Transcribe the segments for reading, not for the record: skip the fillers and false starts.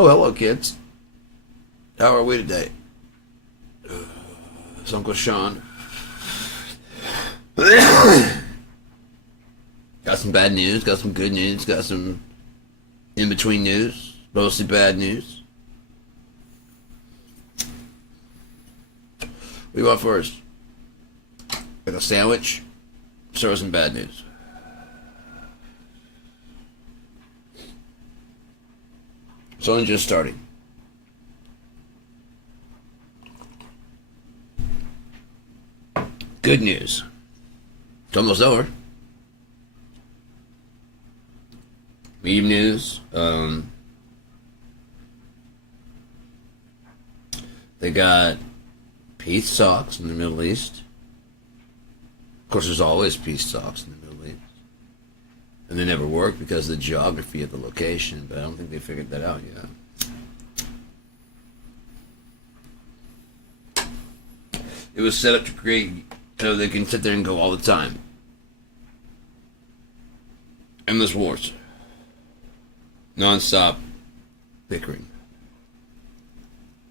Oh, hello, kids. How are we today? It's Uncle Sean. Got some bad news, got some good news, got some in-between news, mostly bad news. What do you want first? Like a sandwich? Serve some bad news. It's only just starting. Good news. It's almost over. Medium news. They got peace talks in the Middle East. Of course, there's always peace talks in the Middle East. And they never work because of the geography of the location, but I don't think they figured that out yet. It was set up to create so they can sit there and go all the time. Endless wars. Non-stop bickering.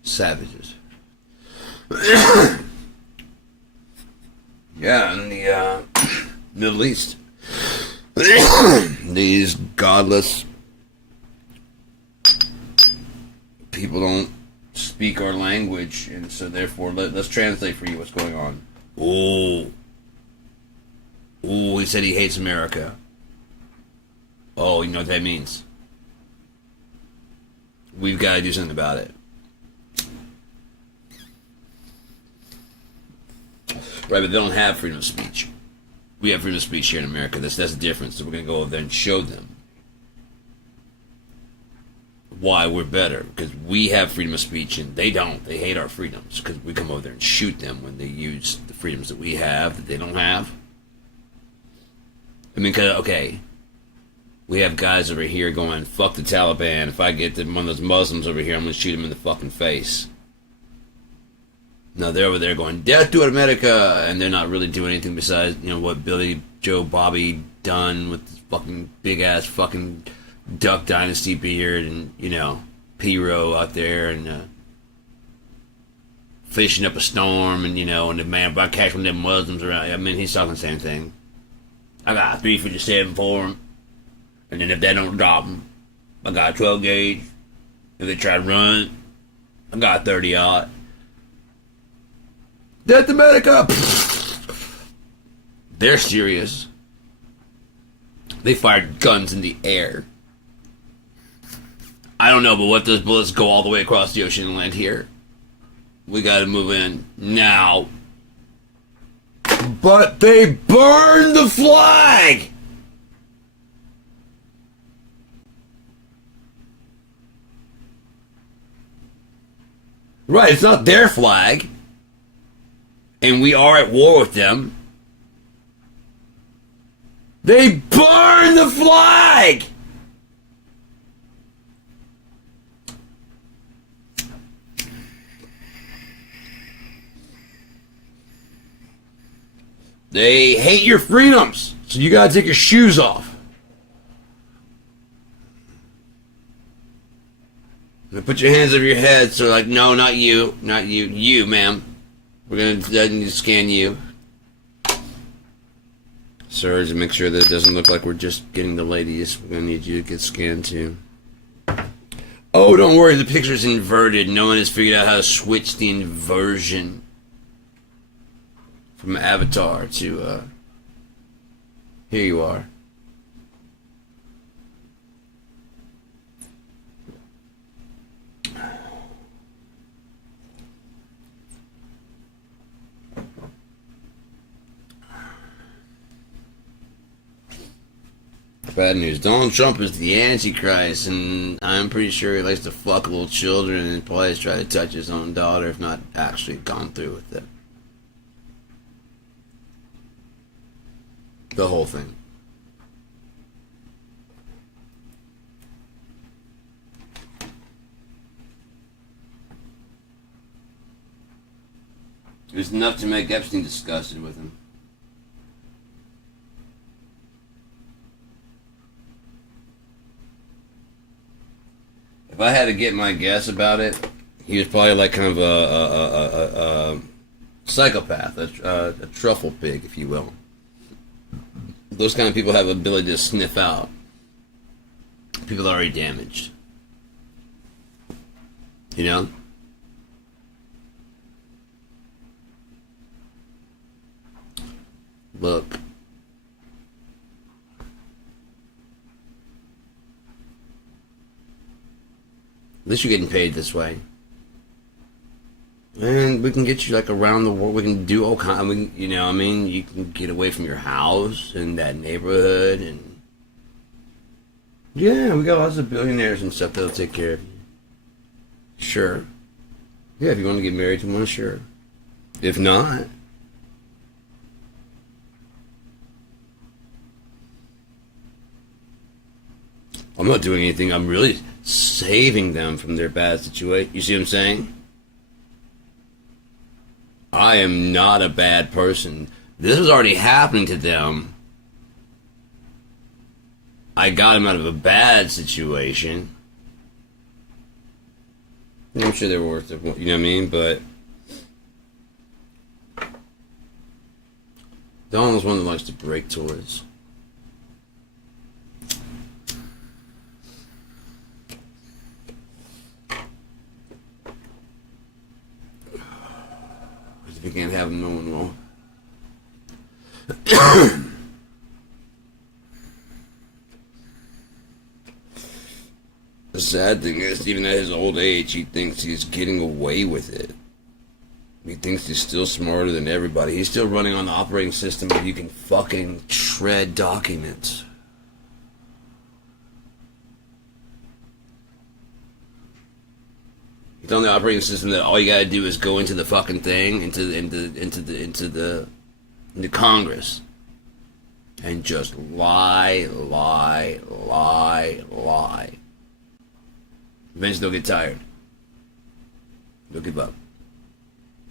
Savages. Yeah, in the Middle East. These godless people don't speak our language, and so therefore let's translate for you what's going on. Oh, he said he hates America. Oh, you know what that means? We've got to do something about it. Right, but they don't have freedom of speech. We have freedom of speech here in America. That's the difference. So we're going to go over there and show them why we're better. Because we have freedom of speech and they don't. They hate our freedoms because we come over there and shoot them when they use the freedoms that we have that they don't have. I mean, okay, we have guys over here going, fuck the Taliban. If I get one of those Muslims over here, I'm going to shoot him in the fucking face. No, they're over there going, death to America, and they're not really doing anything besides, you know, what Billy Joe Bobby done with his fucking big-ass fucking Duck Dynasty beard and, you know, P-Row out there and fishing up a storm and, you know, and the man, if I catch one of them Muslims around, I mean, he's talking the same thing. I got a 357 for him, and then if they don't drop him, I got a 12 gauge. If they try to run, I got a 30-aught. Death to America! They're serious. They fired guns in the air. I don't know, but what those bullets go all the way across the ocean and land here? We gotta move in now. But they burned the flag! Right, it's not their flag. And we are at war with them. They burn the flag! They hate your freedoms, so you gotta take your shoes off. Now put your hands over your head, so like, no, not you, you, ma'am. We're going to scan you. Sir, to make sure that it doesn't look like we're just getting the ladies. We're going to need you to get scanned too. Oh, don't worry, the picture's inverted. No one has figured out how to switch the inversion from Avatar to, here you are. Bad news. Donald Trump is the Antichrist, and I'm pretty sure he likes to fuck little children and probably has tried to touch his own daughter, if not actually gone through with it. The whole thing. It was enough to make Epstein disgusted with him. If I had to get my guess about it, he was probably like kind of a psychopath, a truffle pig, if you will. Those kind of people have the ability to sniff out people that are already damaged. You know? Look. At least you're getting paid this way. And we can get you like around the world. We can do all kind. You know, what I mean, you can get away from your house and that neighborhood, and yeah, we got lots of billionaires and stuff that'll take care of you. Sure. Yeah, if you want to get married to one, sure. If not, I'm not doing anything. I'm really saving them from their bad situation. You see what I'm saying? I am not a bad person. This was already happening to them. I got them out of a bad situation. I'm sure they were worth it, you know what I mean? But Donald's one that likes to break toys. If you can't have them, no one will. The sad thing is, even at his old age, he thinks he's getting away with it. He thinks he's still smarter than everybody. He's still running on the operating system, but you can fucking shred documents. He's on the operating system that all you gotta do is go into the fucking thing, into Congress, and just lie. Eventually they'll get tired. They'll give up.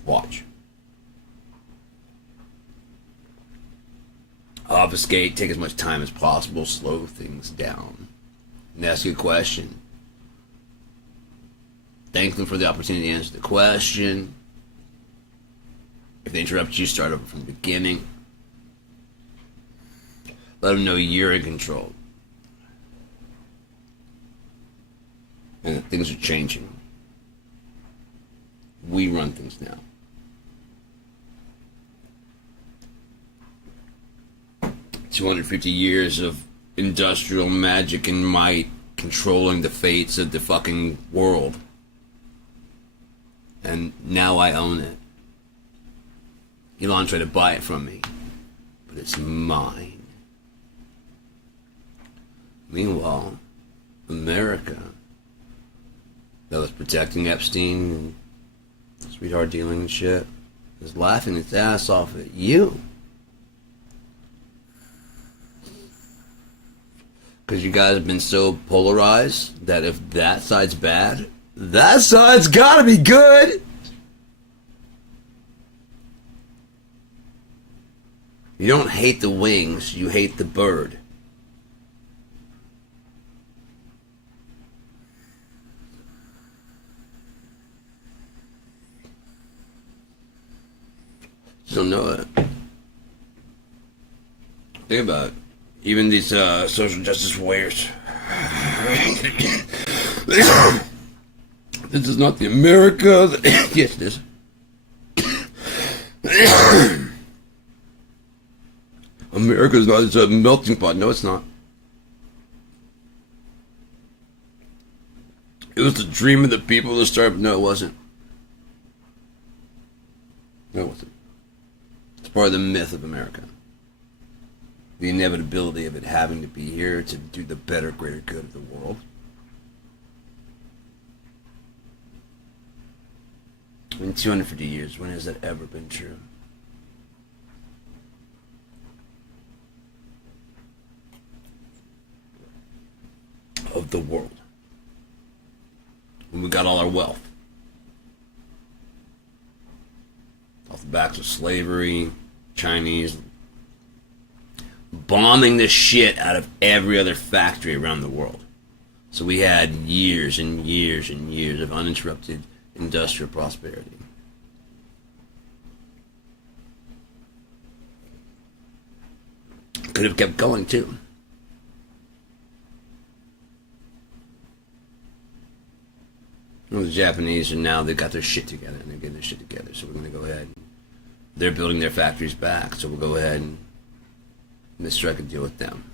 Watch. Obfuscate, take as much time as possible, slow things down. And ask you a question. Thank them for the opportunity to answer the question. If they interrupt you, start over from the beginning. Let them know you're in control. And that things are changing. We run things now. $250 of industrial magic and might controlling the fates of the fucking world. And now I own it. Elon tried to buy it from me, but it's mine. Meanwhile, America, that was protecting Epstein and sweetheart dealing and shit, is laughing its ass off at you. Because you guys have been so polarized that if that side's bad, that side's gotta be good! You don't hate the wings, you hate the bird. You don't know it. Think about it. Even these social justice warriors. This is not the America that... Yes, it is. America's not a melting pot. No, it's not. It was the dream of the people to start. No, it wasn't. No, it wasn't. It's part of the myth of America. The inevitability of it having to be here to do the better, greater good of the world. In 250 years, when has that ever been true? Of the world. When we got all our wealth. Off the backs of slavery, Chinese, bombing the shit out of every other factory around the world. So we had years and years and years of uninterrupted industrial prosperity. Could have kept going too. Well, the Japanese are now, they've got their shit together, and they're getting their shit together, so we're going to go ahead. They're building their factories back, so we'll go ahead and strike a deal with them.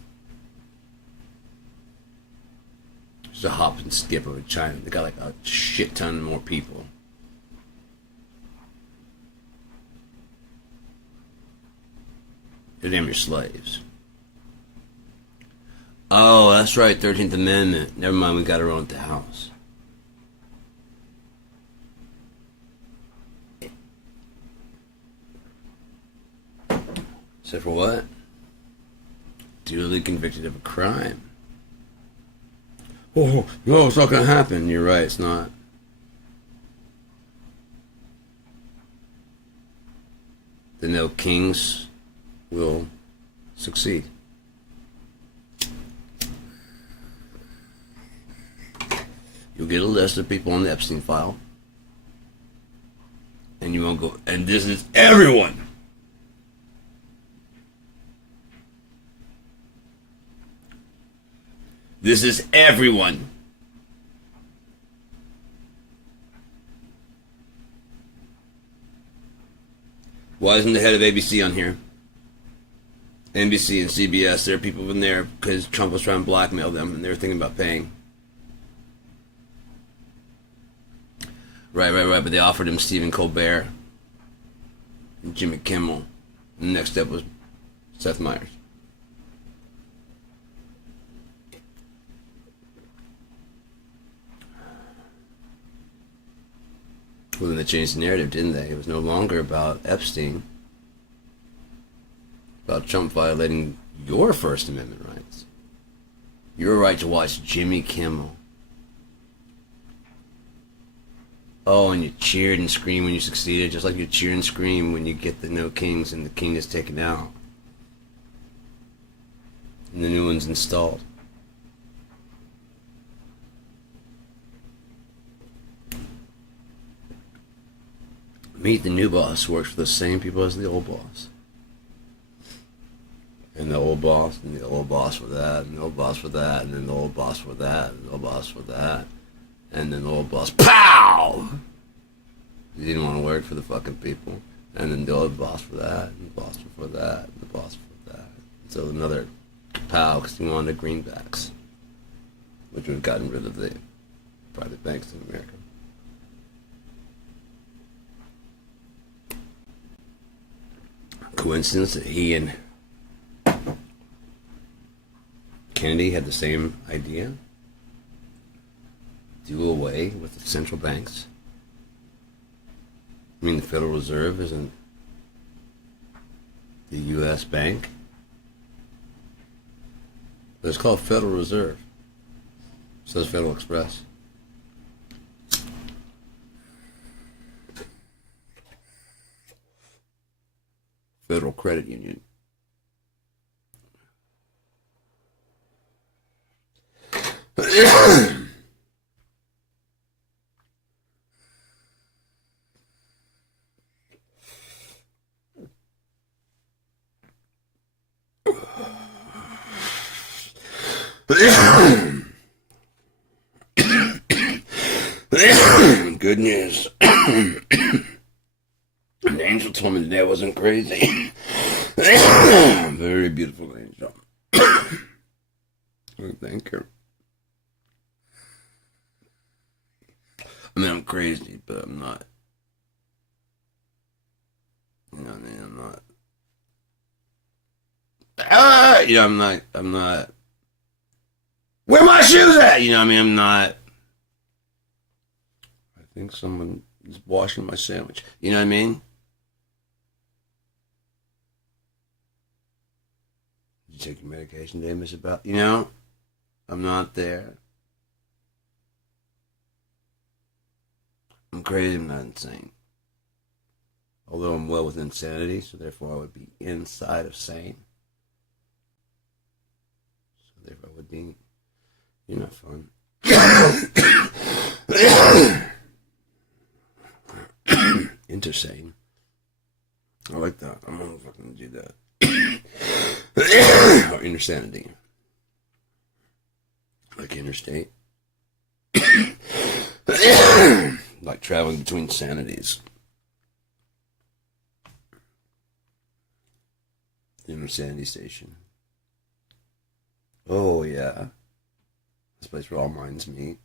Just a hop and skip over China. They got like a shit ton more people. They're damn your slaves. Oh, that's right, 13th Amendment. Never mind, we got our own at the house. Except for what? Duly convicted of a crime. Oh, no, it's not going to happen. You're right, it's not. The no kings will succeed. You'll get a list of people on the Epstein file. And you won't go, and this is everyone. This is everyone. Why isn't the head of ABC on here? NBC and CBS, there are people in there because Trump was trying to blackmail them and they were thinking about paying. Right, but they offered him Stephen Colbert and Jimmy Kimmel. And the next step was Seth Meyers. Well, then they changed the narrative, didn't they? It was no longer about Epstein. About Trump violating your First Amendment rights. Your right to watch Jimmy Kimmel. Oh, and you cheered and screamed when you succeeded, just like you cheer and scream when you get the no kings and the king is taken out. And the new one's installed. Meet the new boss who works for the same people as the old boss. And the old boss, and the old boss for that, and the old boss for that, and then the old boss for that, and the old boss for that, and then the old boss, POW! He didn't want to work for the fucking people. And then the old boss for that, and the boss for that, and the boss for that. So another POW because he wanted the greenbacks, which would have gotten rid of the private banks in America. Coincidence that he and Kennedy had the same idea? Do away with the central banks? I mean, the Federal Reserve isn't the U.S. bank? But it's called Federal Reserve. So does Federal Express. Federal Credit Union. Good news. An angel told me today I wasn't crazy. Very beautiful angel. Thank you. I mean, I'm crazy, but I'm not. You know what I mean? I'm not. I'm not. Where my shoes at? You know what I mean? I'm not. I think someone is washing my sandwich. You know what I mean? Did you take your medication today, Miss About? You know? I'm not there. I'm crazy, I'm not insane. Although I'm well within sanity, so therefore I would be inside of sane. So therefore I would be, you're not fun. Intersane. I like that. I'm gonna fucking do that. Or intersanity. Like interstate. Like traveling between sanities. The Intersanity Station. Oh, yeah. This place where all minds meet.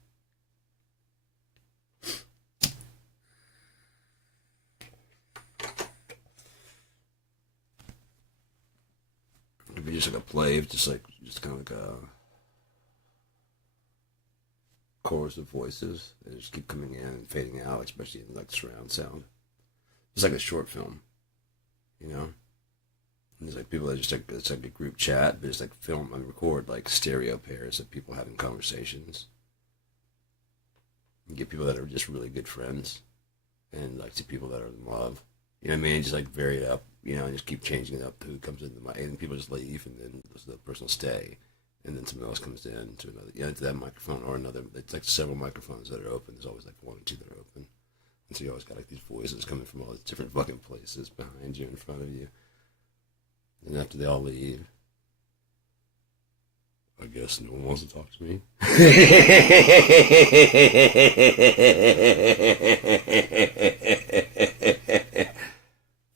It'd be just like a play, just kind of like a chorus of voices that just keep coming in and fading out, especially in like surround sound. It's like a short film, you know? And there's like people that just like, it's like a group chat, but it's like film and record like stereo pairs of people having conversations. You get people that are just really good friends and like to people that are in love. You know what I mean? Just like vary it up, you know, and just keep changing it up to who comes into the mic. And people just leave and then the person will stay. And then someone else comes in to another, you know, to that microphone or another. It's like several microphones that are open. There's always like one or two that are open. And so you always got like these voices coming from all these different fucking places behind you, in front of you. And after they all leave, I guess no one wants to talk to me.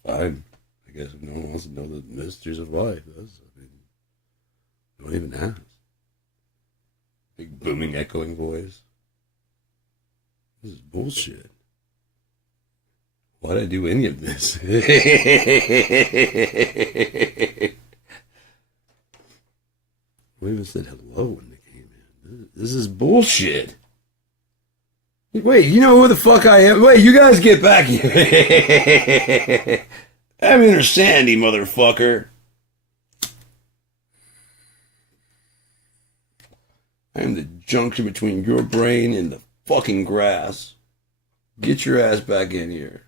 Fine. I guess if no one wants to know the mysteries of life, don't even ask. Big booming echoing voice. This is bullshit. Why'd I do any of this? We even said hello when they came in. This is bullshit. Wait, you know who the fuck I am? Wait, you guys get back here. I'm Intersanity, motherfucker. I am the junction between your brain and the fucking grass. Get your ass back in here.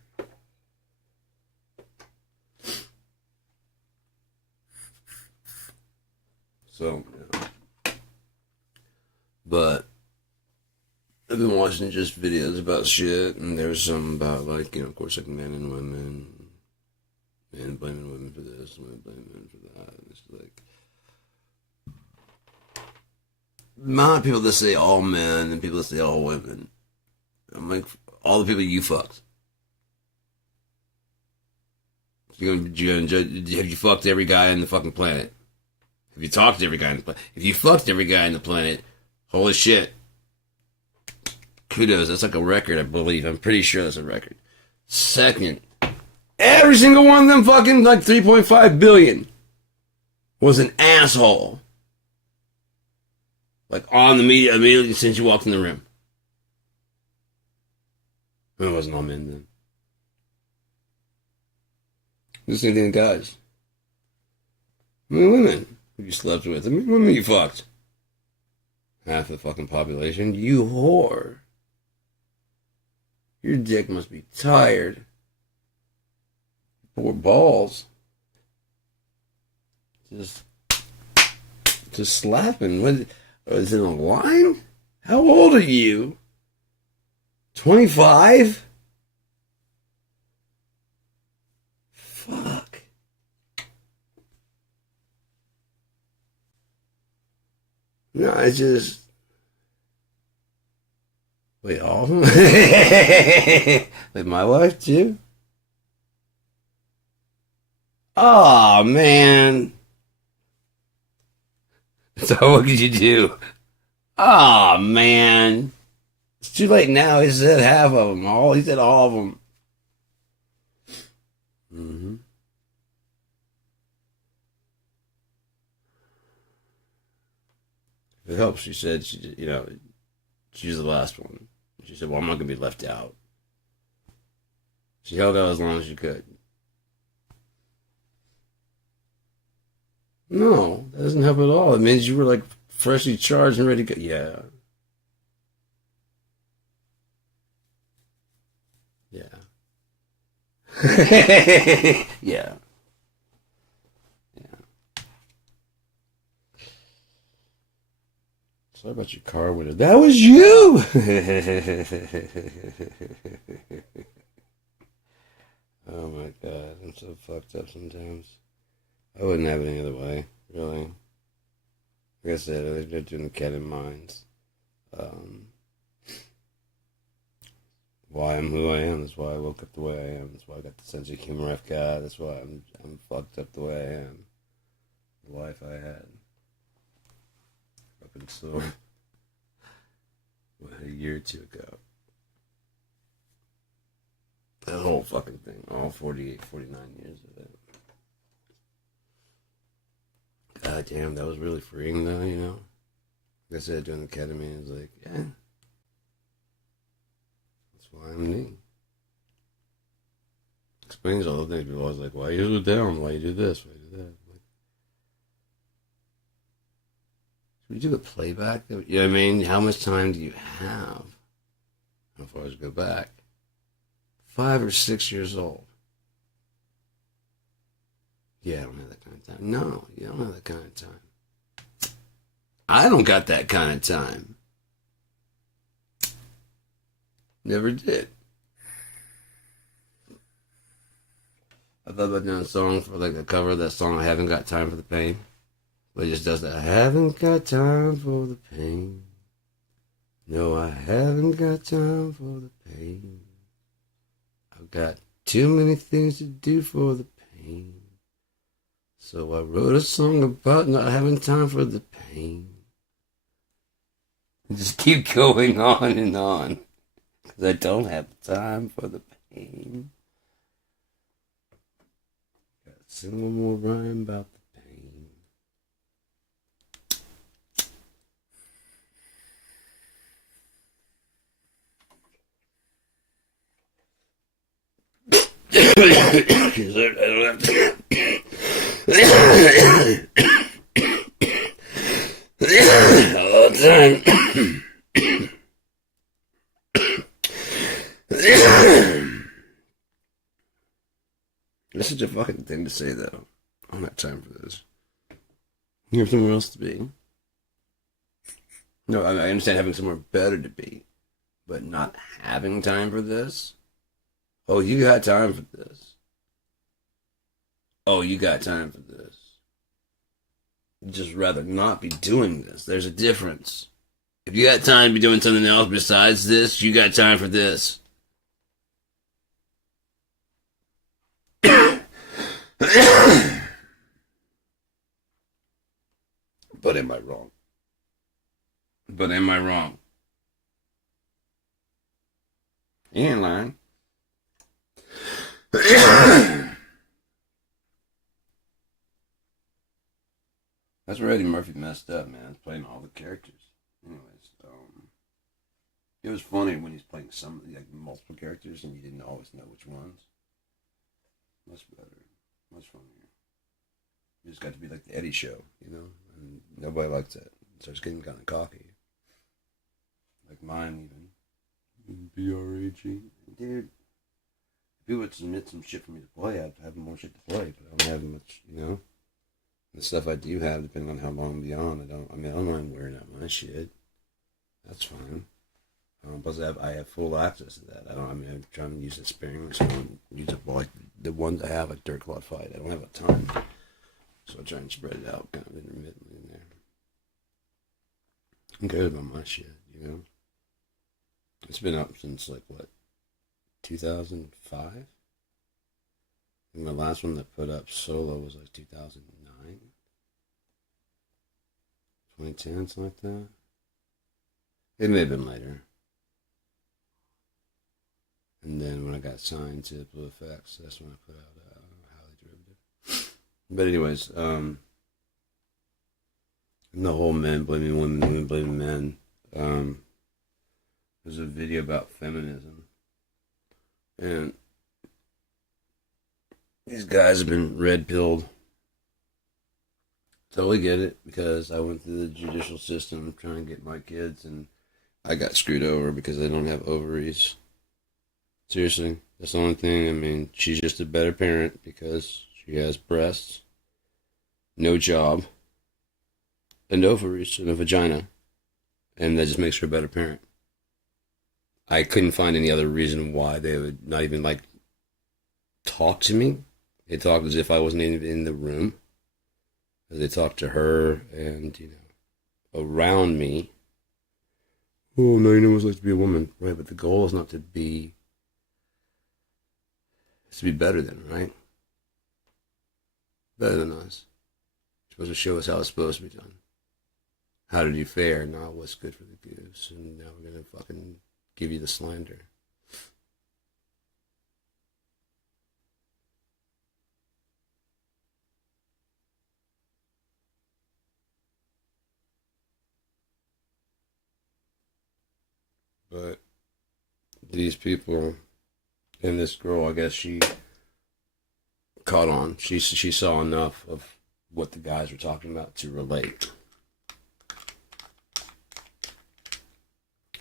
So, yeah. But I've been watching just videos about shit, and there's some about, like, you know, of course, like men and women, men blaming women for this, women blaming men for that. And it's like, the amount of people that say all men and people that say all women. I'm like, all the people you fucked. Have you fucked every guy on the fucking planet? Have you talked to every guy on the planet? If you fucked every guy on the planet, holy shit. Kudos, that's like a record, I believe. I'm pretty sure that's a record. Second, every single one of them fucking, like 3.5 billion, was an asshole. Like on the media immediately since you walked in the room. It wasn't all men then. The same thing with guys. I mean, women who you slept with. I mean, women you fucked. Half the fucking population. You whore. Your dick must be tired. Poor balls. Just slapping. What? Is it a line? How old are you? 25? Fuck. No, I just... Wait, all of them? Wait, my wife too? Oh, man. So what could you do? Oh, man. It's too late now. He said half of them. He said all of them. Mm-hmm. If it helps, she said, she was the last one. She said, well, I'm not going to be left out. She held out as long as she could. No, that doesn't help at all. It means you were like freshly charged and ready to go. Yeah. Yeah. Yeah. Yeah. Sorry about your car window. That was you! Oh my god, I'm so fucked up sometimes. I wouldn't have it any other way, really. Like I said, they're doing the cat in minds. Why I'm who I am. That's why I woke up the way I am. That's why I got the sense of humor I've got. That's why I'm fucked up the way I am. The life I had. Up until a year or two ago. That whole fucking thing. All 48, 49 years of it. God damn, that was really freeing though, you know? Like I said, during the ketamine, I was like, yeah. That's why I'm me. Explains all the things. People always like, why you so down? Why you do this? Why you do that? Like, should we do the playback? You know what I mean? How much time do you have? How far does it go back? 5 or 6 years old. Yeah, I don't have that kind of time. No, you don't have that kind of time. I don't got that kind of time. Never did. I thought about doing a song for like a cover of that song, I Haven't Got Time for the Pain. But it just does that. I haven't got time for the pain. No, I haven't got time for the pain. I've got too many things to do for the pain. So I wrote a song about not having time for the pain. Just keep going on and on. Because I don't have time for the pain. Got to sing one more rhyme about the pain. Because I don't have to. All the time. That's such a fucking thing to say, though. I don't have time for this. You have somewhere else to be. No, I understand having somewhere better to be, but not having time for this? Oh, you got time for this. Oh, you got time for this. You'd just rather not be doing this. There's a difference. If you got time to be doing something else besides this, you got time for this. But am I wrong? But am I wrong? You ain't lying. That's where Eddie Murphy messed up, man. Playing all the characters. Anyways, it was funny when he's playing some, like multiple characters, and you didn't always know which ones. Much better, much funnier. You just got to be like the Eddie Show, you know. And nobody likes that. So it's getting kind of cocky. Like mine, even. BRAG. Dude, if you would submit some shit for me to play, I'd have more shit to play, but I don't have much, you know. The stuff I do have, depending on how long I'm beyond, I don't mind wearing out my shit. That's fine. Plus, I have full access to that. I'm trying to use it sparingly, so I don't use it like the ones I have, like Dirt Clod Fight. I don't have a ton, so I try and spread it out kind of intermittently in there. I'm good about my shit, you know. It's been up since, like, what, 2005? I think my last one that put up solo was, like, 2009? 2010, something like that? It may have been later. And then when I got signed to Blue Effects, that's when I put out Highly Derivative. But anyways, and the whole men blaming women, women blaming men, there's a video about feminism. And these guys have been red-pilled. Totally get it, because I went through the judicial system trying to get my kids, and I got screwed over because they don't have ovaries. Seriously, that's the only thing. I mean, she's just a better parent because she has breasts, no job, and ovaries, and a vagina. And that just makes her a better parent. I couldn't find any other reason why they would not even like talk to me. They talked as if I wasn't even in the room. They talked to her and, around me. Oh, no, you know what it's like to be a woman. Right, but the goal is not to be, it's to be better than, right? Better than us. You're supposed to show us how it's supposed to be done. How did you fare? Not what's good for the goose. And now we're going to fucking give you the slander. But these people and this girl, I guess she caught on. She saw enough of what the guys were talking about to relate.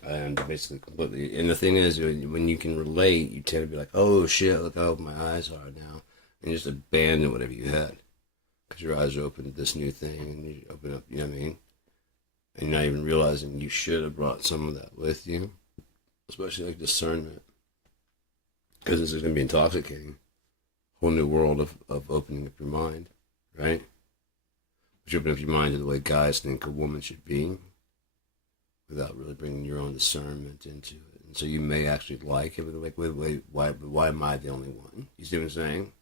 And basically completely. And the thing is, when you can relate, you tend to be like, oh shit, look how open my eyes are now. And you just abandon whatever you had. Because your eyes are open to this new thing, and you open up, you know what I mean? And you're not even realizing you should have brought some of that with you. Especially like discernment. Because this is going to be intoxicating. Whole new world of opening up your mind, right? But you open up your mind to the way guys think a woman should be without really bringing your own discernment into it. And so you may actually like it, but like, wait, why am I the only one? You see what I'm saying?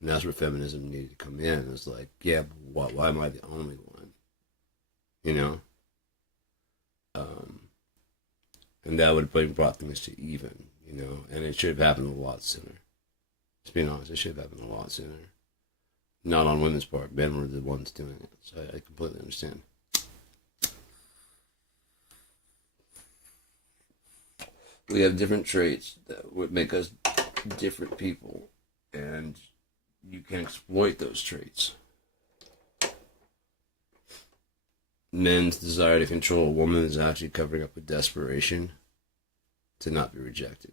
And that's where feminism needed to come in. It's like, yeah, but why am I the only one? You know? And that would have brought things to even, and it should have happened a lot sooner. Just being honest, it should have happened a lot sooner. Not on women's part. Men were the ones doing it. So I completely understand. We have different traits that would make us different people. And you can exploit those traits. Men's desire to control a woman is actually covering up with desperation to not be rejected.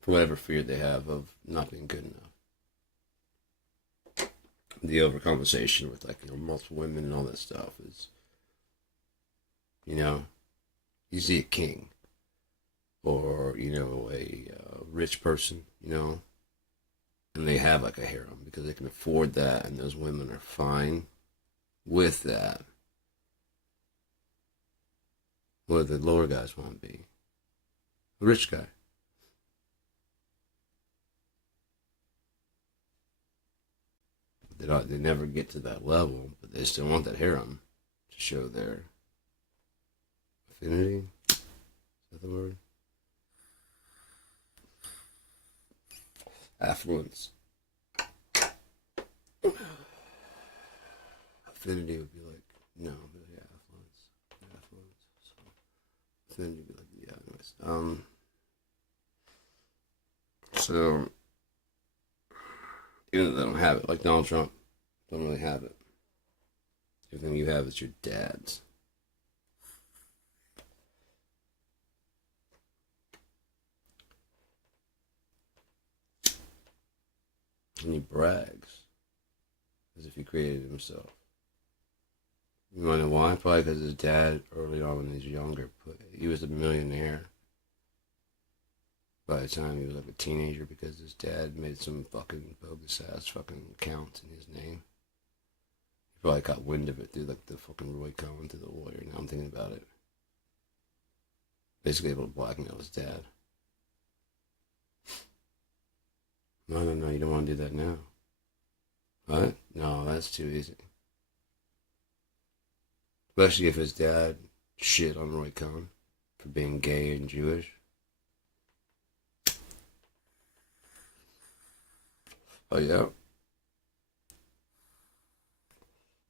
For whatever fear they have of not being good enough. The overcompensation with multiple women and all that stuff is, you see a king or, a rich person, and they have like a harem because they can afford that and those women are fine with that. What do the lower guys want to be? A rich guy. They never get to that level, but they still want that harem to show their affinity. Is that the word? Affluence. Affinity would be like, no, but yeah, affluence. So, affinity would be like, yeah, anyways. So, even though they don't have it, like Donald Trump, don't really have it. Everything you have is your dad's. And he brags as if he created it himself. You want to know why? Probably because his dad, early on when he was younger, he was a millionaire by the time he was like a teenager because his dad made some fucking bogus ass fucking account in his name. He probably caught wind of it through like the fucking Roy Cohn, through the lawyer. Now I'm thinking about it. Basically able to blackmail his dad. No, you don't want to do that now. What? No, that's too easy. Especially if his dad shit on Roy Cohn for being gay and Jewish. Oh, yeah?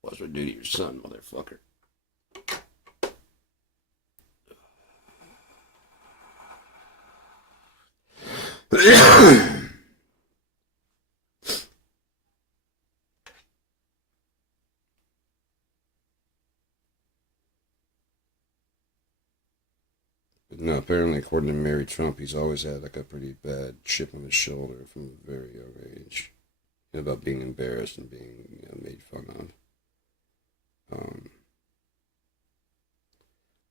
Watch what do to your son, motherfucker. No, apparently, according to Mary Trump, he's always had like a pretty bad chip on his shoulder from a very young age. About being embarrassed and being made fun Um,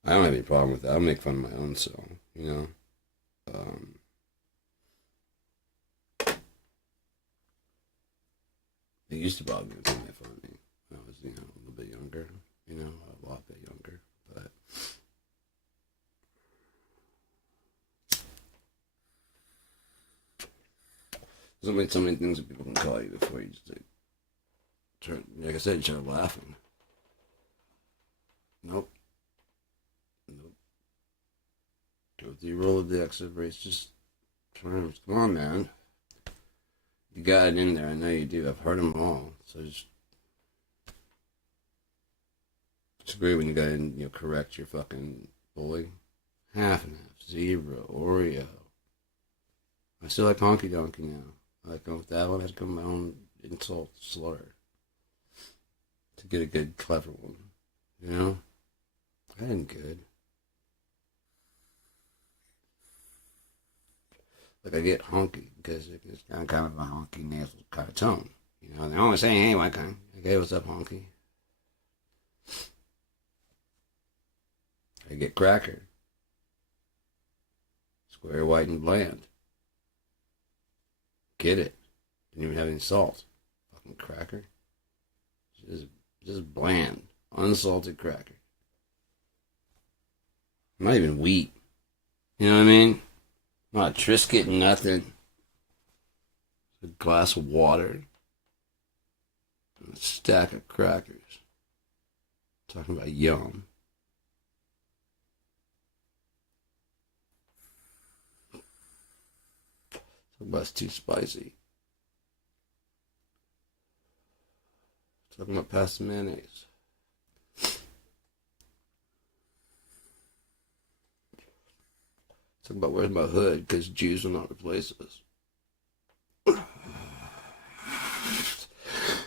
I don't have any problem with that. I'll make fun of my own self, you know. Um, it used to bother me when people made fun of me when I was, you know, a little bit younger, you know, a lot bit younger. But there's so many things that people can call you before you just like turn. Like I said, you start laughing. Nope. Nope. Go through your Rolodex of racist terms. Come on, man. You got it in there. I know you do. I've heard them all. So just disagree when you got to, you know, correct your fucking bully. Half and half. Zero. Oreo. I still like honky donkey now. I like going with that one. I had to come my own insult slur to get a good, clever one. You know? I didn't good. Like I get honky because it's kind of a honky nasal kind of tone. You know, they're always saying, hey, what kind? Okay, what's up, honky? I get cracker. Square, white, and bland. Get it. Didn't even have any salt. Fucking cracker. Just bland. Unsalted cracker. Not even wheat. You know what I mean? Not a Triscuit, nothing. A glass of water. And a stack of crackers. Talking about yum. Talking about it's too spicy. Talking about past the mayonnaise. Talking about where's my hood, because Jews will not replace us.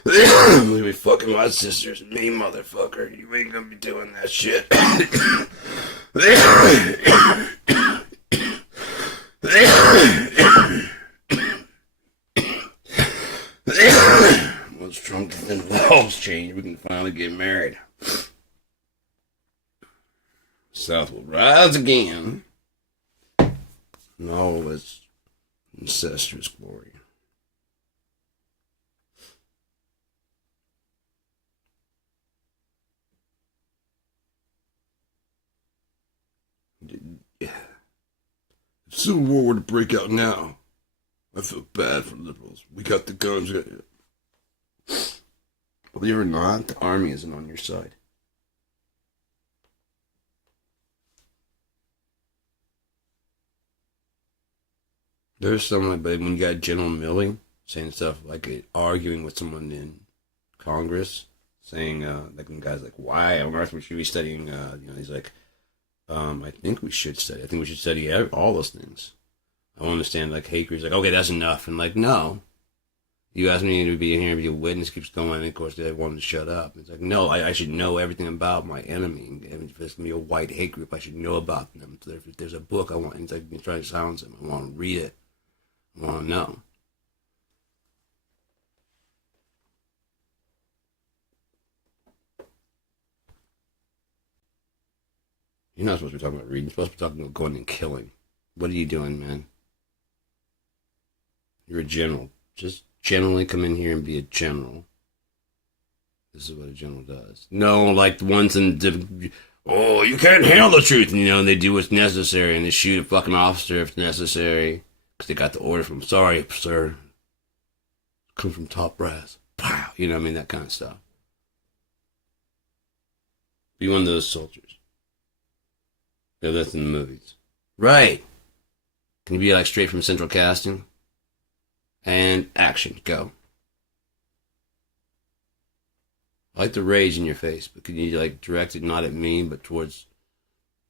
I'm gonna be fucking my sisters and me, motherfucker. You ain't gonna be doing that shit. Once Trump gets into the laws change, we can finally get married. South will rise again in all its incestuous glory. If Civil War were to break out now, I feel bad for liberals. We got the guns. Believe it or not, the army isn't on your side. There's someone, but when you got General Milley saying stuff like arguing with someone in Congress, saying like when guys like, why on earth we should be studying? You know, he's like, I think we should study. I think we should study all those things. I don't understand. Like Haker's like, okay, that's enough, and like, no, you asked me to be in here and be a witness. Keeps going, and of course they want him to shut up. It's like, no, I should know everything about my enemy. And if it's gonna be a white hate group, I should know about them. So if there's a book I want, and it's like he's trying to silence him. I want to read it. I want to know. You're not supposed to be talking about reading. You're supposed to be talking about going and killing. What are you doing, man? You're a general. Just generally come in here and be a general. This is what a general does. No, like the ones in oh, you can't handle the truth. You know, and they do what's necessary and they shoot a fucking officer if necessary. Because they got the order from, sorry, sir. Come from top brass. Pow. You know what I mean? That kind of stuff. Be one of those soldiers. Yeah, that's in the movies. Right. Can you be like straight from central casting? And action. Go. I like the rage in your face, but can you like direct it not at me, but towards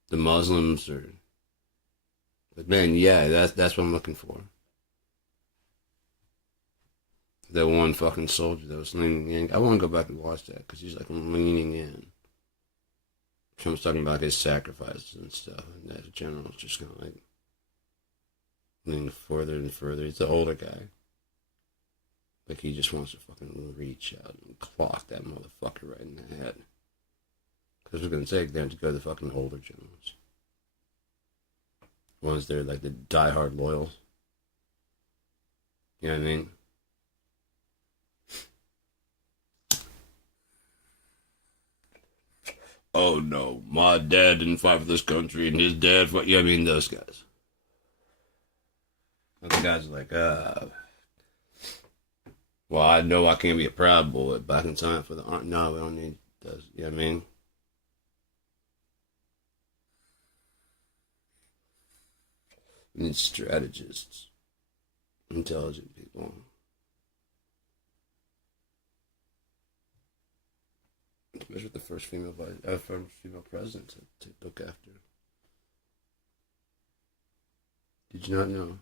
the Muslims or... But man, yeah, that's what I'm looking for. That one fucking soldier that was leaning in. I want to go back and watch that because he's like leaning in. Trump's talking about his sacrifices and stuff, and that general's just kind of like leaning further and further. He's the older guy. Like he just wants to fucking reach out and clock that motherfucker right in the head. Because we're going to say they have to go to the fucking older generals. Ones that are like the diehard loyals. You know what I mean? Oh no, my dad didn't fight for this country and his dad fought. You know what I mean? Those guys. Those guys are like, well, I know I can't be a proud boy, but I can sign up for the army. No, we don't need those. You know what I mean? We need strategists, intelligent people. Especially the first female president to look after. Did you not know?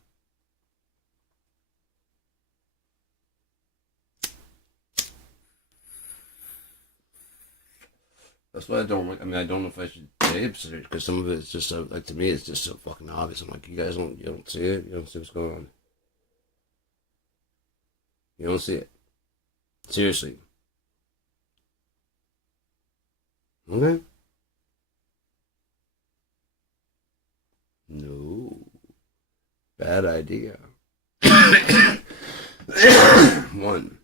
That's why I don't like. I mean, I don't know if I should say it because some of it's just so like to me, it's just so fucking obvious. I'm like, you don't see it. You don't see what's going on. You don't see it. Seriously. Okay. No. Bad idea. One.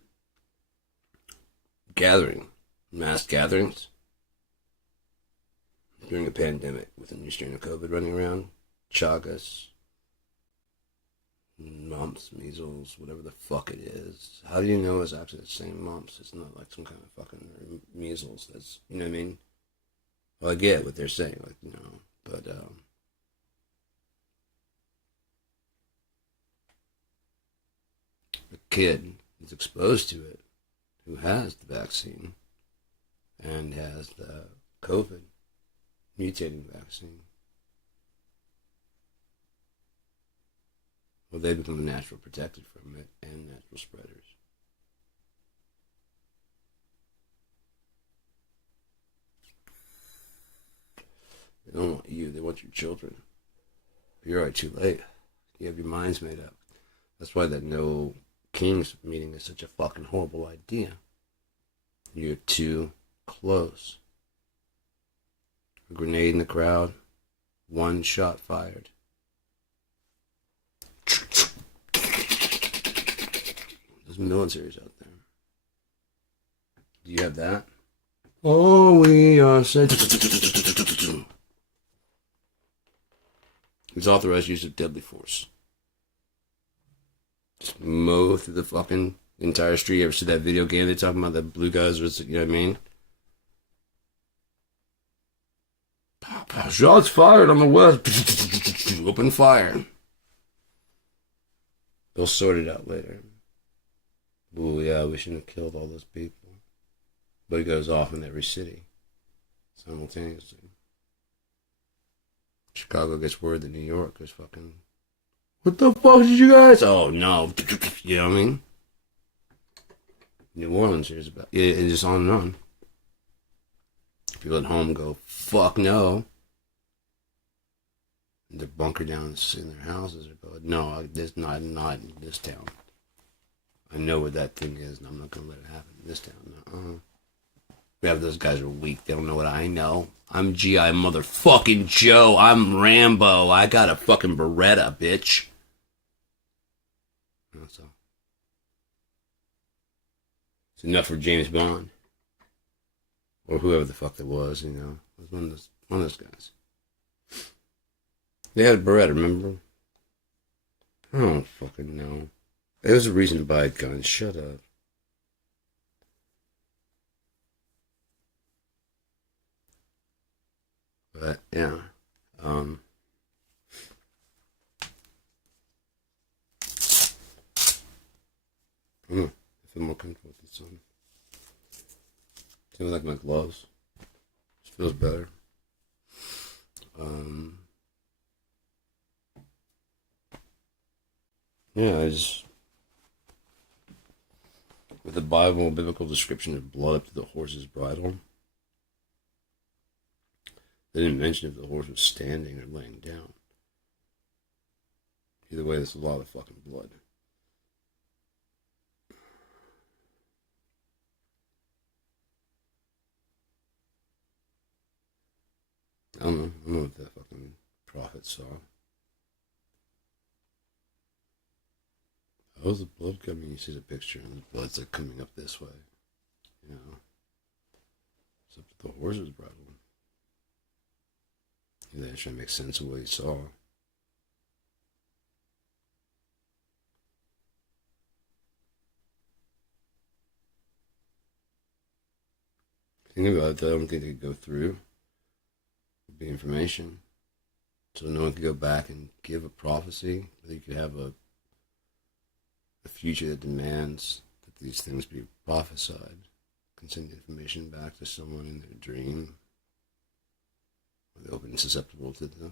Gathering. Mass gatherings. During a pandemic with a new strain of COVID running around. Chagas. Mumps, measles, whatever the fuck it is. How do you know it's actually the same mumps? It's not like some kind of fucking measles. That's, you know what I mean? Well, I get what they're saying, like, you know, but, a kid is exposed to it who has the vaccine and has the COVID mutating vaccine. Well, they become natural protected from it and natural spreaders. They don't want you, they want your children. You're already too late. You have your minds made up. That's why that no kings meeting is such a fucking horrible idea. You're too close. A grenade in the crowd, one shot fired. There's militaries out there. Do you have that? Oh, we are said. It's authorized use of deadly force. Just mow through the fucking entire street. You ever see that video game they're talking about? The blue guys, you know what I mean? Shots fired on the west. Open fire. They'll sort it out later. Ooh, yeah, we shouldn't have killed all those people. But it goes off in every city simultaneously. Chicago gets word that New York is fucking. What the fuck did you guys? Oh no. You know what I mean? New Orleans hears about it. It's just on and on. People at home go, fuck no. And they're bunkered down in their houses or go, no, this not in this town. I know where that thing is and I'm not gonna let it happen in this town. We have those guys are weak, they don't know what I know. I'm G.I. motherfucking Joe. I'm Rambo. I got a fucking Beretta, bitch. That's all. It's enough for James Bond. Or whoever the fuck that was, you know. It was one of those guys. They had a Beretta, remember? I don't fucking know. There was a reason to buy guns. Shut up. But, yeah. I feel more comfortable with this one. Feels like my gloves. Just feels better. Yeah, I just with the Bible biblical description of blood up to the horse's bridle. They didn't mention if the horse was standing or laying down. Either way, there's a lot of fucking blood. I don't know. I don't know what that fucking prophet saw. Oh, the blood coming. He sees a picture, and the blood's like coming up this way. You know, it's up to the horses brought him. They're trying to make sense of what he saw. Think about it, though. I don't think they could go through the information. So no one could go back and give a prophecy. But you could have a future that demands that these things be prophesied. Can send information back to someone in their dream. Or they're open and susceptible to the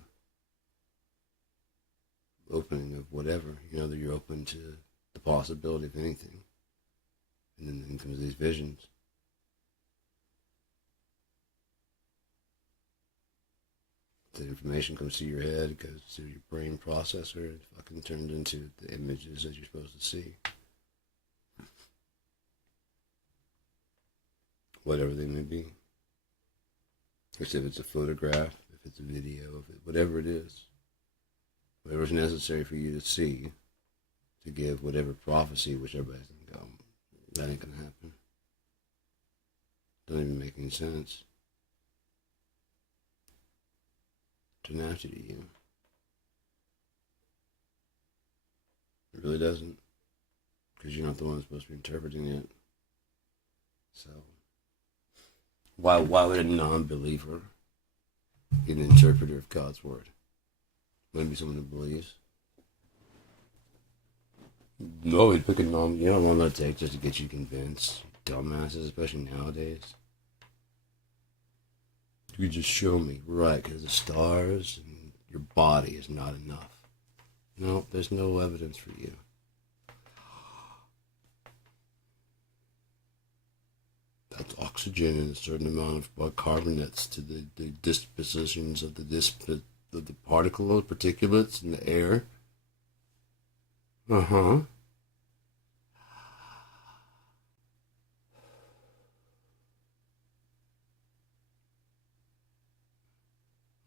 opening of whatever. You know, that you're open to the possibility of anything. And then comes these visions. The information comes to your head, it goes to your brain processor, it fucking turns into the images that you're supposed to see. Whatever they may be. If it's a photograph, if it's a video, whatever it is. Whatever's necessary for you to see to give whatever prophecy, which everybody's going to go, that ain't going to happen. Doesn't even make any sense. Tenacity to you. It really doesn't. Because you're not the one who's supposed to be interpreting it. So, why would a non-believer be an interpreter of God's word? Wouldn't it be someone who believes? No, he'd pick a non. You don't want to take just to get you convinced. Dumbasses, especially nowadays. You just show me, right, because the stars and your body is not enough. No, there's no evidence for you. That's oxygen and a certain amount of bicarbonates to the dispositions of the particles, particulates in the air. Uh-huh.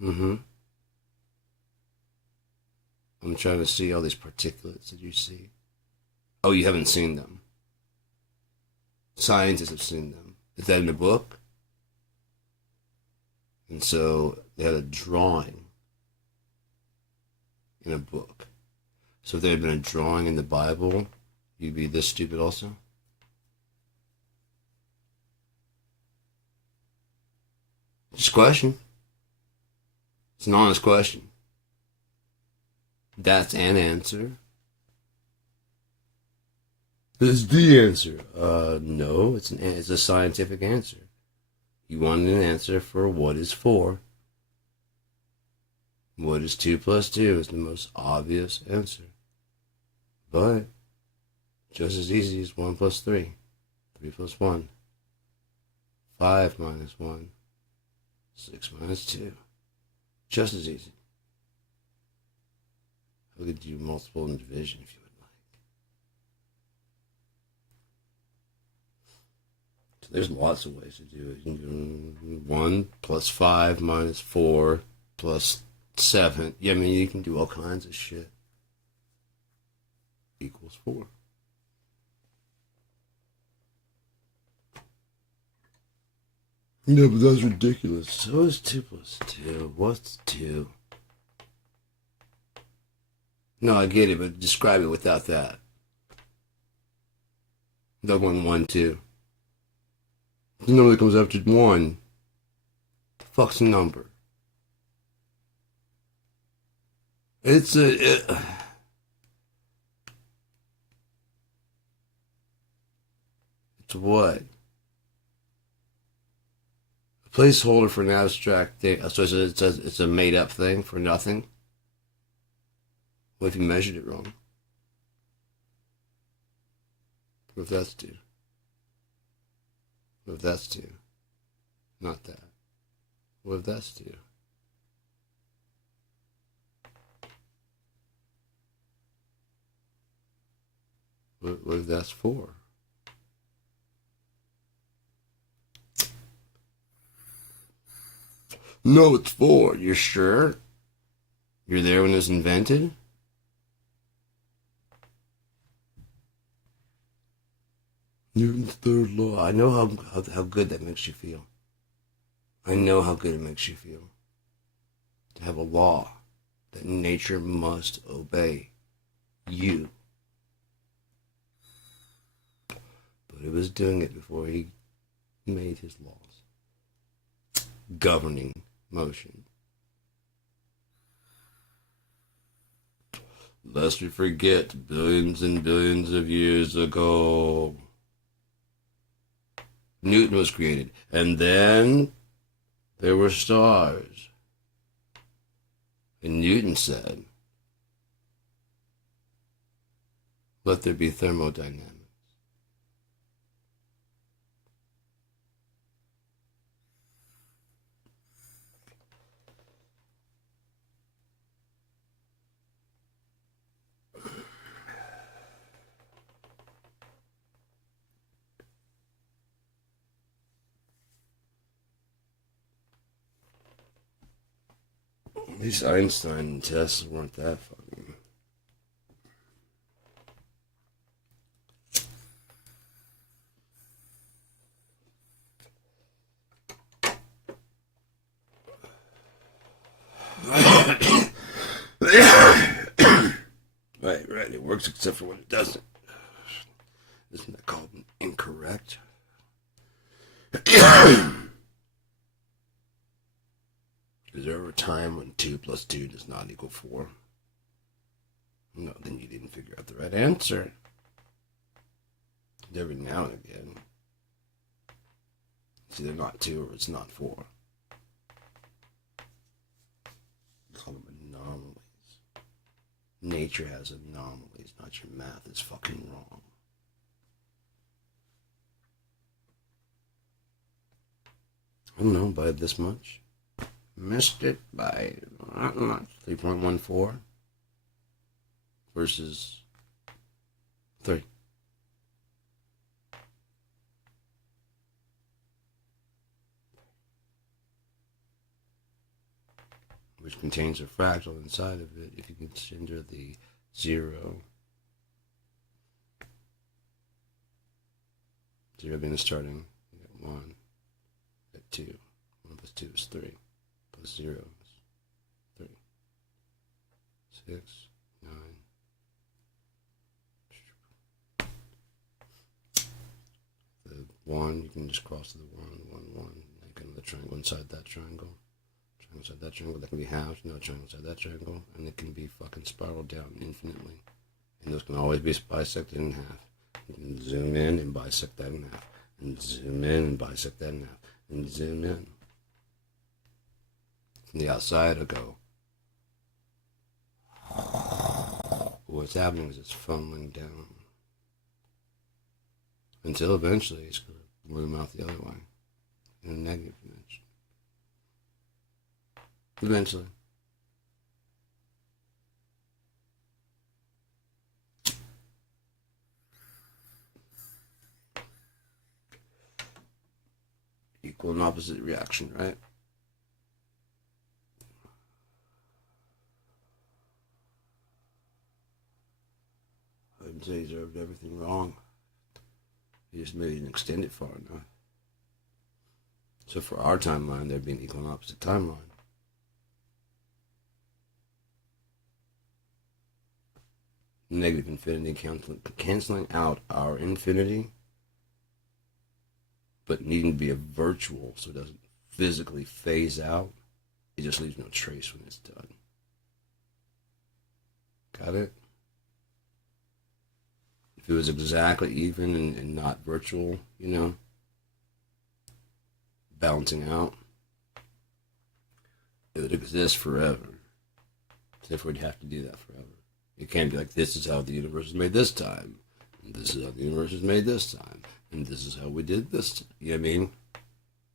Mm-hmm. I'm trying to see all these particulates that you see. Oh, you haven't seen them. Scientists have seen them. Is that in the book? And so they had a drawing in a book. So if there had been a drawing in the Bible, you'd be this stupid also? Just a question. It's an honest question. That's an answer. It's the answer. No, it's a scientific answer. You want an answer for what is 4. What is 2 plus 2 is the most obvious answer. But just as easy as 1 plus 3. 3 plus 1. 5 minus 1. 6 minus 2. Just as easy. I could do multiple division if you would like. So there's lots of ways to do it. You can do 1 plus 5 minus 4 plus 7. Yeah, I mean, you can do all kinds of shit. Equals 4. No, but that's ridiculous. So is 2 plus 2. What's 2? No, I get it, but describe it without that. Without going 1, 2. The number that comes after 1. The fuck's a number? It's a... It's what? A placeholder for an abstract thing. So it's a made-up thing for nothing? What if you measured it wrong? What if that's 2? What if that's 2? Not that. What if that's 2? What if that's 4? No, it's 4. You're sure? You're there when it was invented? Newton's third law. I know how good that makes you feel. I know how good it makes you feel. To have a law that nature must obey you. But it was doing it before he made his laws governing motion. Lest we forget, billions and billions of years ago, Newton was created. And then there were stars. And Newton said, let there be thermodynamics. These Einstein tests weren't that fucking. Right. It works except for when it doesn't. Isn't that called incorrect? Is there ever a time when 2 plus 2 does not equal 4? No, then you didn't figure out the right answer. Every now and again. It's either not 2 or it's not 4. We call them anomalies. Nature has anomalies, not your math is fucking wrong. I don't know, by this much. Missed it by not much. 3.14 versus 3. Which contains a fractal inside of it if you consider the 0. 0 being the starting. You got 1. You got 2. 1 plus 2 is 3. Plus 0 is 3. 6, 9. The 1, you can just cross to the 1, 1, 1. You can the triangle inside that triangle. Triangle inside that triangle, that can be halved. No triangle inside that triangle. And it can be fucking spiraled down infinitely. And those can always be bisected in half. You can zoom in and bisect that in half. And zoom in and bisect that in half. And zoom in. From the outside, it'll go. What's happening is it's funneling down. Until eventually it's going to bloom out the other way. In a negative dimension. Eventually. Equal and opposite reaction, right? I wouldn't say he's observed everything wrong. He just maybe didn't extend it far enough. So for our timeline, there'd be an equal and opposite timeline. Negative infinity canceling out our infinity, but needing to be a virtual so it doesn't physically phase out. It just leaves no trace when it's done. Got it? If it was exactly even and not virtual, you know, balancing out, it would exist forever. Therefore, you'd have to do that forever. It can't be like, this is how the universe was made this time, and this is how the universe was made this time, and this is how we did this time. You know what I mean?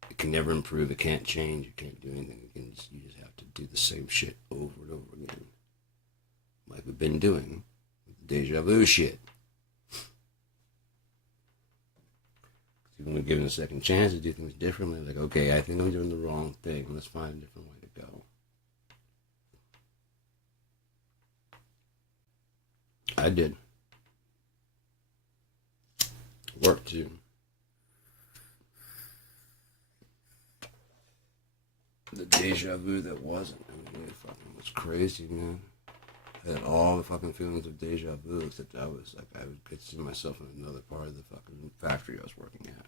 It can never improve. It can't change. It can't do anything. You just have to do the same shit over and over again. Like we've been doing with the deja vu shit. when given a second chance to do things differently, like, okay, I think I'm doing the wrong thing. Let's find a different way to go. I did. Work too. The deja vu that wasn't. I mean, it fucking was crazy, man. I had all the fucking feelings of deja vu, except I was like, I could see myself in another part of the fucking factory I was working at.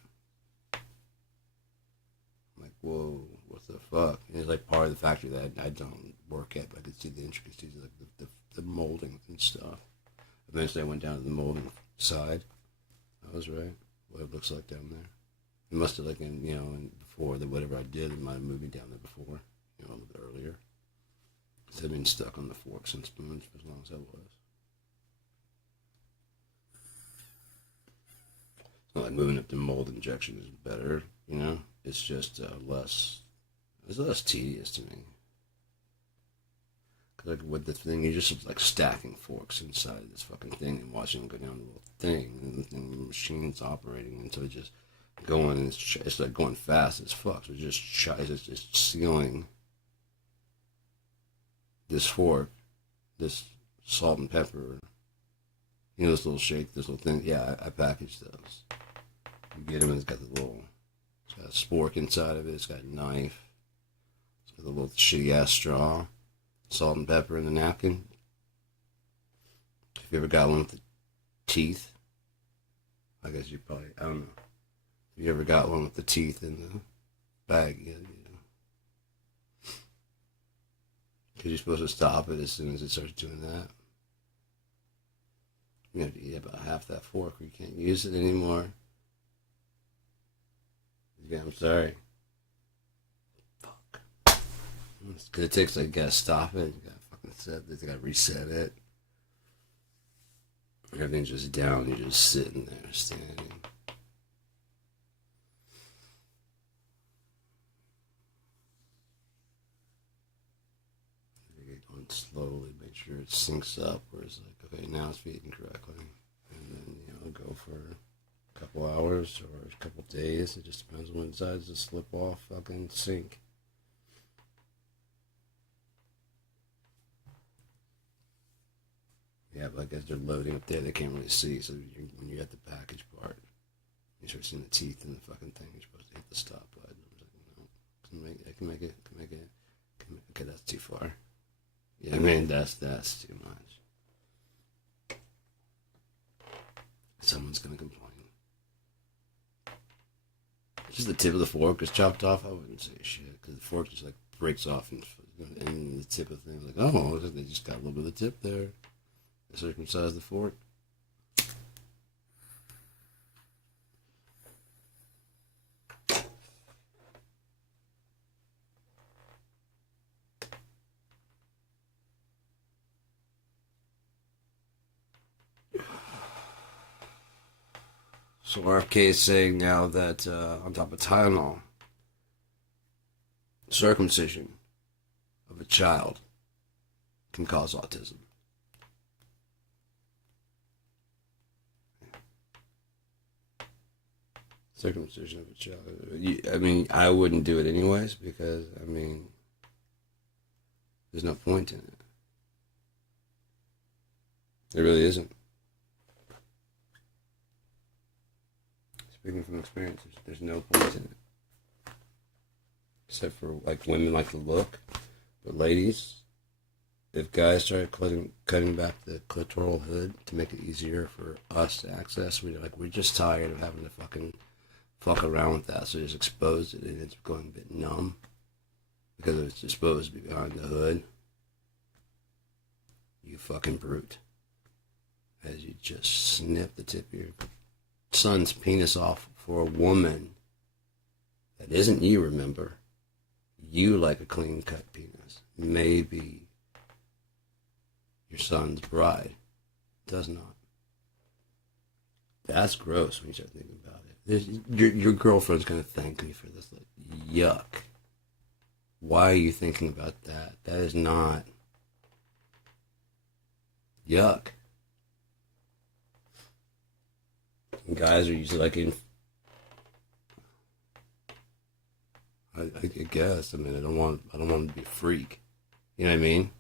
I'm like, whoa, what the fuck? And it's like part of the factory that I don't work at, but I could see the intricacies, like the molding and stuff. Eventually, I went down to the molding side. I was right. What it looks like down there. It must have, like, and before that, whatever I did, it might have moved me down there before, a little bit earlier. Because I've been stuck on the forks and spoons for as long as I was. It's not like moving up to mold injection is better, It's just it's less tedious to me. Like with the thing, you're just like stacking forks inside of this fucking thing and watching them go down the little thing, and the machine's operating until it's just going, and it's like going fast as fuck. So it's just sealing this fork, this salt and pepper, this little shake, this little thing. Yeah, I package those. You get them, and it's got it's got a spork inside of it. It's got a knife. It's got a little shitty ass straw. Salt and pepper in the napkin. If you ever got one with the teeth, I guess you probably, I don't know. If you ever got one with the teeth in the bag, because you're supposed to stop it as soon as it starts doing that. You have to eat about half that fork or you can't use it anymore. Yeah, I'm sorry. Because it takes, like, you gotta stop it, you gotta fucking set it, you gotta reset it. Everything's just down, you're just sitting there, standing. You get going slowly, make sure it syncs up, where it's like, okay, now it's feeding correctly. And then, go for a couple hours or a couple days, it just depends on when it decides to slip off fucking sync. Yeah, but I guess they're loading up there, they can't really see. So when you're at the package part, you start seeing the teeth in the fucking thing, you're supposed to hit the stop button. I was like, no, can make it. Okay, that's too far. Yeah, I mean, that's too much. Someone's gonna complain. Just the tip of the fork is chopped off, I wouldn't say shit, because the fork just, like, breaks off and the tip of the thing, like, oh, they just got a little bit of the tip there. Circumcise the fork. So RFK is saying now that on top of Tylenol, circumcision of a child can cause autism. Circumcision of a child. I mean, I wouldn't do it anyways because, I mean, there's no point in it. There really isn't. Speaking from experience, there's no point in it. Except for, like, women like the look. But ladies, if guys started cutting back the clitoral hood to make it easier for us to access, we're just tired of having to fucking fuck around with that, so just expose it, and it's going a bit numb because it's supposed to be behind the hood. You fucking brute. As you just snip the tip of your son's penis off for a woman that isn't you, remember. You like a clean cut penis. Maybe your son's bride does not. That's gross when you start thinking about it. Your girlfriend's going to thank me for this. Like, yuck. Why are you thinking about that? That is not. Yuck. And guys are usually like I guess. I mean, I don't want him to be a freak. You know what I mean?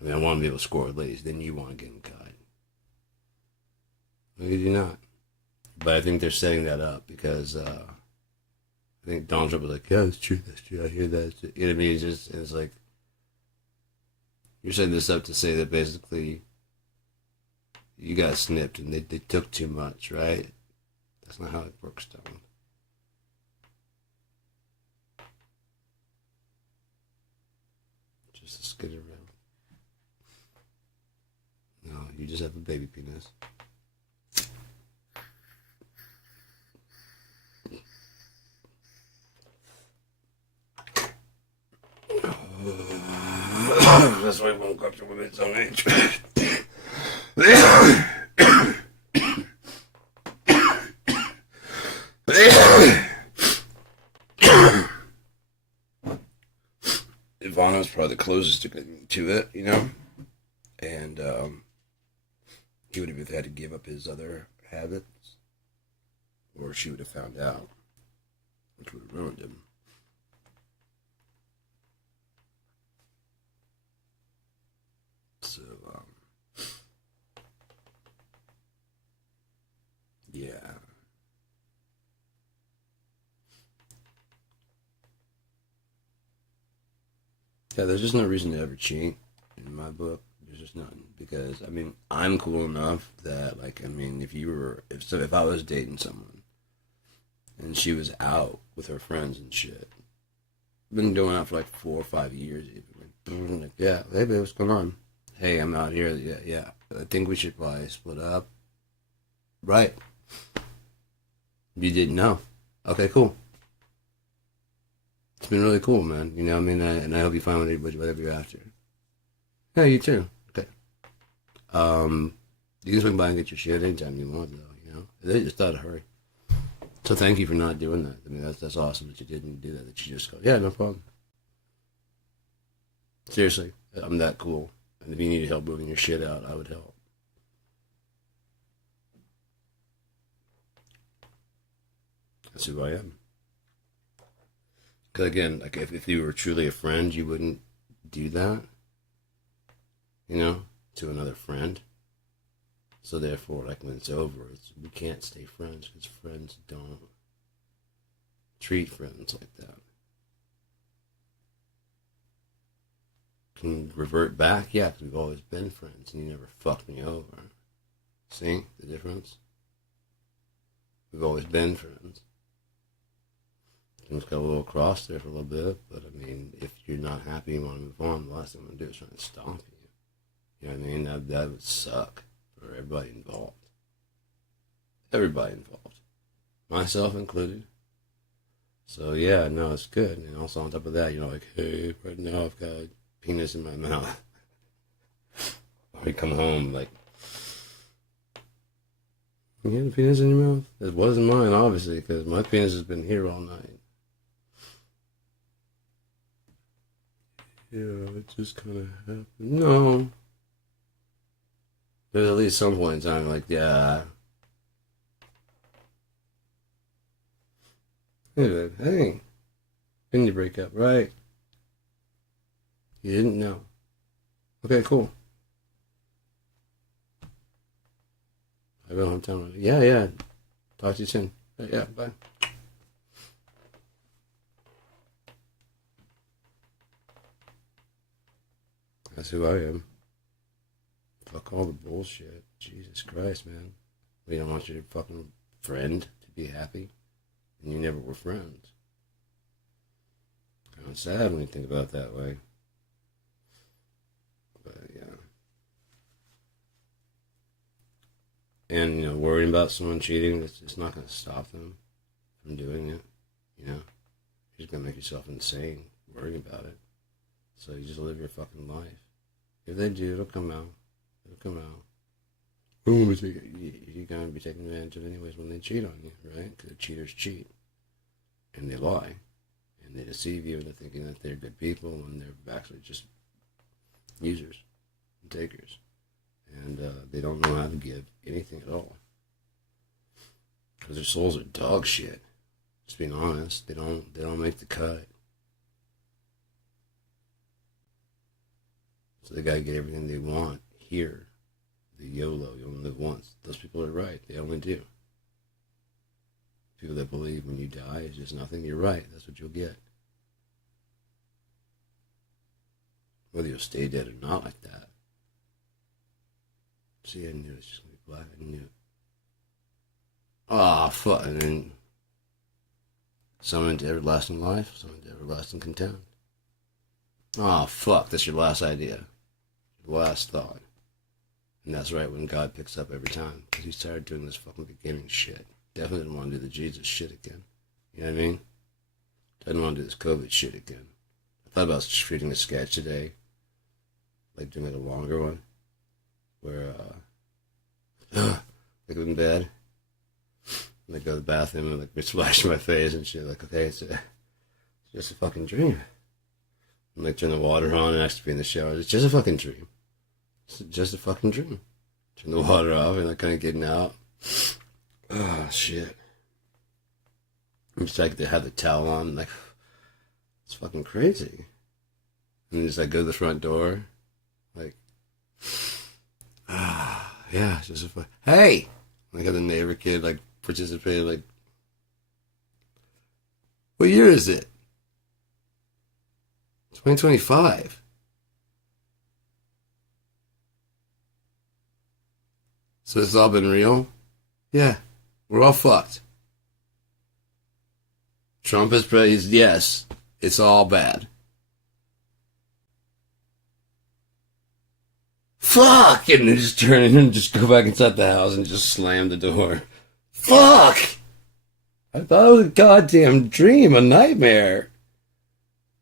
I mean, I want him to be able to score with ladies. Then you want to get him cut. Maybe do not. But I think they're setting that up because I think Donald Trump was like, yeah, that's true. I hear that. You know what I mean? It's like, you're setting this up to say that basically you got snipped and they took too much, right? That's not how it works, Don. Just to skid around. No, you just have a baby penis. That's why he won't comfortable with his own age. Ivano's probably the closest to it, you know? And he would have either had to give up his other habits, or she would have found out, which would have ruined him. So, yeah. Yeah, there's just no reason to ever cheat in my book. There's just none. Because, I mean, I'm cool enough that, like, I mean, if I was dating someone and she was out with her friends and shit, been doing that for like 4 or 5 years even. Like, yeah, hey babe, what's going on? Hey, I'm out here. Yeah. I think we should probably split up. Right. You didn't know. Okay, cool. It's been really cool, man. You know what I mean? And I hope you find whatever you're after. Yeah, you too. Okay. You can swing by and get your shit anytime you want, though, you know? They just out of hurry. So thank you for not doing that. I mean, that's awesome that you didn't do that, that you just go, yeah, no problem. Seriously, I'm that cool. And if you needed help moving your shit out, I would help. That's who I am. Because again, like if you were truly a friend, you wouldn't do that, you know, to another friend. So therefore, like when it's over, we can't stay friends because friends don't treat friends like that. Can revert back, yeah, because we've always been friends and you never fucked me over. See the difference? We've always been friends. Things got a little crossed there for a little bit, but I mean, if you're not happy and want to move on, the last thing I'm going to do is try to stomp you. You know what I mean? That would suck for everybody involved. Everybody involved. Myself included. So yeah, no, it's good. And also on top of that, you know, like, hey, right now I've got a penis in my mouth. Or you come home like, you got a penis in your mouth? It wasn't mine, obviously, because my penis has been here all night. Yeah, it just kind of happened. No. There's at least some point in time, like, yeah. Hey, didn't you break up, right? You didn't know. Okay, cool. I go home town. Yeah. Talk to you soon. Yeah, bye. That's who I am. Fuck all the bullshit. Jesus Christ, man. We don't want your fucking friend to be happy. And you never were friends. Kind of sad when you think about it that way. But, yeah. And, you know, worrying about someone cheating, it's not going to stop them from doing it. You know? You're just going to make yourself insane worrying about it. So you just live your fucking life. If they do, it'll come out. It'll come out. You're going to be taken advantage of anyways when they cheat on you, right? Because cheaters cheat. And they lie. And they deceive you into thinking that they're good people when they're actually just users and takers. And they don't know how to give anything at all. Because their souls are dog shit. Just being honest. They don't make the cut. So they gotta get everything they want here. The YOLO, you only live once. Those people are right. They only do. People that believe when you die it's just nothing, you're right. That's what you'll get. Whether you'll stay dead or not like that. See, I knew it was just gonna be black. I knew it. Ah, fuck. And then someone to everlasting life, someone to everlasting contempt. Oh, fuck. That's your last idea. Your last thought. And that's right when God picks up every time. Because he's tired of doing this fucking beginning shit. Definitely didn't want to do the Jesus shit again. You know what I mean? Doesn't want to do this COVID shit again. I thought about shooting a sketch today. Like doing a longer one. Where, like in bed. And I go to the bathroom and like splash my face and shit. Like, okay, it's just a fucking dream. And like turn the water on and actually be in the shower. It's just a fucking dream. It's just a fucking dream. Turn the water off and like kind of getting out. Oh shit. I'm just like to have the towel on. Like, it's fucking crazy. And just like go to the front door. Like, yeah, it's just a fuck. Hey! Like, have the neighbor kid like participated. Like, what year is it? 2025. So it's all been real? Yeah. We're all fucked. Trump is praised, yes. It's all bad. Fuck! And then just turn in and just go back inside the house and just slam the door. Fuck! I thought it was a goddamn dream, a nightmare.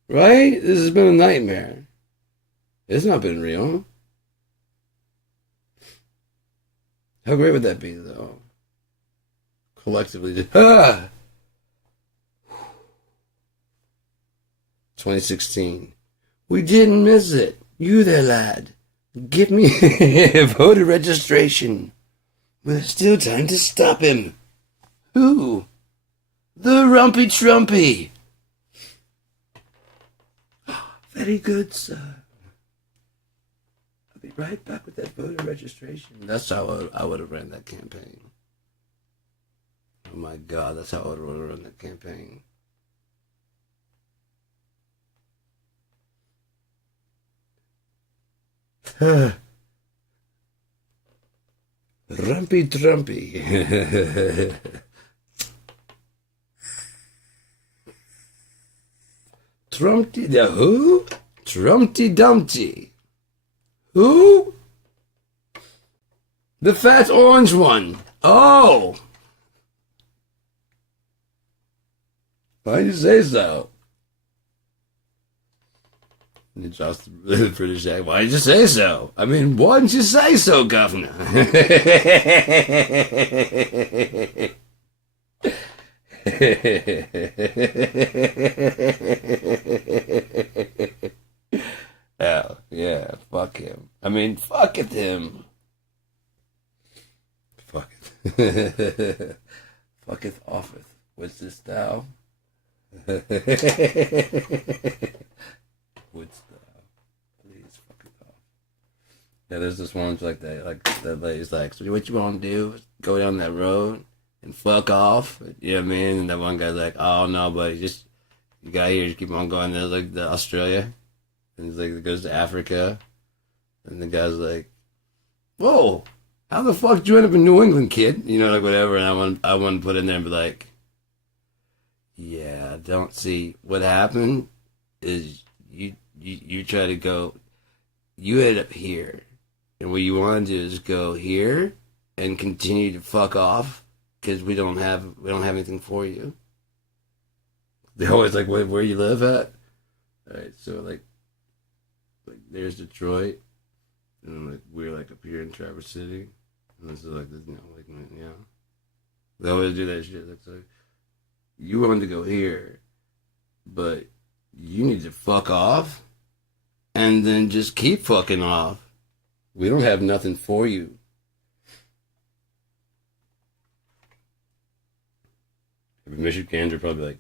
Right? This has been a nightmare. It's not been real. How great would that be, though? Collectively, 2016. We didn't miss it. You there, lad. Get me voter registration. There's still time to stop him. Who? The Rumpy Trumpy. Very good, sir. I'll be right back with that voter registration. That's how I would have ran that campaign. Oh my God, that's how I would have run that campaign. Rumpy Trumpy. Trumpty the who? Trumpty Dumpty. Who? The fat orange one. Oh! Why'd you say so? And just the British act. Why'd you say so? I mean, why didn't you say so, Governor? Oh, yeah, fuck him. I mean, fuck it him. Fuck it. Fucketh offeth. What's this thou? Wouldst thou? Please fuck it off. Yeah, there's this one like that lady's like, so what you want to do? Go down that road and fuck off? You know what I mean? And that one guy's like, oh no, buddy, just you got here, just keep on going. There's like the Australia. And he's like, it goes to Africa. And the guy's like, whoa, how the fuck did you end up in New England, kid? You know, like whatever. And I want to put in there and be like, yeah, don't see what happened is you try to go, you end up here. And what you want to do is go here and continue to fuck off because we don't have anything for you. They always like, where you live at? All right, so like there's Detroit, and like we're like up here in Traverse City, and this is like this, you know, like yeah. They always do that shit. It's like you wanted to go here, but you need to fuck off, and then just keep fucking off. We don't have nothing for you. Michiganders are probably like,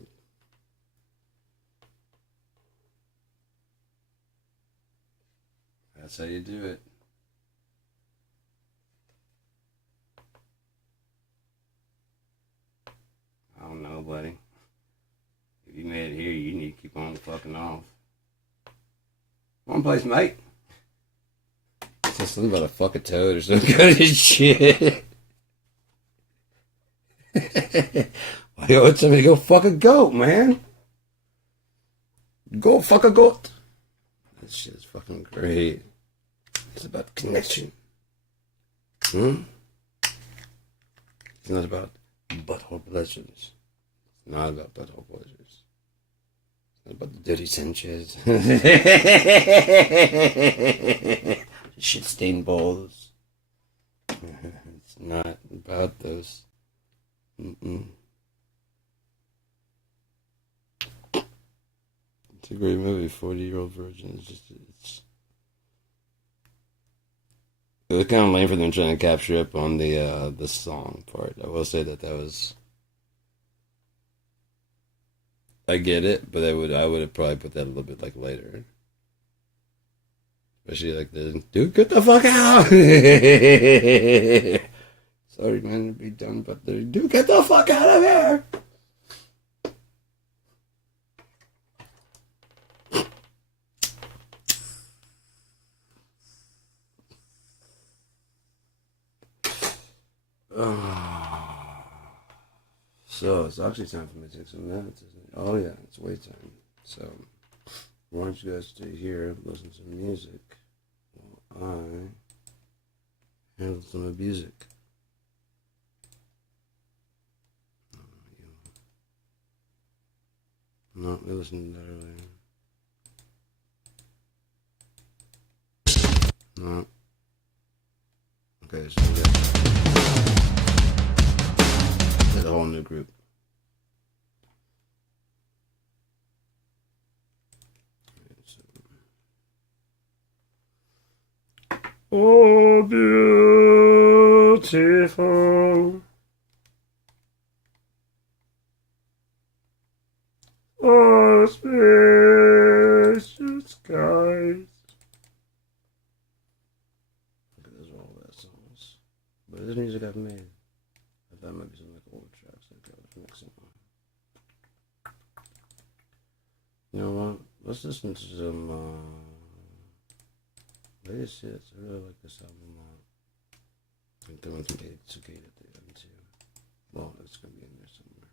That's how you do it. I don't know, buddy. If you made it here, you need to keep on fucking off. One place, mate. It's something about a fucking toad or some kind of shit. Why you want somebody to go fuck a goat, man? Go fuck a goat. That shit is fucking great. It's about connection. It's not about butthole pleasures. It's not about butthole pleasures. It's not about the dirty Sanchez. Shit stained balls. It's not about those. It's a great movie. 40-Year-Old Virgin. It was kind of lame for them trying to capture up on the song part. I will say that was. I get it, but I would have probably put that a little bit like later. Especially like the dude, get the fuck out! Sorry, man, to be done, but the dude, get the fuck out of here! So it's actually time for me to take some minutes, isn't it? Oh yeah, it's wait time. So why don't you guys stay here, listen to music, while I handle some music. No, we listened to that earlier. No. Okay, so we got a whole new group. Oh, beautiful. Oh, spacious skies. Okay, those are all that songs. But this music I've made. I thought it might be some like old tracks that I was mixing on. You know what? Let's listen to some latest hits. I really like this album a lot. I'm throwing some Cicada at the end too. Well, it's gonna be in there somewhere.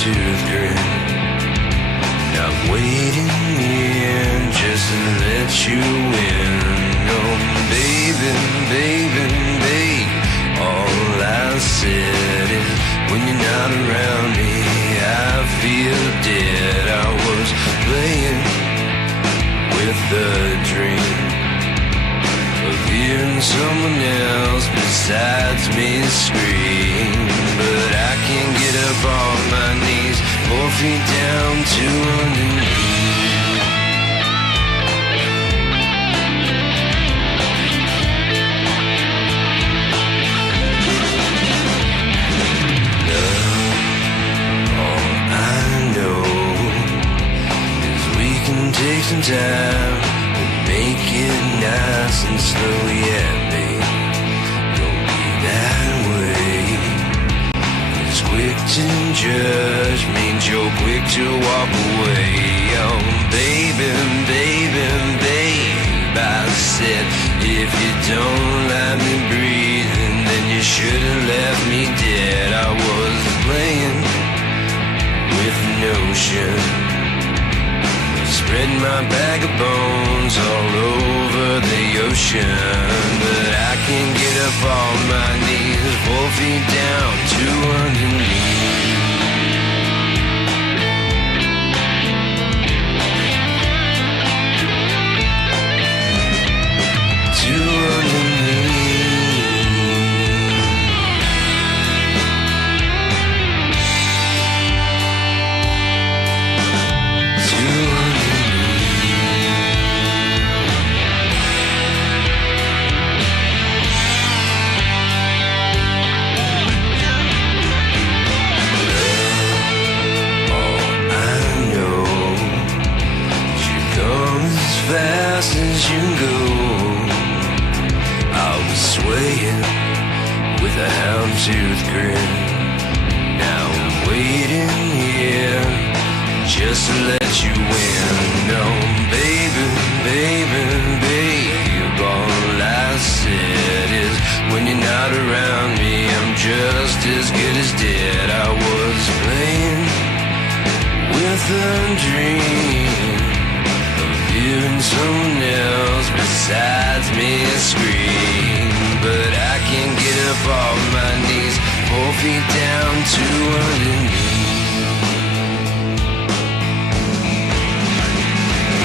houndstooth grin. I'm waiting here just to let you in. Oh, baby, baby, babe, all I said is when you're not around me, I feel dead. I was playing with the dream of hearing someone else besides me scream. But I can't get up off my knees, 4 feet down to underneath. Take some time and make it nice and slow, yeah, babe. Don't be that way. 'Cause quick to judge means you're quick to walk away. Oh, baby, baby, babe, I said if you don't let me breathing, then you should have left me dead. I was playing with the notion, spread my bag of bones all over the ocean. But I can't get up on my knees, 4 feet down to underneath. To underneath. Fast as you go, I was swaying with a houndstooth grin. Now I'm waiting here just to let you in. No, baby, baby, babe, all I said is when you're not around me, I'm just as good as dead. I was playing with a dream, hearing someone else besides me scream. But I can't get up off my knees, 4 feet down to underneath.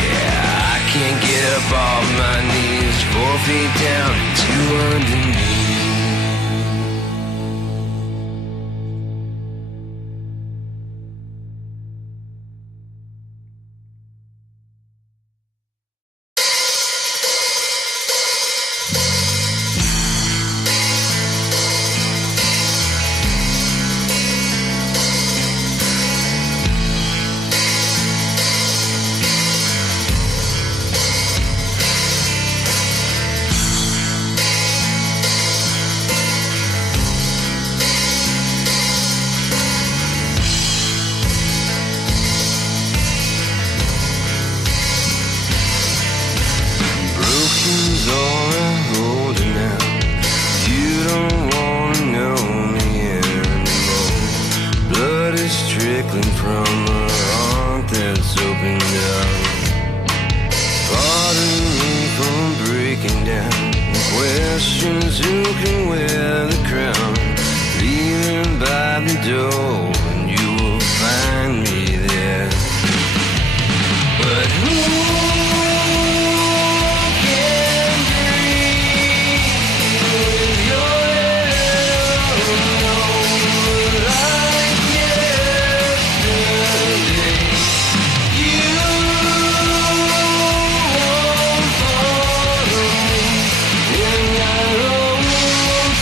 Yeah, I can't get up off my knees, 4 feet down to underneath.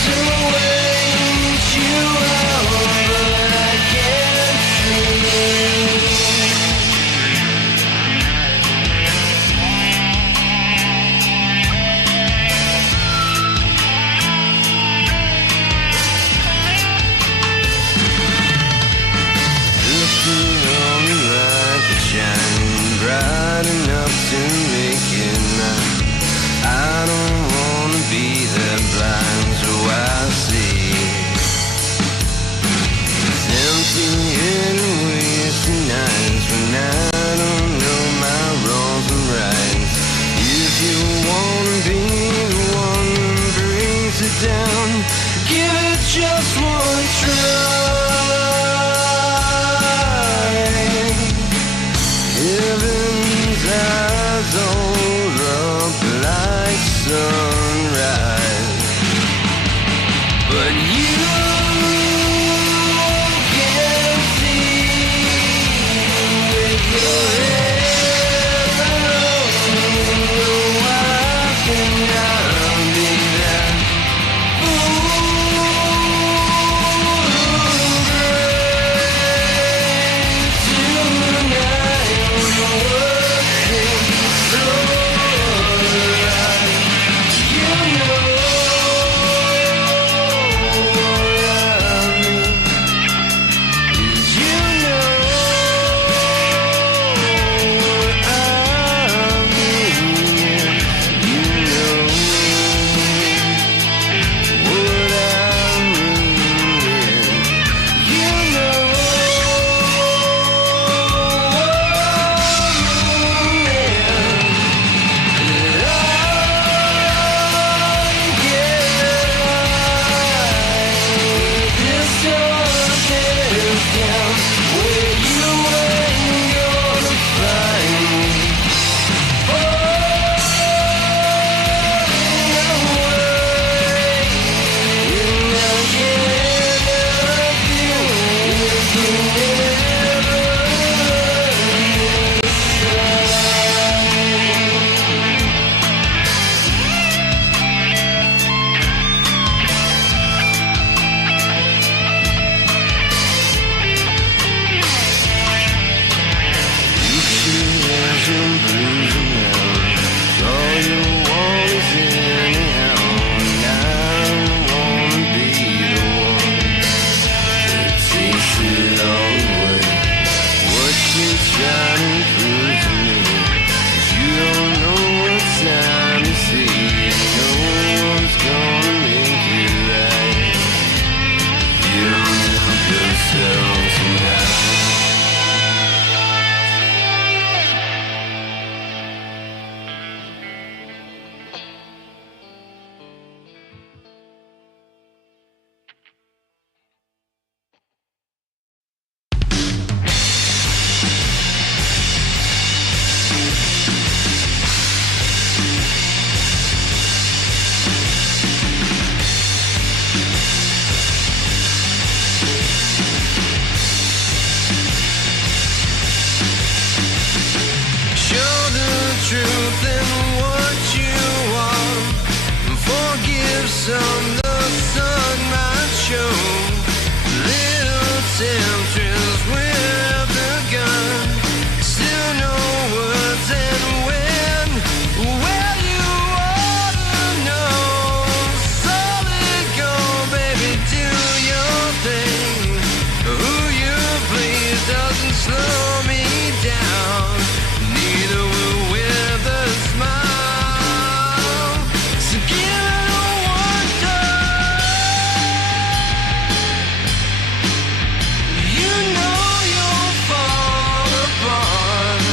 To Give it just one try. Heaven's eyes hold up like sunrise, but you can see with your head alone. Why can I be that fool tonight? Working so right, you know what I mean. Is you know what I mean. You know what I mean. You know this dark is down where you ain't gonna find me. Show the truth in what you want. Forgive some the sun might show. Little temptress with the gun. Still no words and when. Well, you ought to know. Solid gold, baby, do your thing. Who you please doesn't slow me down. Neither will with a smile. So give it a wonder. You know you'll fall apart.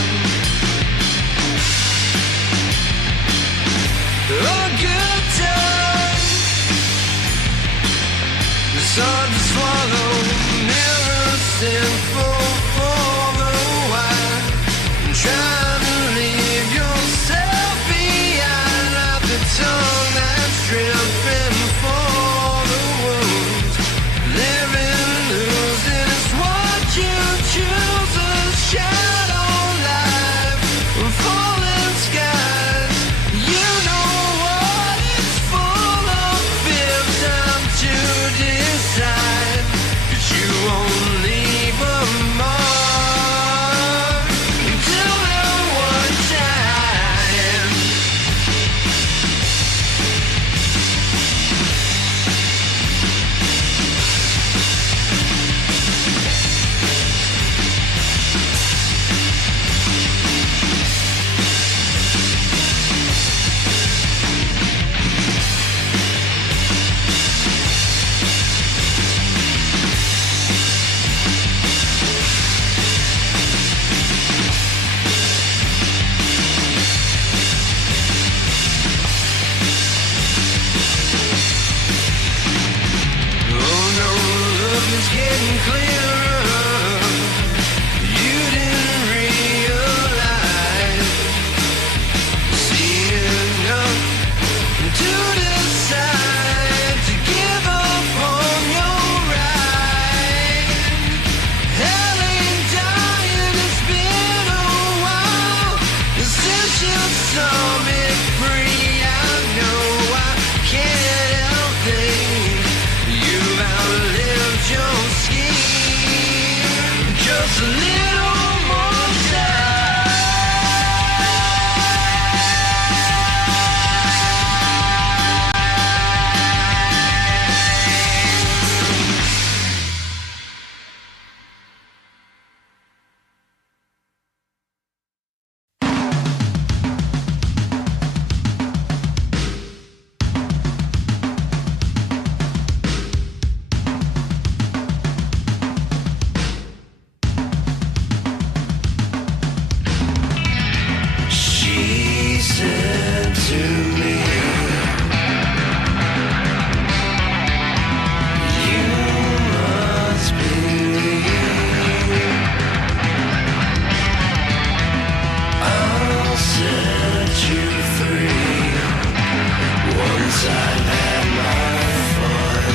A good time. It's hard to swallow. Never sinful for the wine. Trying to leave yourself behind, like the tongue that's dripping for the wound. Living losing is what you choose. A shadow life, falling skies. You know what it's full of. Fifth time to decide, 'cause you won't leave a mark. is getting clearer. You didn't realize, seen enough to decide to give up on your ride. Hell ain't dying, it's been a while since you saw me free. I know I can't help it. You've outlived your scheme. Just a little more time. She said to me, you must believe I'll set you free once I've had my fun.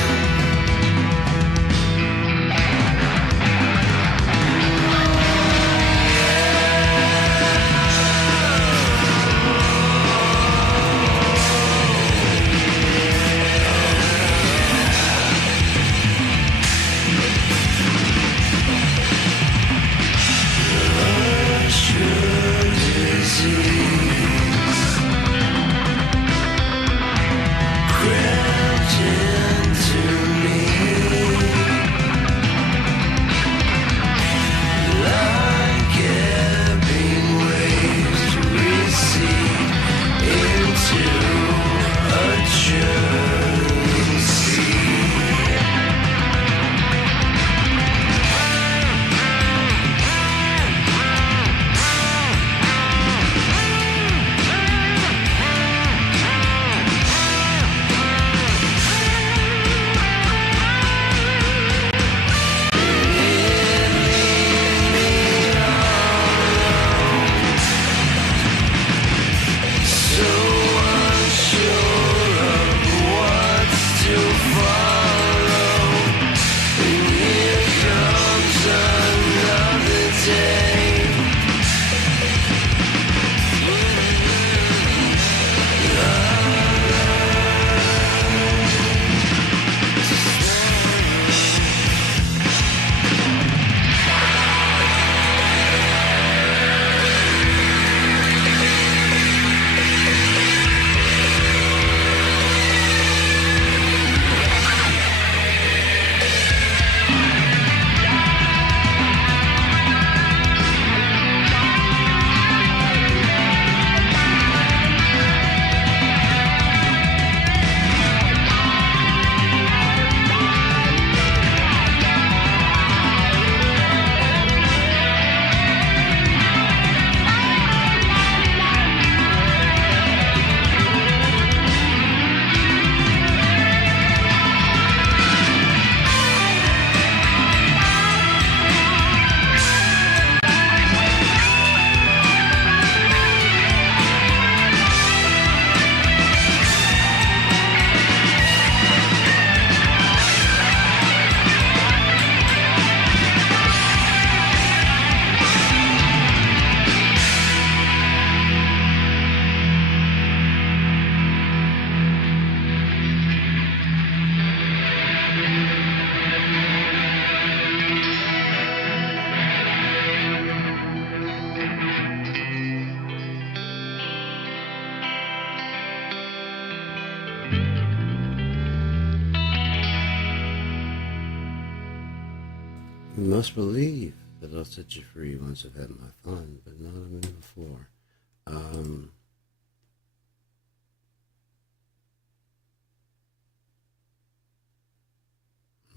You must believe that I'll set you free once I've had my fun, but not a minute before.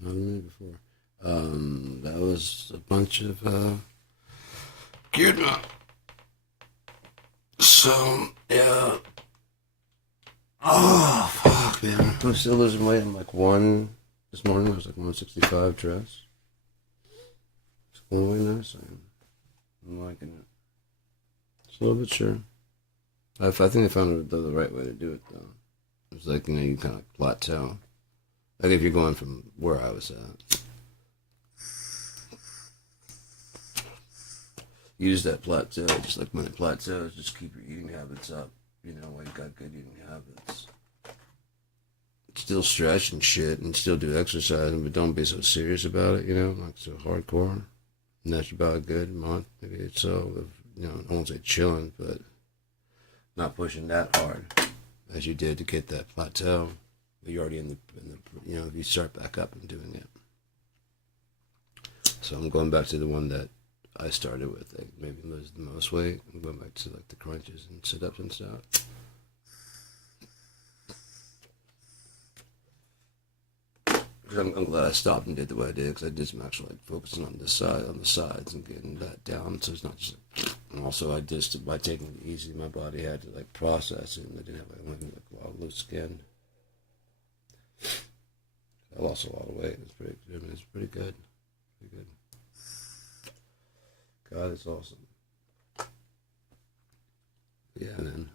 Not a minute before. That was a bunch of geared up. So yeah. Oh fuck, man! I'm still losing weight. I'm like 1 This morning I was like 165 dress. It's going way nice. I'm liking it. It's a little bit sure. I think they found the right way to do it though. It's like, you kind of plateau. Like if you're going from where I was at. Use that plateau, just like when it plateaus, just keep your eating habits up. While you've got good eating habits. Still stretch and shit and still do exercise, but don't be so serious about it, like so hardcore. And that's about a good month, maybe it's so, I won't say chilling, but not pushing that hard as you did to get that plateau. But you're already in the if you start back up and doing it. So I'm going back to the one that I started with, like maybe lose the most weight. I'm going back to like the crunches and sit-ups and stuff. I'm glad I stopped and did the way I did, because I did some actual like focusing on the sides and getting that down, so it's not just like, and also I just, by taking it easy, my body had to like process it, and I didn't have like a lot of loose skin. I lost a lot of weight. It's pretty good. Pretty good. God, it's awesome. Yeah, man.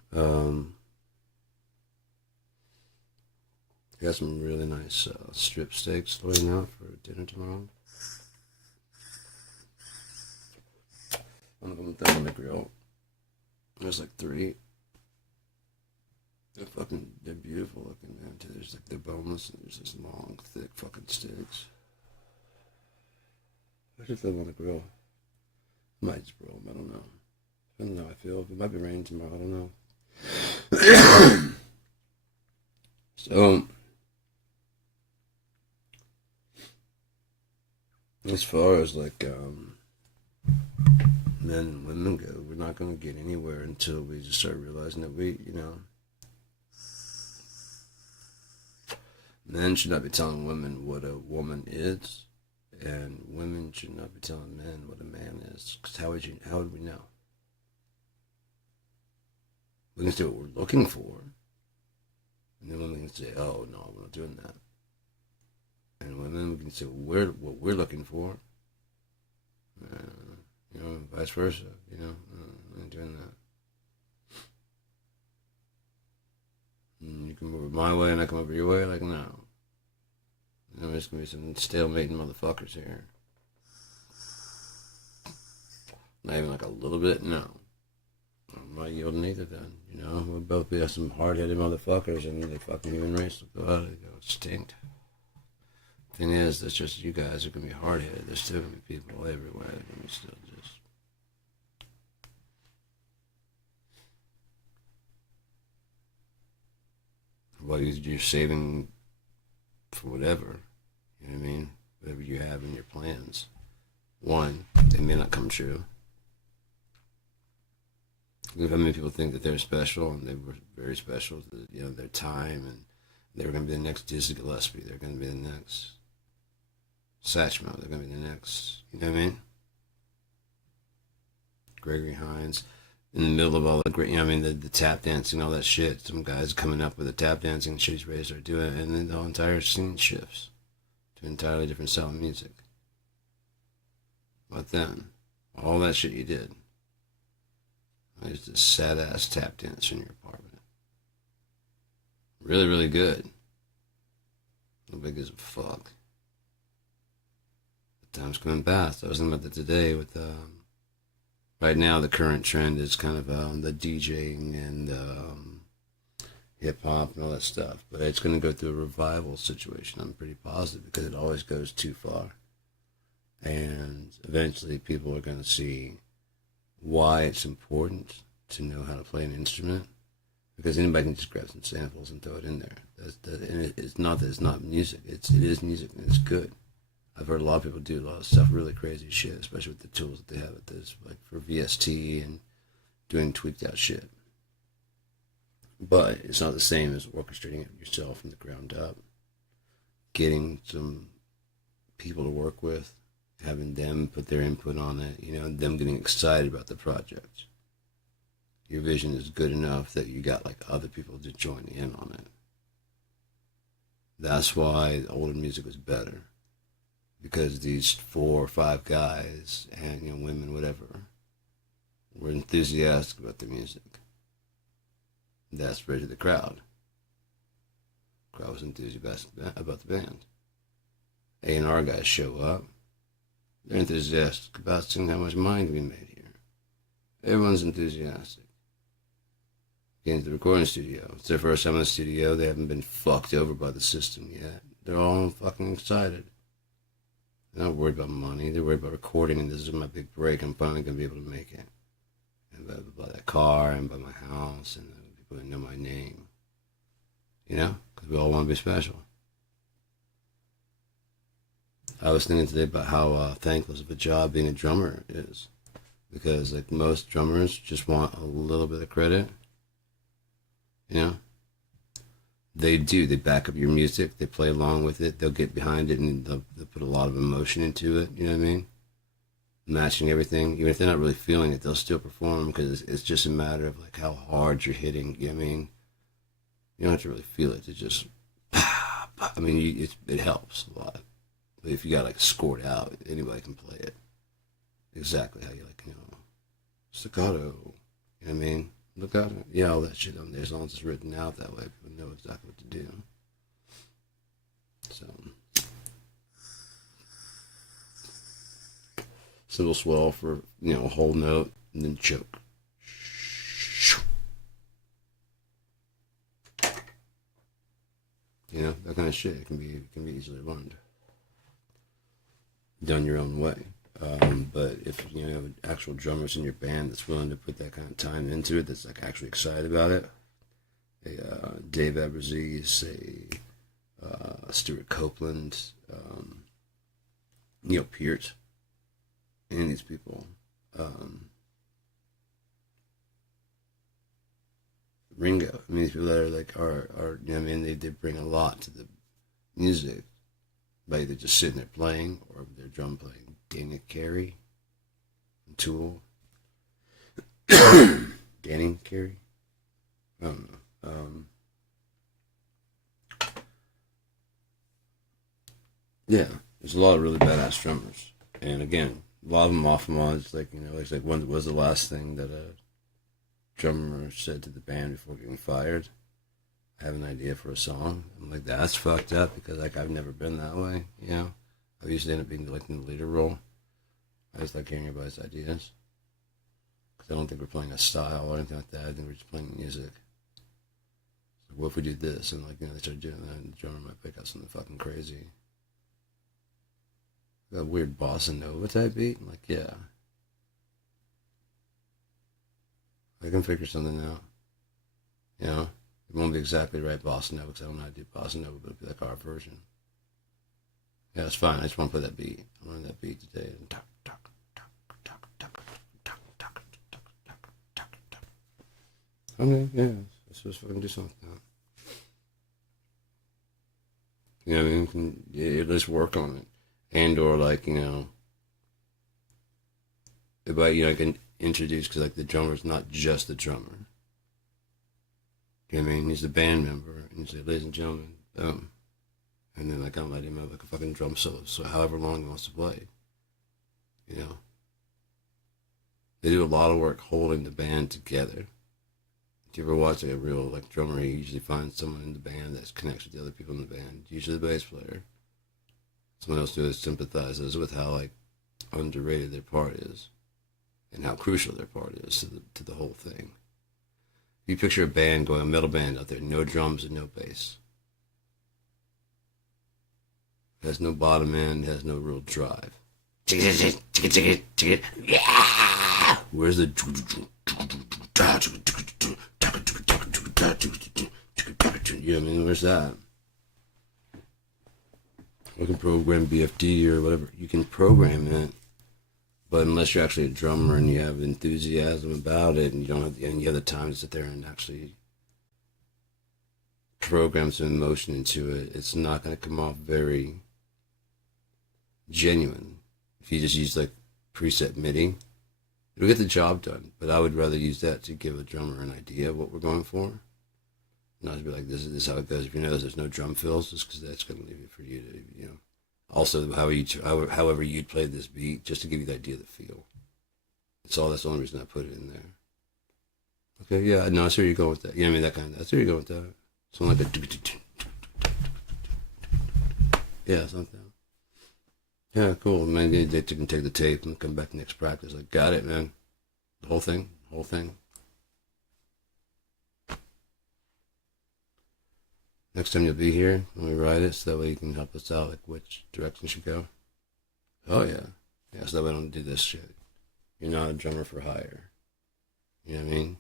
I got some really nice strip steaks going out for dinner tomorrow. One of them on the grill. There's like 3. They're beautiful looking, man. There's like, they're boneless, and there's this long, thick fucking steaks. I should throw them on the grill. I might just grill them, I don't know. Depending on how I feel. It might be raining tomorrow, I don't know. So, as far as like men and women go, we're not going to get anywhere until we just start realizing that men should not be telling women what a woman is, and women should not be telling men what a man is. Because how would we know? We can say what we're looking for, and then women can say, "Oh no, we're not doing that." And women, we can say what we're looking for. Vice versa. We're not doing that. And you come over my way and I come over your way. Like, no. There's gonna be some stalemating motherfuckers here. Not even like a little bit. No. I'm not yielding either. Then we'll both be some hard-headed motherfuckers, and the fucking human race will go out and go extinct. Thing is, that's just you guys are gonna be hard-headed. There's still gonna be people everywhere. They're gonna be still just. Well, you're saving for whatever. You know what I mean? Whatever you have in your plans. One, they may not come true. Look how many people think that they're special, and they were very special. Their time, and they were going to be the next Dizzy Gillespie. They're going to be the next Satchmo. They're going to be the next. You know what I mean? Gregory Hines, in the middle of all the great, the tap dancing, all that shit. Some guys coming up with the tap dancing shit he's ready to start doing, and then the whole entire scene shifts to an entirely different style of music. But then, all that shit you did. There's this sad-ass tap dance in your apartment. Really, really good. No big as a fuck. The time's coming fast. I was thinking about that today with, right now the current trend is kind of the DJing and hip-hop and all that stuff. But it's going to go through a revival situation, I'm pretty positive, because it always goes too far. And eventually people are going to see why it's important to know how to play an instrument, because anybody can just grab some samples and throw it in there. And it's not that it's not music. It is music, and it's good. I've heard a lot of people do a lot of stuff, really crazy shit, especially with the tools that they have at this, like for VST and doing tweaked out shit. But it's not the same as orchestrating it yourself from the ground up, getting some people to work with, having them put their input on it, them getting excited about the project. Your vision is good enough that you got like other people to join in on it. That's why the older music was better. Because these 4 or 5 guys and women, whatever, were enthusiastic about the music. That spread to the crowd. The crowd was enthusiastic about the band. A&R guys show up. They're enthusiastic about seeing how much money can be made here. Everyone's enthusiastic. Get into the recording studio. It's their first time in the studio. They haven't been fucked over by the system yet. They're all fucking excited. They're not worried about money. They're worried about recording, and this is my big break. I'm finally going to be able to make it. And buy that car, and buy my house, and people that know my name. Because we all want to be special. I was thinking today about how thankless of a job being a drummer is. Because, like, most drummers just want a little bit of credit. They do. They back up your music. They play along with it. They'll get behind it, and they'll put a lot of emotion into it. You know what I mean? Matching everything. Even if they're not really feeling it, they'll still perform because it's just a matter of, like, how hard you're hitting. You know what I mean? You don't have to really feel it. It's just, I mean, it helps a lot. But if you got, like, scored out, anybody can play it. Exactly how you, like, staccato. You know what I mean? Look out. Yeah, all that shit on there. As long as it's written out that way, people know exactly what to do. So, simple swell for, a whole note, and then choke. That kind of shit. It can be easily learned. Done your own way. But if you have actual drummers in your band that's willing to put that kind of time into it, that's like actually excited about it, Dave Abbruzzese, Stuart Copeland, Neil Peart, any of these people, Ringo. I mean, these people that are they bring a lot to the music by either just sitting there playing or their drum playing. Dana Carey, Tool, Danny Carey. I don't know. Yeah, there's a lot of really badass drummers, and again, a lot of them off and on. It's like it's like when was the last thing that a drummer said to the band before getting fired? I have an idea for a song. I'm like, that's fucked up because I've never been that way. I usually end up being like in the leader role. I just like hearing everybody's ideas. Because I don't think we're playing a style or anything like that. I think we're just playing music. So what if we do this? And they start doing that and the drummer might pick up something fucking crazy. That weird bossa nova type beat? I'm like, yeah. I can figure something out. It won't be exactly right bossa nova because I don't know how to do bossa nova, but it'll be like our version. Yeah, it's fine. I just want to play that beat. I learned that beat today. Okay, yeah, let's just fucking do something like that. You can at least work on it. And or I can introduce, because the drummer's not just the drummer. You know what I mean? He's the band member. And you say, ladies and gentlemen, boom. And then I'll let him have a fucking drum solo. So however long he wants to play. They do a lot of work holding the band together. If you ever watch a real drummer, he usually finds someone in the band that connects with the other people in the band. Usually the bass player. Someone else who sympathizes with how underrated their part is. And how crucial their part is to the whole thing. If you picture a metal band out there, no drums and no bass. It has no bottom end, it has no real drive. Where's the... Where's that? You can program BFD or whatever. You can program it, but unless you're actually a drummer and you have enthusiasm about it, and you don't have the time to sit there and actually program some emotion into it, it's not going to come off very genuine. If you just use preset MIDI, it'll get the job done. But I would rather use that to give a drummer an idea of what we're going for, Not to be like, this is how it goes. If you notice there's no drum fills, it's because that's going to leave it for you to, you know. Also, however you'd play this beat, just to give you the idea of the feel. That's the only reason I put it in there. Okay, yeah, no, I see where you're going with that. You know what I mean? That kind of, I see where you're going with that. Something like a... Yeah, something. Yeah, cool. Man, they can take the tape and come back next practice. Like, got it, man. The whole thing. Next time you'll be here when we write it, so that way you can help us out, like which direction should go. Oh yeah, yeah. So that way I don't do this shit. You're not a drummer for hire. You know what I mean?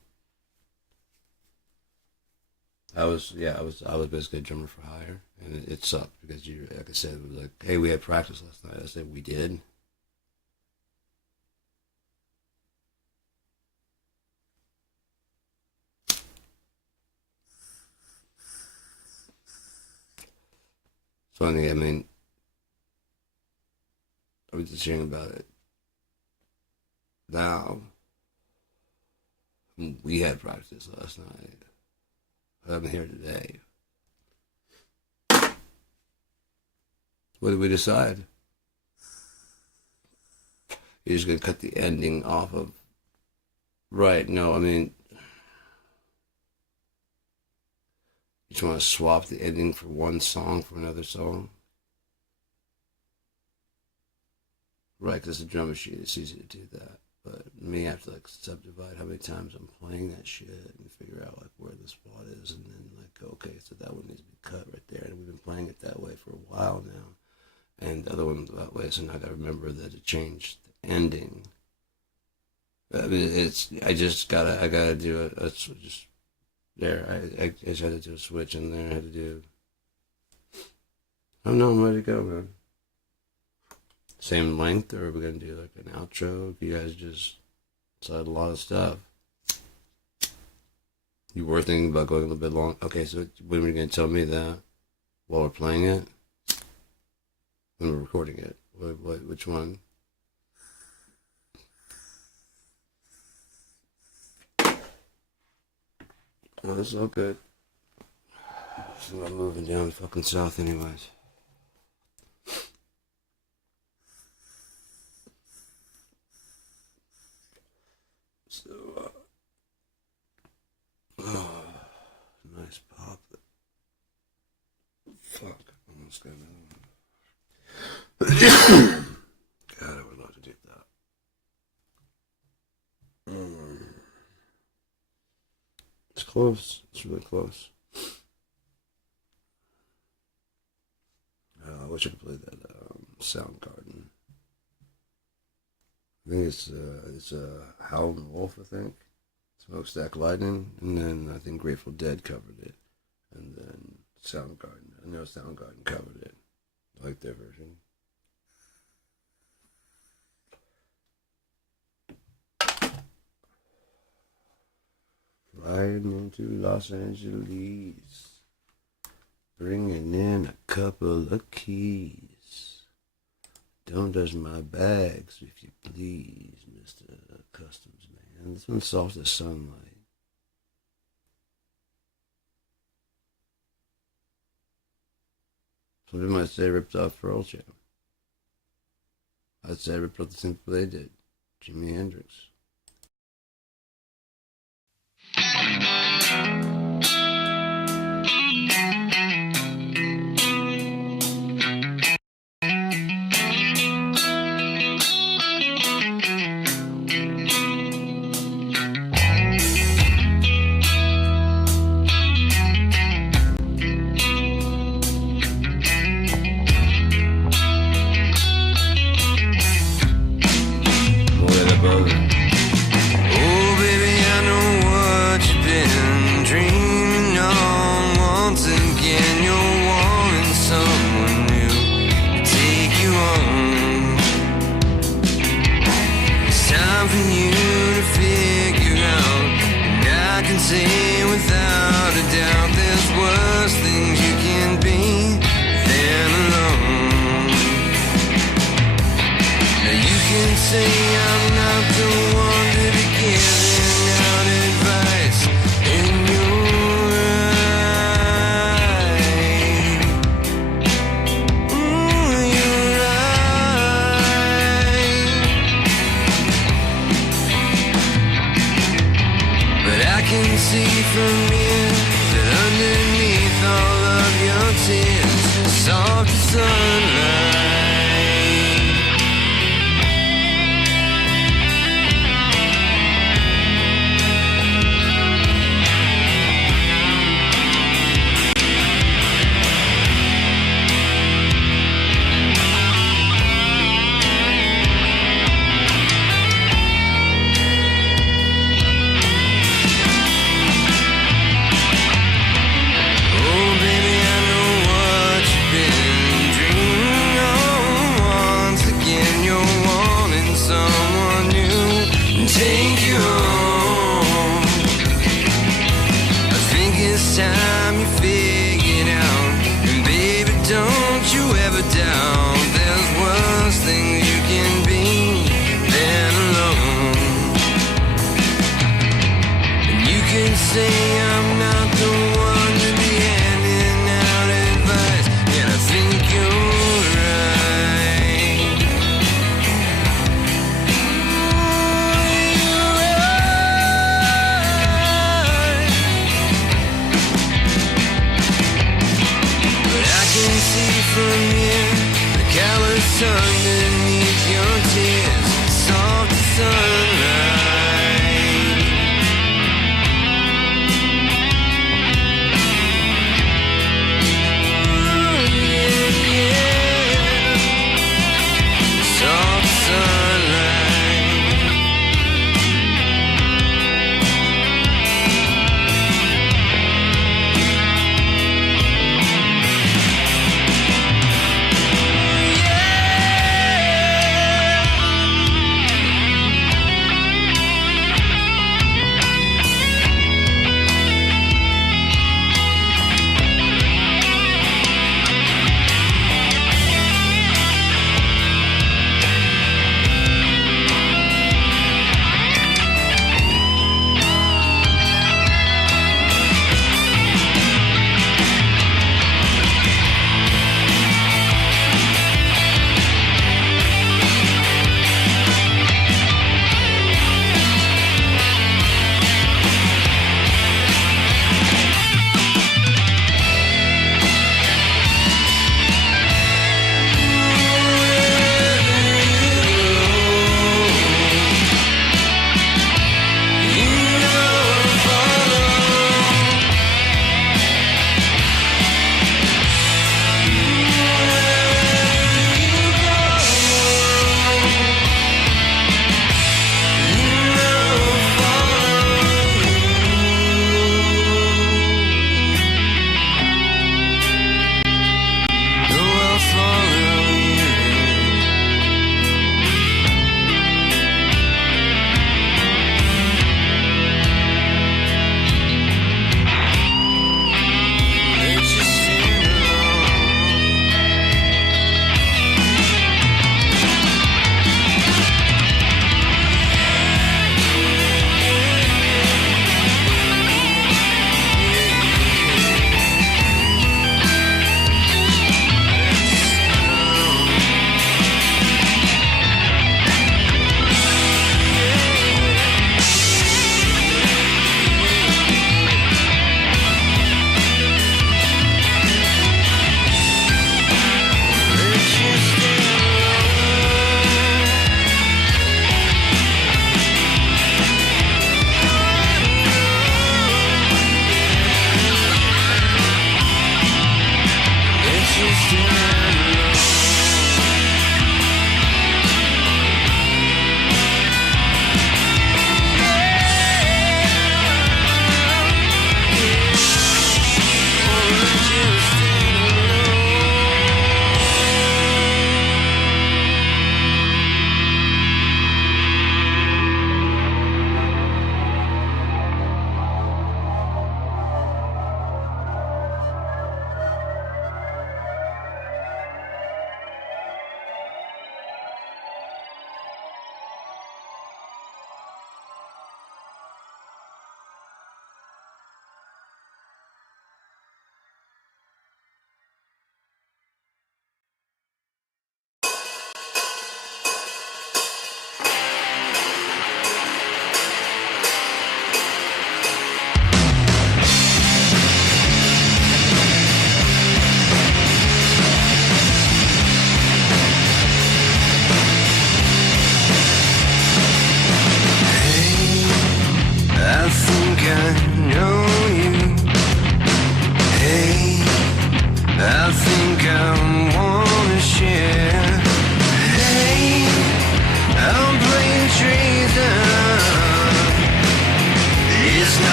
I was basically a drummer for hire, and it sucked because you, like I said, it was like, hey, we had practice last night. I said we did. So I mean, I was just hearing about it now. We had practice last night. I'm here today. What did we decide? You're just gonna cut the ending off of... Right, no, I mean... You just want to swap the ending for one song for another song? Right, because it's a drum machine, it's easy to do that. But me, I have to like subdivide how many times I'm playing that shit and figure out like where the spot is, and then like go, okay, so that one needs to be cut right there, and we've been playing it that way for a while now, and the other one that way, so now I gotta remember that it changed the ending. I mean, I gotta do it. That's just there. I just had to do a switch in there. I had to do. I don't know. I'm ready to go, man. Same length, or are we gonna do like an outro? You guys just said a lot of stuff. You were thinking about going a little bit long. Okay, so when are you gonna tell me that? While we're playing it? When we're recording it? Which one? Oh, this is all good. So I'm moving down fucking south anyways. So, nice pop. Fuck, almost got another one. God, I would love to do that. It's close. It's really close. I wish I could play that Soundgarden. I think it's Howlin' Wolf, I think. Smokestack Lightning, and then I think Grateful Dead covered it, and then Soundgarden. I know Soundgarden covered it. I like their version. Flying into Los Angeles, bringing in a couple of keys. Don't touch my bags, if you please, Mr. Customs Man. This one's soft as sunlight. Some people might say ripped off Pearl Jam. I'd say ripped off the same people they did. Jimi Hendrix. us underneath your tears, soft sunlight. Soft sunlight.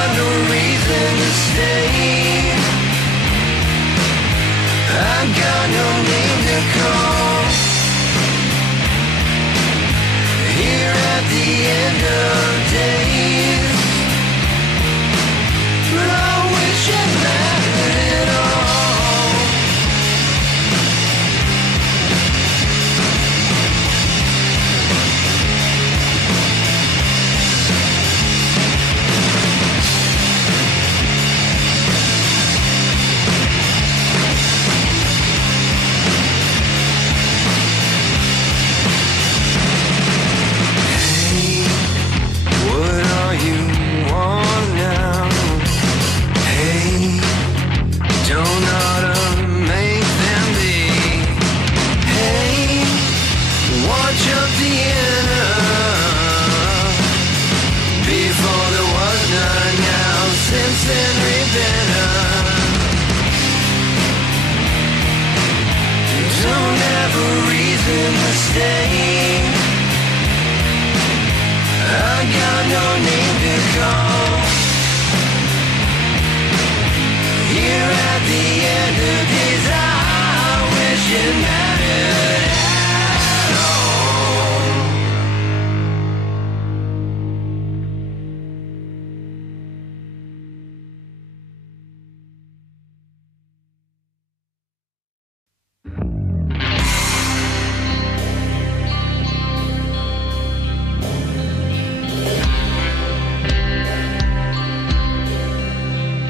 got no reason to stay. I got no name to call. Here at the end of days, but I wish it mattered at all.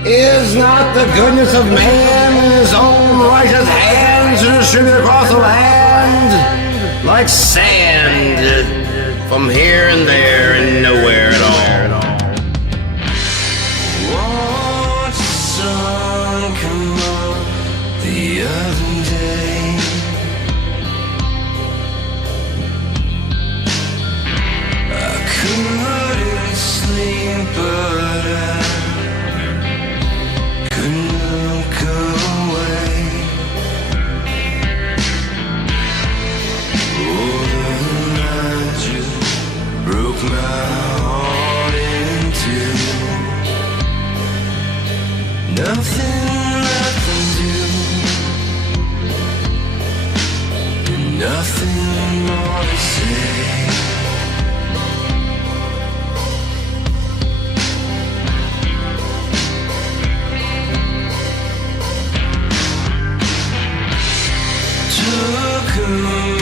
Is not the goodness of man in his own righteous hands to distribute across the land like sand from here and there and nowhere at all? Watch the sun come up the other day. I couldn't sleep, but I couldn't look away. Oh, the night just broke my heart in two. Nothing left to do, and nothing more to say. Took a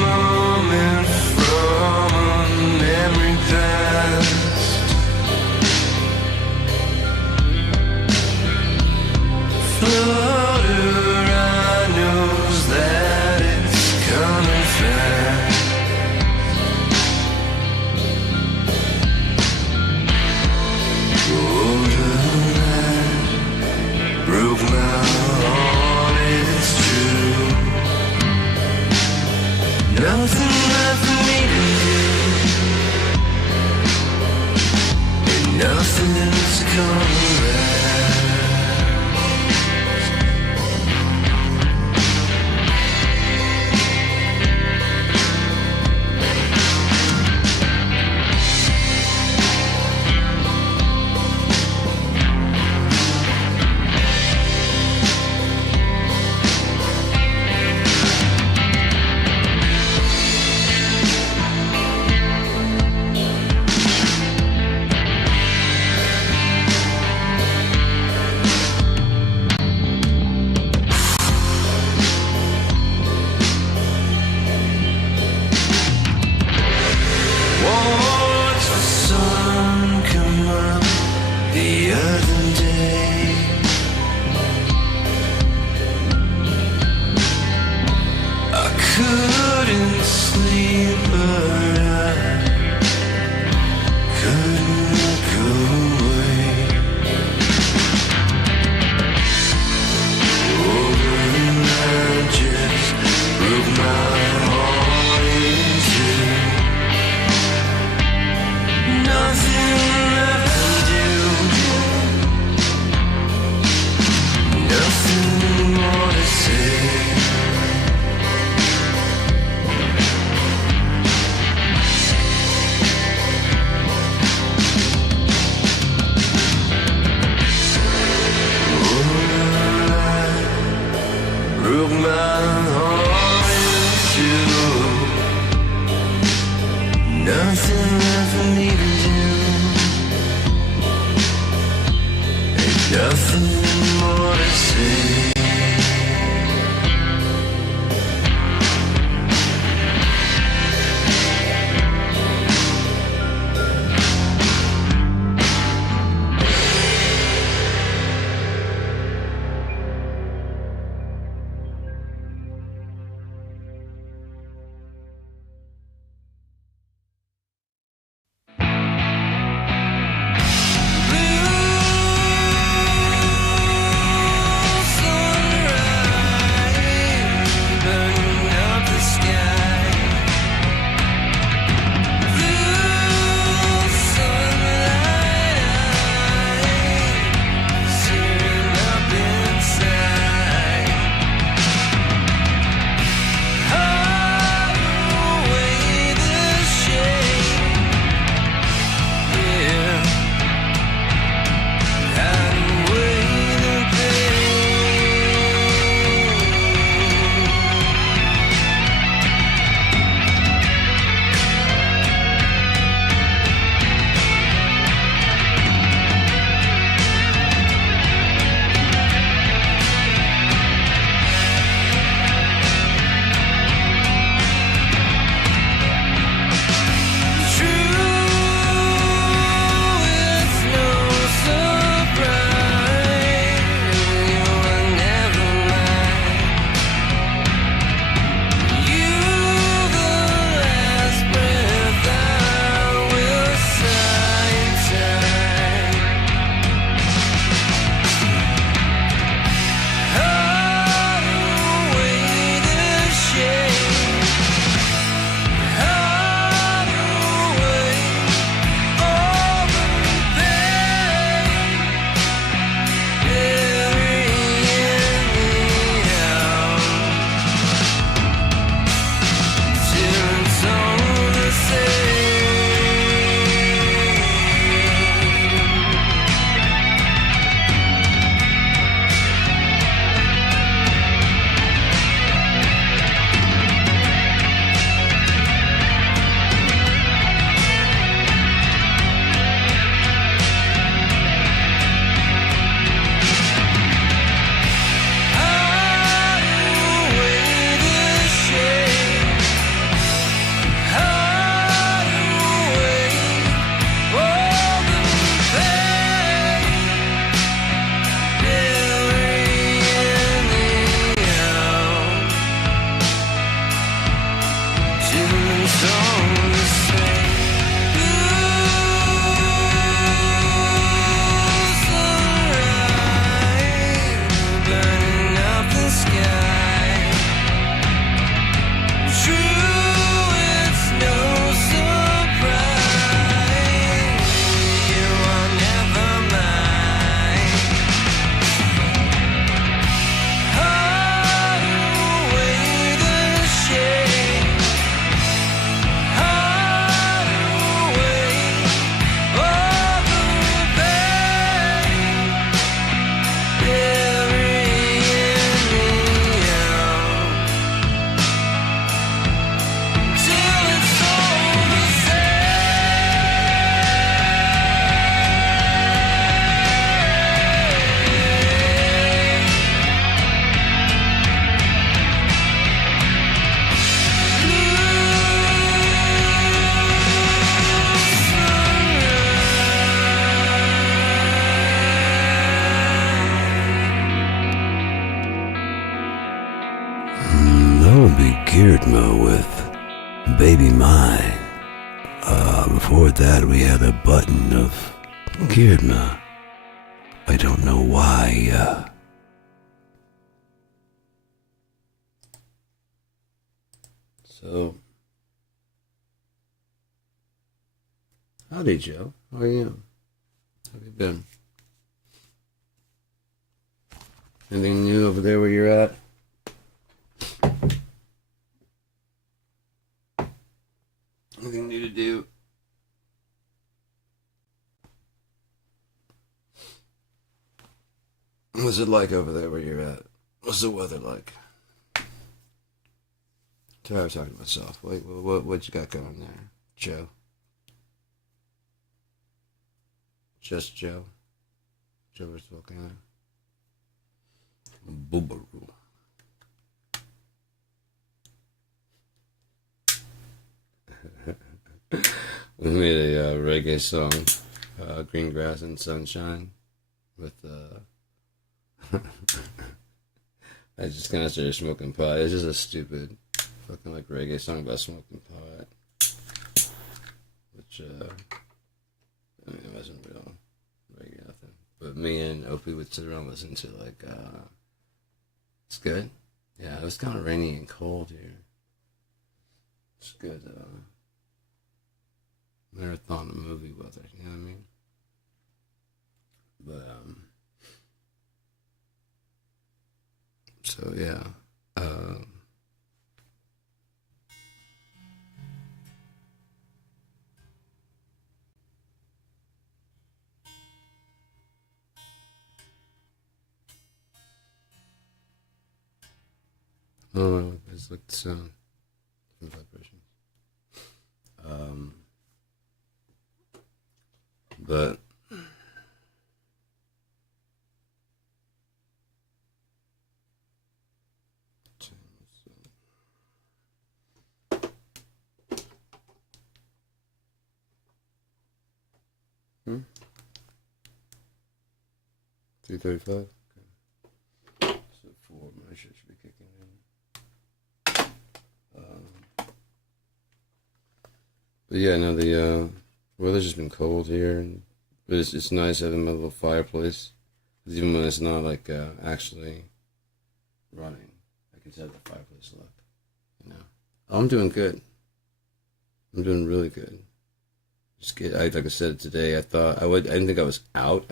moment from a memory past, flutter, I knows that it's coming fast. Oh, the night broke my heart, it's true. Nothing left for me to do, and nothing's gonna last. Couldn't sleep, but I couldn't look away. Oh, the night just broke my heart in two. Nothing left to do, nothing more to say. Kirdma with Baby Mine. Before that we had a button of Kirdma. I don't know why, So, howdy, Joe. How are you? How have you been? Anything new over there where you're at? Anything new to do? What's it like over there where you're at? What's the weather like? Tired of talking to myself. What you got going there, Joe? Just Joe? Joe versus Volcano? Boobaroo. We made a reggae song, Green Grass and Sunshine, with I just kind of started smoking pot. It's just a stupid fucking like reggae song about smoking pot, which I mean it wasn't real reggae nothing. But me and Opie would sit around and listen to like it's good. Yeah, it was kind of rainy and cold here. It's good. Marathon movie weather, you know what I mean? But so yeah. Oh, it's like the sound, the vibrations. But hmm? 3:35. Okay. So 4. My shit should be kicking in. But yeah, no, the weather's just been cold here, but it's nice having my little fireplace. 'Cause even when it's not like actually running, I can set the fireplace up. You know, I'm doing good. I'm doing really good. Like I said today, I didn't think I was out,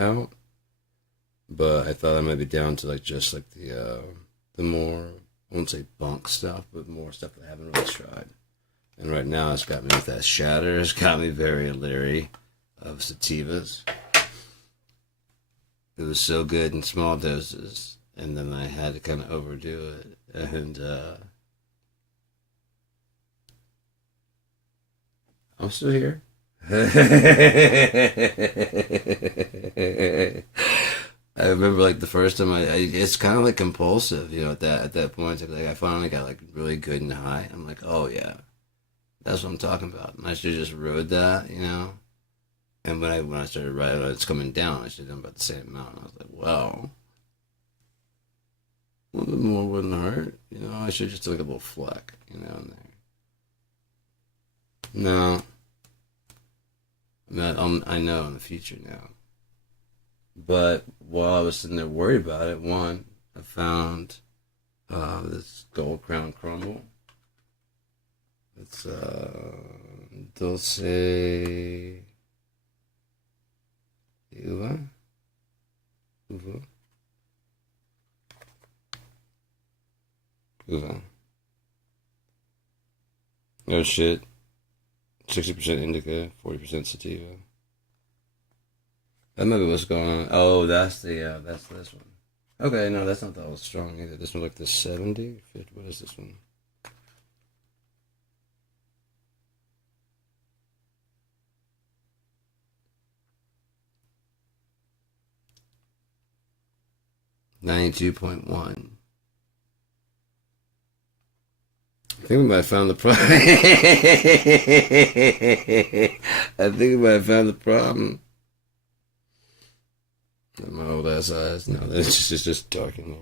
but I thought I might be down to like just like the more, I won't say bunk stuff, but more stuff that I haven't really tried. And right now, it's got me with that shatter. It's got me very leery of sativas. It was so good in small doses, and then I had to kind of overdo it. And I'm still here. I remember like the first time it's kind of like compulsive, you know. At that point, like I finally got like really good and high. I'm like, oh yeah. That's what I'm talking about. And I should have just rode that, you know. And when I started riding, it's coming down. I should have done about the same amount. And I was like, well, a little bit more wouldn't hurt, you know. I should just do like a little fleck, you know, in there. No, I know in the future now. But while I was sitting there worried about it, one, I found this Gold Crown Crumble. It's Dulce Uva. No shit. 60% indica, 40% sativa. That might be what's going on. Oh, that's this one. Okay, no, that's not that all strong either. This one's like the 70. What is this one? $92.1. I think we might have found the problem. I think we might have found the problem. My old ass eyes. No, it's just dark in there.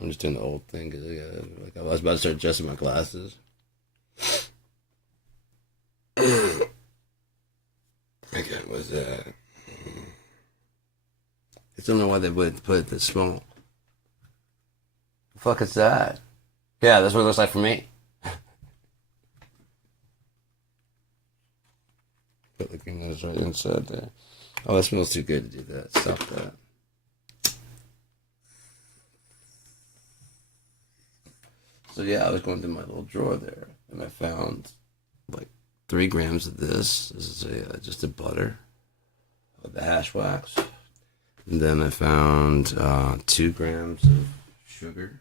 I'm just doing the old thing because like I was about to start adjusting my glasses. Okay, what's that? I don't know why they would put it this small. The fuck is that? Yeah, that's what it looks like for me. Put the green nose right inside there. Oh, that smells too good to do that. Stop that. So yeah, I was going through my little drawer there, and I found like 3 grams of this. This is just a butter of the hash wax. And then I found 2 grams of sugar.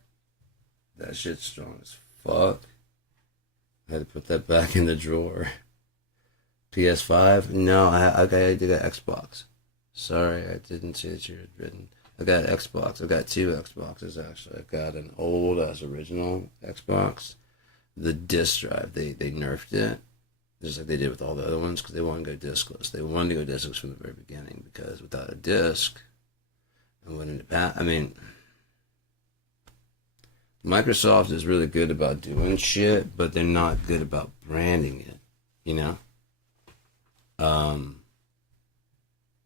That shit's strong as fuck. I had to put that back in the drawer. PS5? No, I did an Xbox. Sorry, I didn't see that you had written. I got Xbox. I've got two Xboxes actually. I've got an old as original Xbox. The disc drive, they nerfed it, just like they did with all the other ones, because they wanted to go discless. They wanted to go discless from the very beginning, because without a disc, and when in the past, I mean, Microsoft is really good about doing shit, but they're not good about branding it, you know?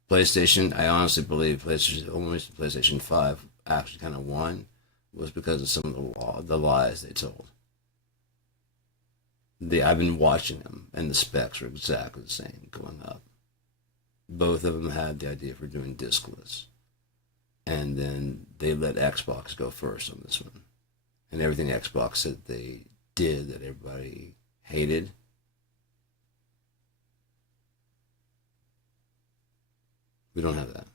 PlayStation, I honestly believe PlayStation 5 actually kind of won was because of some of the lies they told. I've been watching them, and the specs are exactly the same going up. Both of them had the idea for doing discless. And then they let Xbox go first on this one. And everything Xbox said they did that everybody hated, we don't have that.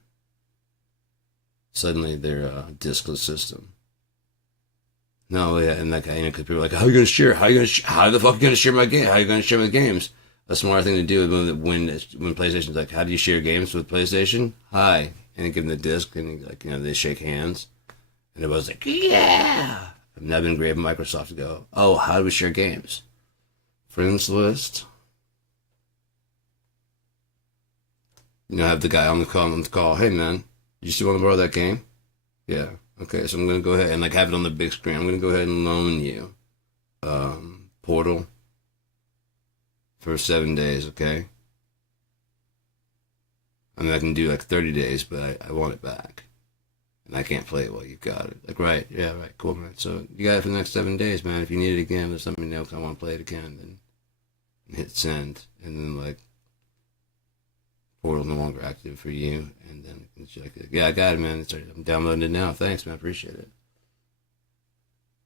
Suddenly they're a discless system. No, yeah, and like, because people are like, how are you gonna share? How the fuck are you gonna share my game? How are you gonna share my games? A smart thing to do when PlayStation's like, how do you share games with PlayStation? Hi, and they give them the disc, and like, they shake hands, and everybody's like, yeah. I've now been great at Microsoft to go, oh, how do we share games? Friends list. Have the guy on the call. Hey man, you still want to borrow that game? Yeah. Okay, so I'm gonna go ahead and like have it on the big screen. I'm gonna go ahead and loan you Portal for 7 days, okay? I mean, I can do like 30 days, but I want it back. And I can't play it while you've got it. Like, right, yeah, right, cool, man. So you got it for the next 7 days, man. If you need it again, there's something else I want to play it again, then hit send. And then, like, Portal's no longer active for you. And then it's like, yeah, I got it, man. I'm downloading it now. Thanks, man. Appreciate it.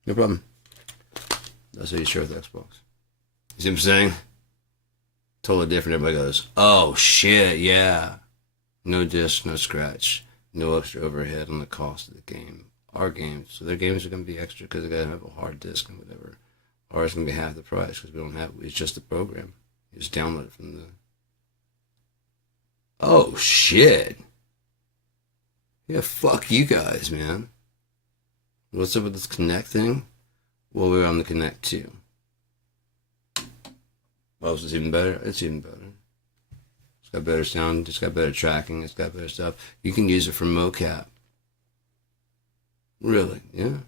No problem. That's how you share with Xbox. You see what I'm saying? Totally different. Everybody goes, oh, shit, yeah. No disc, no scratch. No extra overhead on the cost of the game. Our games, so their games are going to be extra because they got to have a hard disk and whatever. Ours is going to be half the price because we don't have, it's just a program. You just download it from the... Oh, shit. Yeah, fuck you guys, man. What's up with this Connect thing? Well, we're on the Connect 2. Oh, it's even better? It's even better. It's got better sound, it's got better tracking, it's got better stuff. You can use it for mocap. Really? Yeah.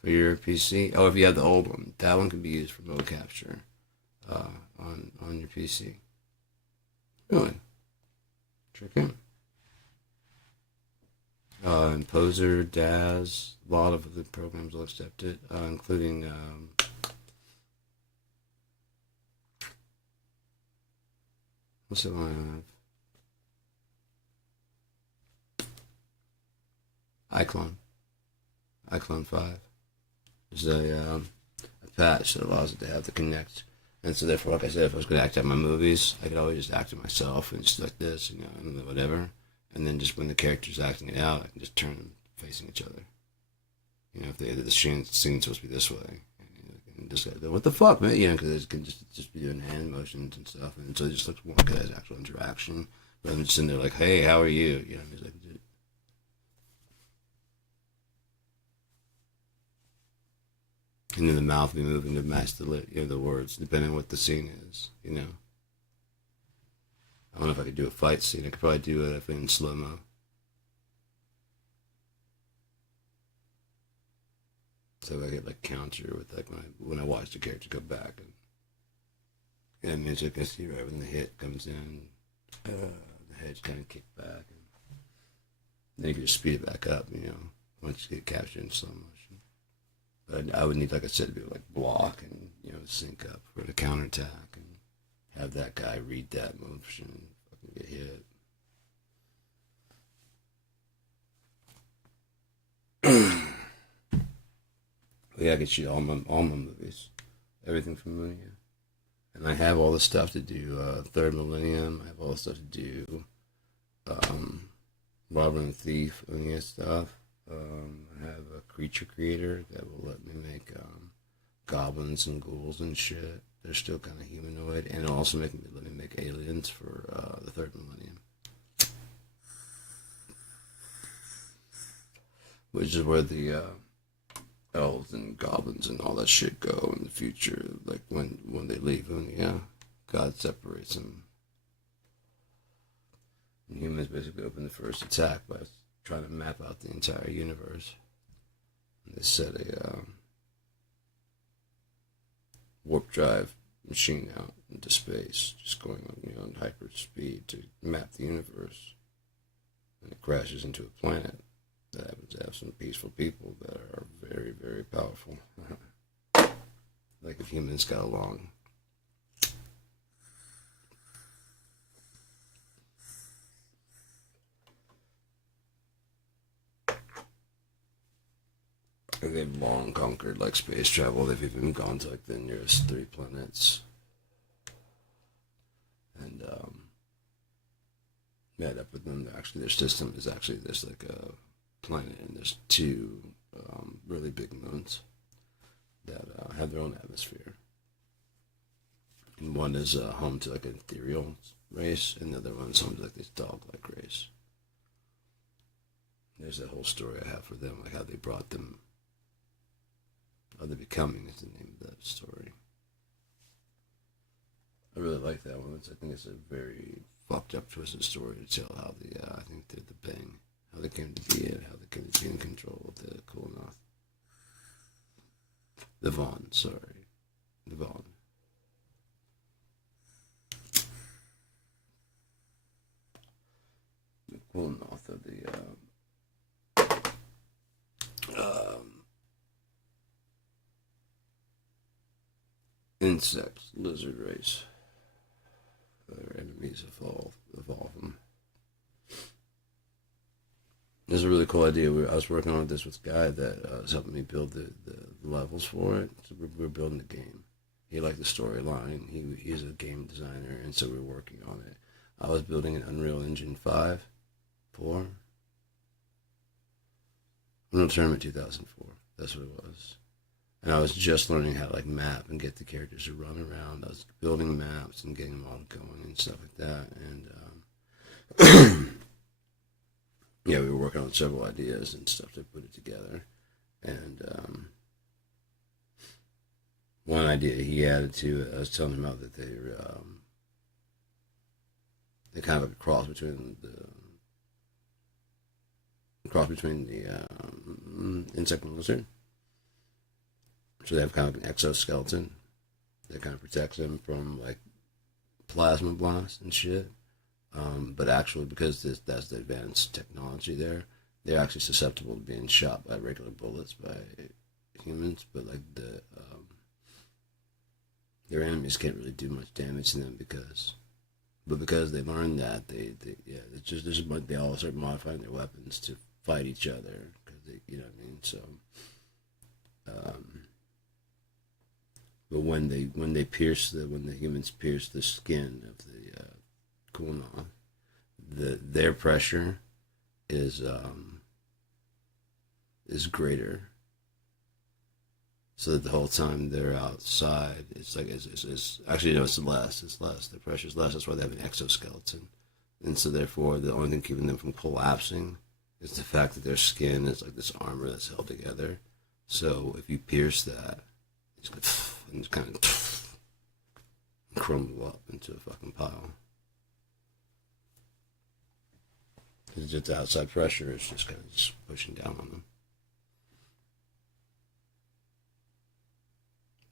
For your PC. Oh, if you have the old one. That one can be used for mocap, sure. On your PC. Really? Check in. Imposer, Daz, a lot of the programs will accept it, including what's the one I have? iClone 5. There's a patch that allows it to have the Connect. And so therefore, like I said, if I was going to act out my movies, I could always just act it myself and just like this, and whatever. And then just when the character's acting it out, I can just turn them facing each other. If the scene's supposed to be this way. And just like, what the fuck, man? Because it can just be doing hand motions and stuff. And so it just looks more like it has actual interaction. But I'm just sitting there like, hey, how are you? He's like, and then the mouth will be moving to match the words, depending on what the scene is, I don't know if I could do a fight scene. I could probably do it if in slow-mo. So I get like counter with like when I watch the character go back and music I see right when the hit comes in, the head's kind of kicked back, and then you can just speed it back up, once you get captured in slow motion. But I would need, like I said, to be like block and sync up for the counterattack and have that guy read that motion and fucking get hit. Yeah, I could shoot all my movies, everything from Millennium, and I have all the stuff to do Third Millennium. I have all the stuff to do Robber and Thief, Millennium stuff. I have a creature creator that will let me make goblins and ghouls and shit. They're still kind of humanoid, and it'll also let me make aliens for the Third Millennium. which is where the elves and goblins and all that shit go in the future. Like when they leave, and God separates them. And humans basically open the first attack by trying to map out the entire universe. And they set a warp drive machine out into space, just going on hyper speed to map the universe. And it crashes into a planet that happens to have some peaceful people that are very, very powerful. Like if humans got along. And they've long conquered like space travel. They've even gone to like the nearest 3 planets. And met up with them. Actually, their system is actually there's like a planet and there's 2 really big moons that have their own atmosphere. And one is home to like an ethereal race, and the other one's home to like this dog-like race. There's that whole story I have for them, like how they brought them. The Becoming is the name of that story. I really like that one. I think it's a very fucked up, twisted story to tell how I think the Bang, how they came to be it, how they came to be in control of the Kulnoth. The Vaughn, sorry. The Vaughn. The Kulnoth of the, insects, lizard race. Their enemies evolve them. There's a really cool idea. I was working on this with a guy that was helping me build the levels for it. So we were building the game. He liked the storyline. He's a game designer, and so we were working on it. I was building an Unreal Engine 5, 4. Unreal Tournament 2004. That's what it was. And I was just learning how to like map and get the characters to run around. I was building maps and getting them all going and stuff like that. And yeah, we were working on several ideas and stuff to put it together. And one idea he added to it, I was telling him about that they're kind of like a cross between the insect and lizard. So they have kind of an exoskeleton that kind of protects them from like plasma blasts and shit. But actually, because that's the advanced technology there, they're actually susceptible to being shot by regular bullets by humans. But like their enemies can't really do much damage to them because they learned that they all start modifying their weapons to fight each other because you know what I mean. So. But when the humans pierce the skin of the Kulnoth, their pressure is greater. So that the whole time they're outside, it's like it's actually no, it's less. It's less. The pressure's less. That's why they have an exoskeleton, and so therefore the only thing keeping them from collapsing is the fact that their skin is like this armor that's held together. So if you pierce that, it's like, and just kind of crumble up into a fucking pile. It's just the outside pressure is just kind of just pushing down on them.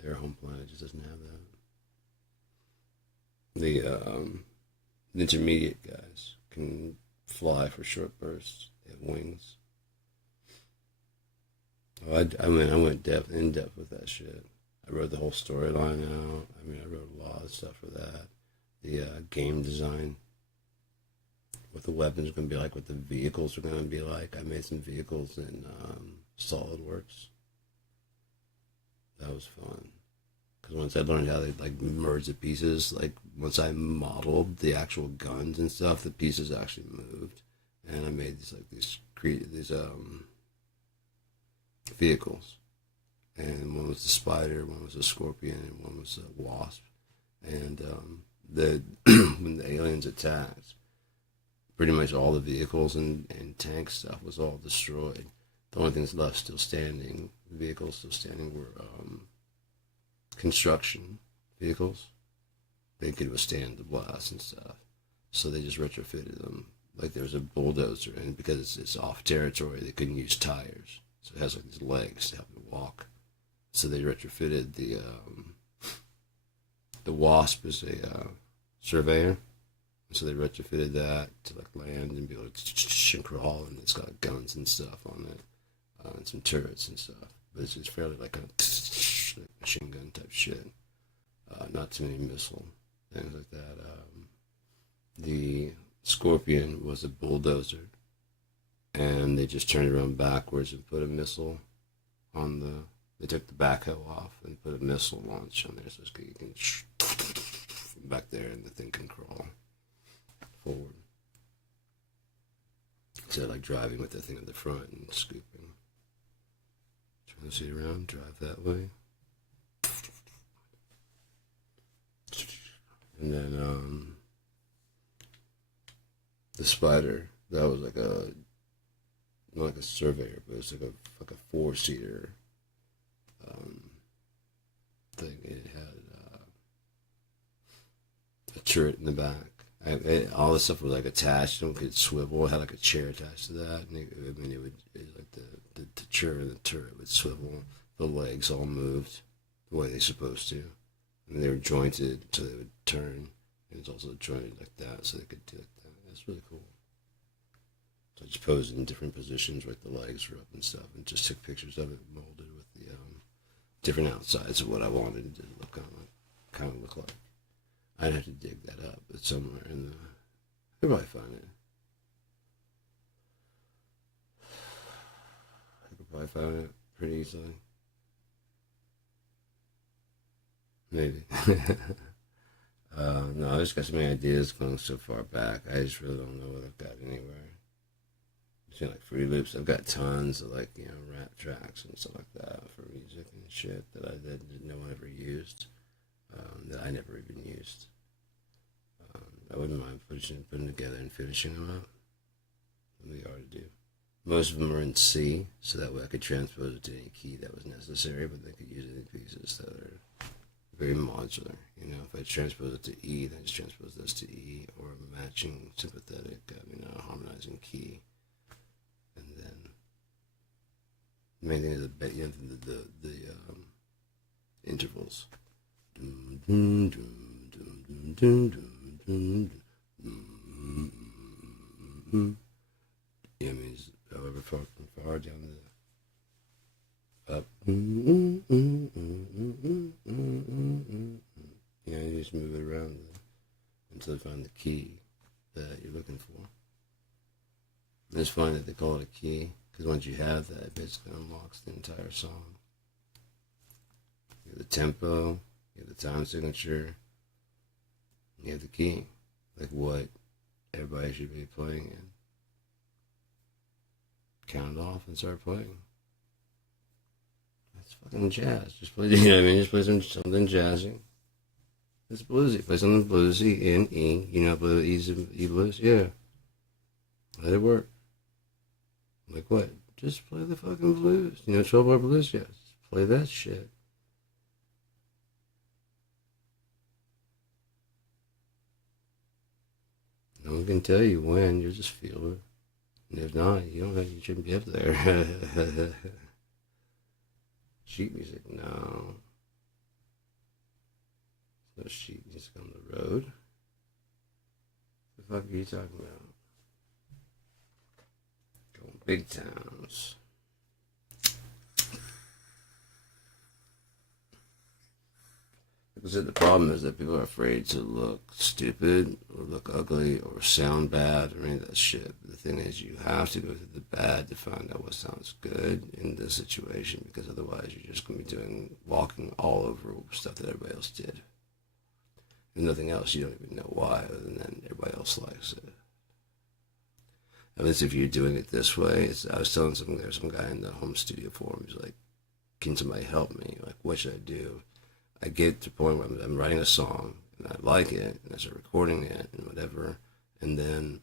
Their home planet just doesn't have that. The intermediate guys can fly for short bursts. They have wings. Oh, I went in depth with that shit. I wrote the whole storyline out. I wrote a lot of stuff for that. The game design, what the weapons are going to be like, what the vehicles are going to be like. I made some vehicles in SolidWorks. That was fun. Because once I learned how they like merge the pieces, like once I modeled the actual guns and stuff, the pieces actually moved, and I made these vehicles. And one was the spider, one was a scorpion, and one was a wasp. And when the aliens attacked, pretty much all the vehicles and tank stuff was all destroyed. The only things left still standing, vehicles still standing, were construction vehicles. They could withstand the blast and stuff. So they just retrofitted them. Like there was a bulldozer, and because it's off territory, they couldn't use tires. So it has like these legs to help it walk. So they retrofitted the Wasp as a surveyor. So they retrofitted that to like land and be able to crawl, and it's got guns and stuff on it, and some turrets and stuff. But it's just fairly like a machine gun type shit. Not too many missile things like that. The Scorpion was a bulldozer, and they just turned around backwards and put a missile on the. They took the backhoe off and put a missile launch on there, so you can from back there, and the thing can crawl forward. So like driving with the thing at the front and scooping. Turn the seat around, drive that way. And then the Spider, that was like not like a surveyor, but it's like a 4-seater thing. It had a turret in the back. All the stuff was like attached and could swivel. It had like a chair attached to that. And it would like the chair and the turret would swivel. The legs all moved the way they're supposed to. And they were jointed so they would turn. And it's also jointed like that so they could do like that. That's really cool. So I just posed in different positions where the legs were up and stuff, and just took pictures of it, molded with the different outsides of what I wanted it to look kind of look like. I'd have to dig that up, but somewhere in the, I'd probably find it. I could probably find it pretty easily. Maybe. No, I just got so many ideas going so far back. I just really don't know what I've got anywhere. Between like Fruity Loops, I've got tons of like, rap tracks and stuff like that for music and shit that no one ever used, that I never even used. I wouldn't mind putting them together and finishing them up. We already do. Most of them are in C, so that way I could transpose it to any key that was necessary, but they could use any pieces that are very modular. If I transpose it to E, then I just transpose this to E, or a matching sympathetic, harmonizing key. And then the main thing is the intervals. Means however far down the up. You just move it around until you find the key that you're looking for. And it's funny that they call it a key, because once you have that, it basically unlocks the entire song. You have the tempo, you have the time signature, you have the key, like what everybody should be playing in. Count it off and start playing. That's fucking jazz. Just play, just play something jazzy. It's bluesy. Play something bluesy in E. Play E blues. Yeah. Let it work. Like what? Just play the fucking blues. 12-bar blues jazz. Play that shit. No one can tell you when. You just feel it. And if not, you shouldn't be up there. Sheet music, no. There's no sheet music on the road. What the fuck are you talking about? Going big towns. Because the problem is that people are afraid to look stupid or look ugly or sound bad or any of that shit. But the thing is, you have to go through the bad to find out what sounds good in this situation, because otherwise you're just going to be walking all over stuff that everybody else did. If nothing else, you don't even know why, other than everybody else likes it. At least if you're doing it this way, I was telling some guy in the home studio forum, he's like, can somebody help me? Like, what should I do? I get to the point where I'm writing a song, and I like it, and I start recording it, and whatever, and then,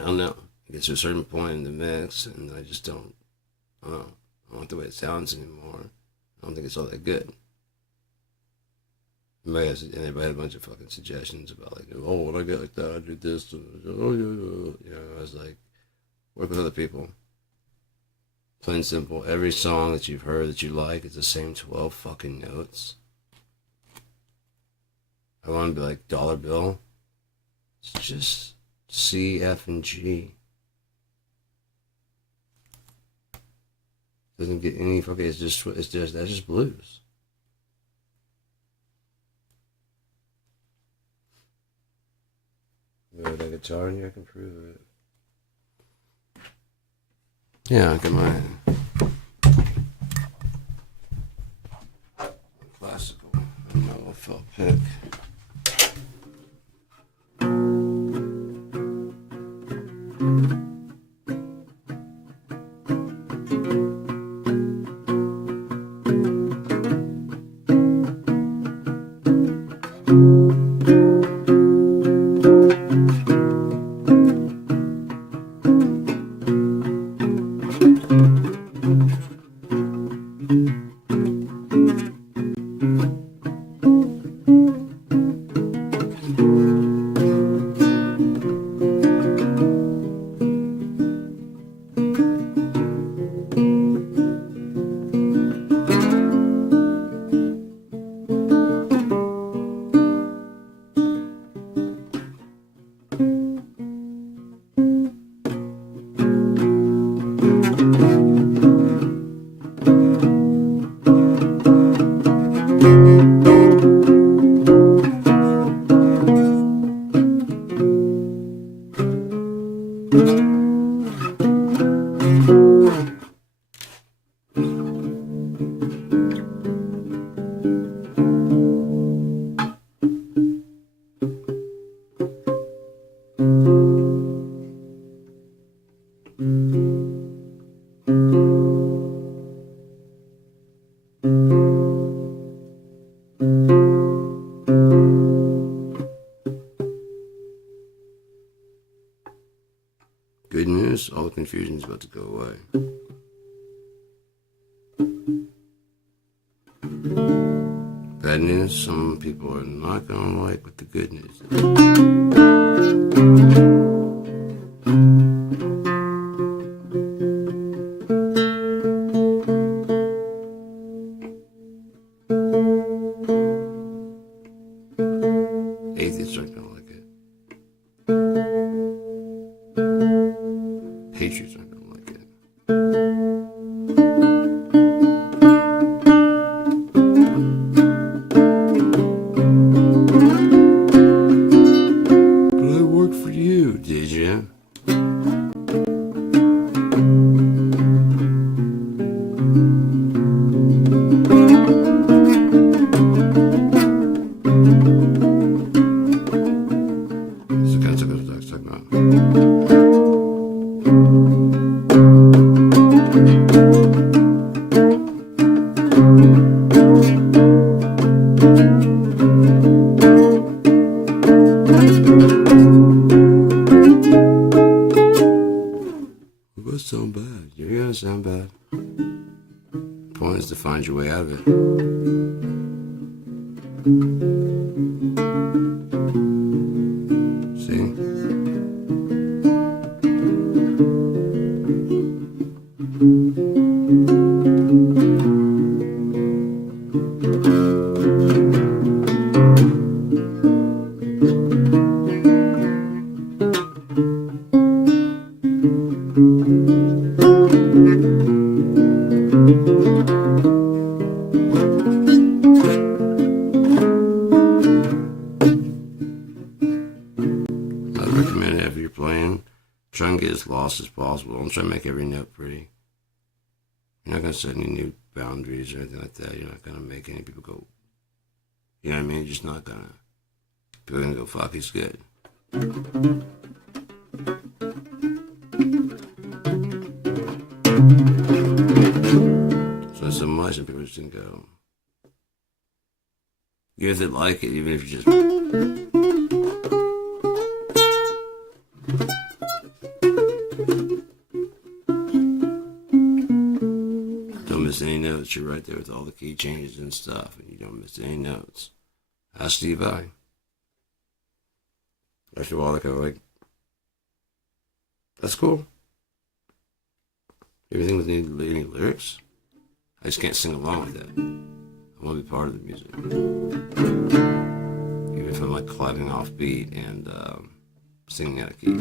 I don't know, It gets to a certain point in the mix, and I just don't, I don't like the way it sounds anymore. I don't think it's all that good. Anybody had a bunch of fucking suggestions about like, oh, when I get like that, I do this. Oh, yeah. I was like, work with other people. Plain and simple. Every song that you've heard that you like is the same 12 fucking notes. I want to be like Dollar Bill. It's just C, F, and G. Doesn't get any fucking. That's just blues. You got that guitar in here? I can prove it. Yeah, I got my classical. My little felt pick. Good news, all the confusion's about to go away. Bad news, some people are not gonna like what the good news is. Atheists aren't gonna like it. Patriots aren't gonna like it. But I worked for you, did you? This is the kind of stuff I was talking about. It was sound bad. You're gonna sound bad. The point is to find your way out of it. See? I'd recommend after you're playing, try and get as lost as possible. Don't try to make every note pretty. You're not going to set any new boundaries or anything like that. You're not going to make any people go, you know what I mean? You're just not going to. People are going to go, fuck, he's good. So much, and people just didn't go. You have to like it, even if you just. any notes. You're right there with all the key changes and stuff, and you don't miss any notes. Ask Steve Vai. After a while, they're kind of like, that's cool. Everything with any lyrics? I just can't sing along with that. I want to be part of the music. Even if I'm like clapping off beat and singing out of key.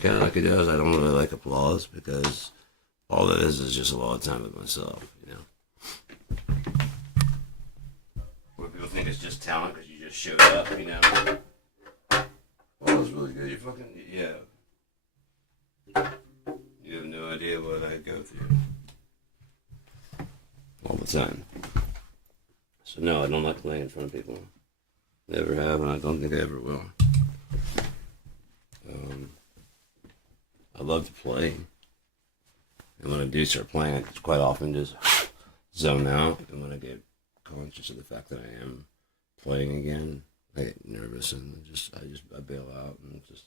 Kind of like it does. I don't really like applause because all that is just a lot of time with myself, you know. Where people think it's just talent because you just showed up, you know. Well, that's really good. You fucking, yeah. You have no idea what I go through all the time. So no, I don't like playing in front of people. Never have, and I don't think I ever will. I love to play, and when I do start playing, I quite often just zone out. And when I get conscious of the fact that I am playing again, I get nervous and I bail out and just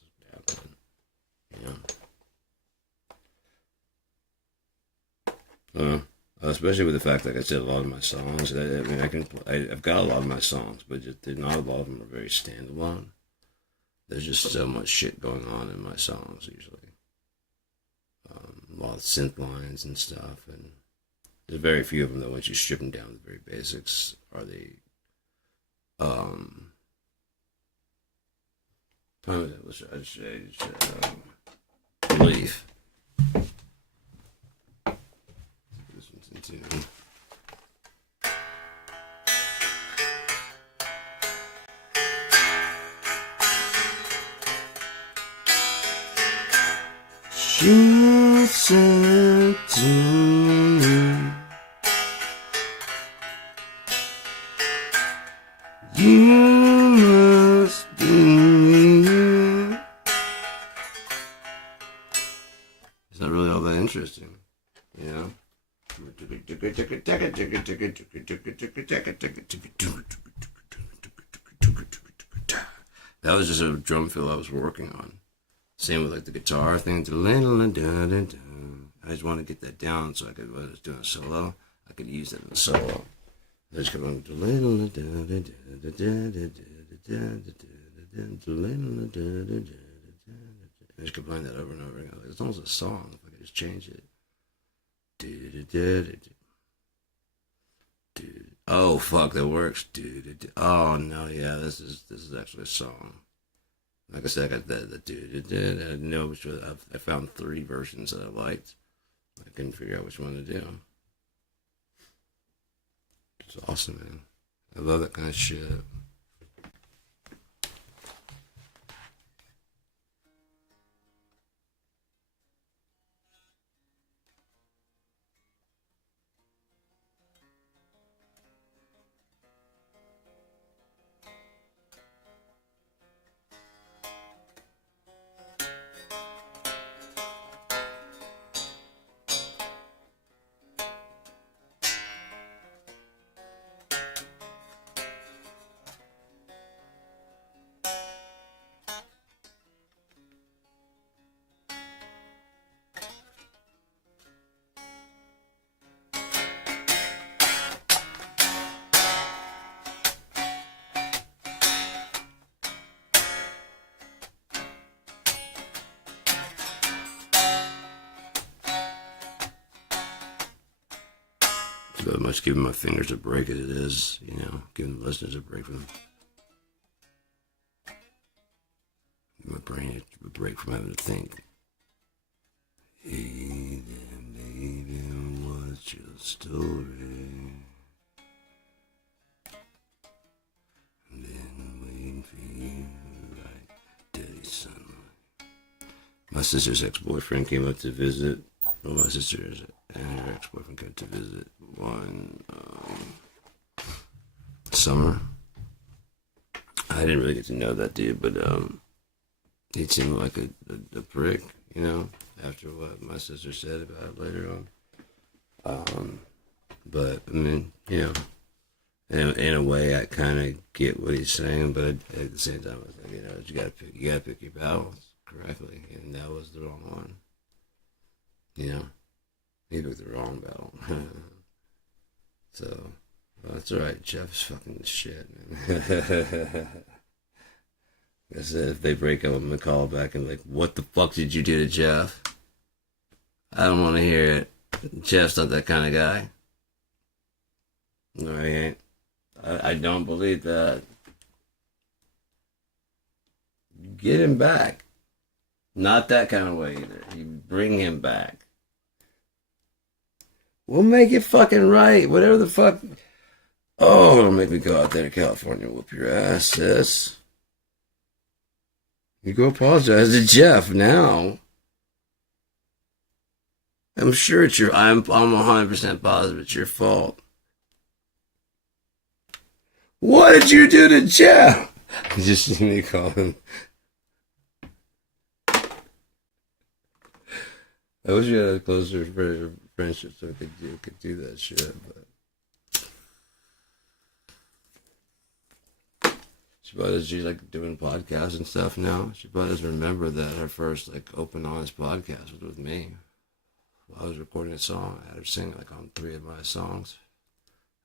you know. Especially with the fact, like I said, a lot of my songs. I've got a lot of my songs, but not a lot of them are very standalone. There's just so much shit going on in my songs usually. A lot of synth lines and stuff, and there's very few of them that once you strip them down to the very basics are the belief. This one's into she said to me, you must be me. It's not really all that interesting, you know? That was just a drum fill I was working on. Same with like the guitar thing. I just want to get that down so I could, when I was doing a solo, I could use it in a solo. I just kept on. I just kept playing that over and over again. It's almost a song if I could just change it. Oh fuck, that works. Oh no, yeah, this is actually a song. Like I said, I got the dude. I didn't know which one. I found 3 versions that I liked. I couldn't figure out which one to do. It's awesome, man. I love that kind of shit. As much giving my fingers a break as it is, giving the listeners a break from my brain a break from having to think. Hey there, baby, what's your story? Been waiting for you like dirty sunlight. My sister's ex-boyfriend came up to visit. Well, my sister and her ex-boyfriend came to visit one summer. I didn't really get to know that dude, but he seemed like a prick, after what my sister said about it later on. But, I mean, in a way, I kind of get what he's saying, but at the same time, I was like, you gotta pick your battles correctly, and that was the wrong one. He took the wrong battle. So, well, that's alright. Jeff's fucking the shit, man. I said, if they break up, I'm gonna call back and be like, what the fuck did you do to Jeff? I don't want to hear it. Jeff's not that kind of guy. No, he ain't. I don't believe that. Get him back. Not that kind of way either. You bring him back. We'll make it fucking right. Whatever the fuck. Oh, don't make me go out there to California and whoop your ass, sis. You go apologize to Jeff now. I'm sure it's I'm 100% positive it's your fault. What did you do to Jeff? You just need me to call him. I wish we had a closer friendship so we could do that shit, but she probably does, she's like doing podcasts and stuff now. She probably doesn't remember that her first like open honest podcast was with me. I was recording a song. I had her sing like on 3 of my songs,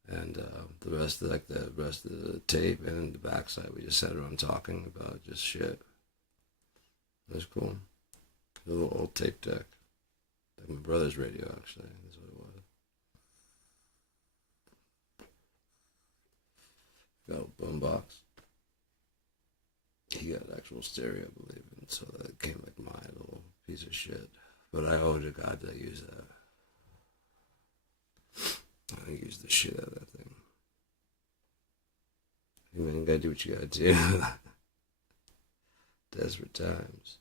and the rest of the tape and the backside we just sat around talking about just shit. It was cool. A little old tape deck. Like my brother's radio, actually. That's what it was. Got a boombox. He got actual stereo, I believe, and so that came like my little piece of shit. But I owe to God that I use that. I use the shit out of that thing. Hey man, you gotta do what you gotta do. Desperate times.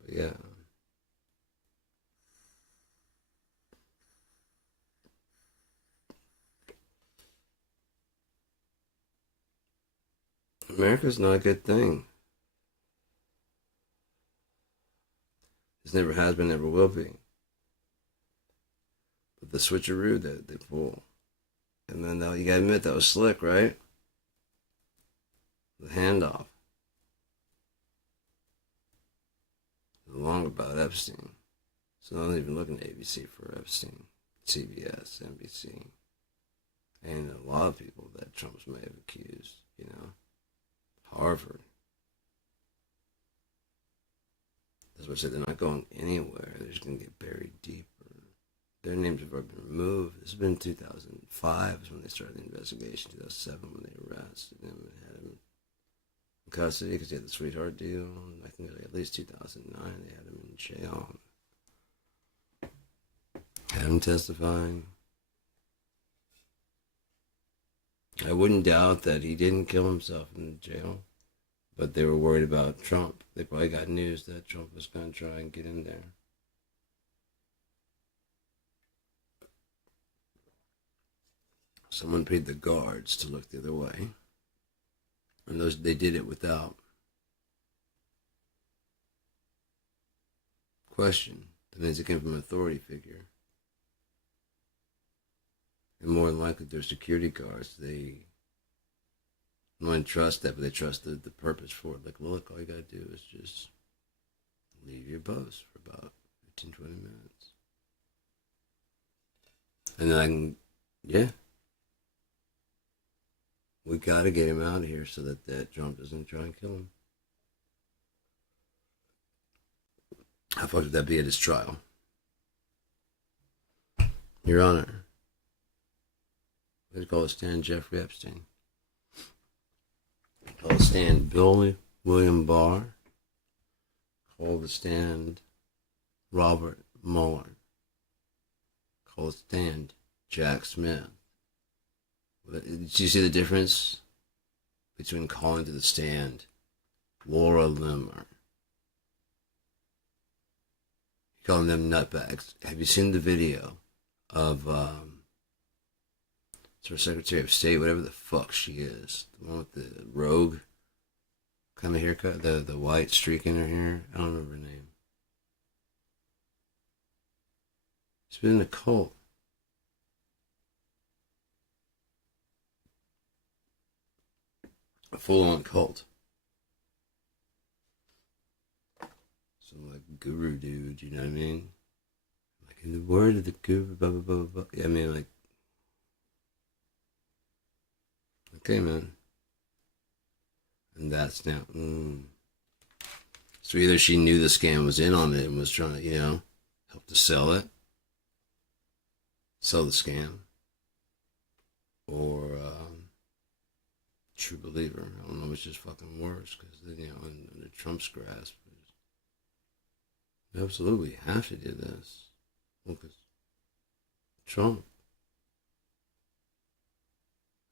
But yeah. America's not a good thing. This never has been, never will be. But the switcheroo that they pull. And then you gotta admit that was slick, right? The handoff. The long about Epstein. So I'm not even looking at ABC for Epstein. CBS, NBC. And a lot of people that Trump's may have accused, Harvard. That's what I said, they're not going anywhere. They're just going to get buried deeper. Their names have already been removed. This has been 2005 is when they started the investigation. 2007 when they arrested him and had him custody because he had the sweetheart deal. I think at least 2009 they had him in jail. Had him testifying. I wouldn't doubt that he didn't kill himself in jail, but they were worried about Trump. They probably got news that Trump was going to try and get in there. Someone paid the guards to look the other way. And they did it without question. That means it came from an authority figure. And more than likely, their security guards, they don't trust that, but they trust the purpose for it. Like, look, all you gotta do is just leave your post for about 15, 20 minutes. And then we gotta get him out of here so that Trump doesn't try and kill him. How fucked would that be at his trial? Your Honor, let's call it stand Jeffrey Epstein. Call the stand Bill William Barr. Call the stand Robert Mueller. Call the stand Jack Smith. Did you see the difference between calling to the stand Laura Loomer? Calling them nutbags. Have you seen the video of sort of Secretary of State, whatever the fuck she is, the one with the rogue kind of haircut, the white streak in her hair? I don't remember her name. She's been in a cult. A full-on cult. Some like guru dude, you know what I mean? Like in the word of the guru, blah blah blah blah. Yeah, I mean like, okay, man. And that's now. So either she knew the scam was in on it and was trying to, help to sell it, sell the scam, or true believer. I don't know which is fucking worse, because under Trump's grasp, we absolutely have to do this. Well, because Trump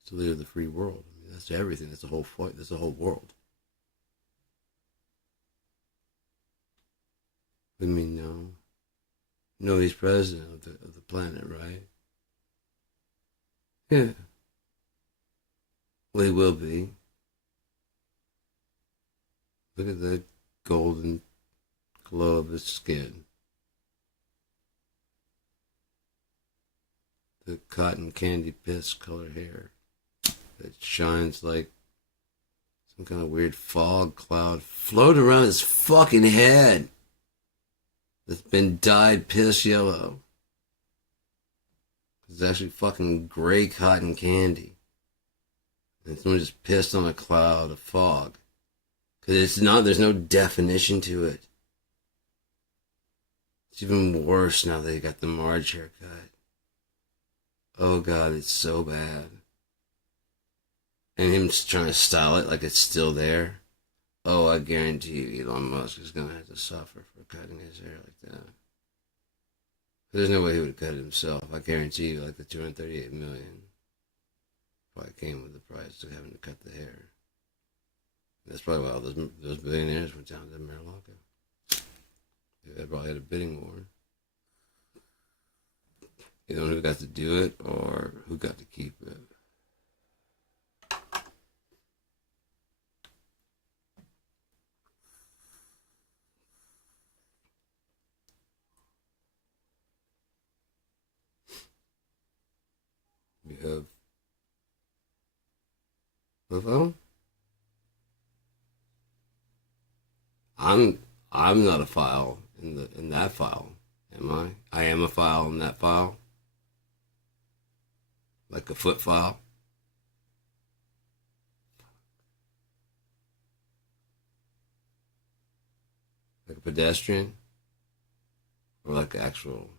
is the leader of the free world. I mean, that's everything. That's the whole fight. That's the whole world. I mean, no. No, he's president of the planet, right? Yeah. Well, he will be. Look at that golden glow of his skin. The cotton candy piss color hair that shines like some kind of weird fog cloud floating around his fucking head that's been dyed piss yellow. It's actually fucking gray cotton candy. And someone just pissed on a cloud of fog. Because there's no definition to it. It's even worse now that they got the Marge haircut. Oh God, it's so bad. And him just trying to style it like it's still there. Oh, I guarantee you Elon Musk is going to have to suffer for cutting his hair like that. There's no way he would cut it himself. I guarantee you, like the $238 million probably came with the price of having to cut the hair. That's probably why all those billionaires went down to Mar-a-Lago. They probably had a bidding war. You know who got to do it or who got to keep it. We have the phone. I'm not a file in that file, am I? I am a file in that file. Like a foot file. Like a pedestrian. Or like an actual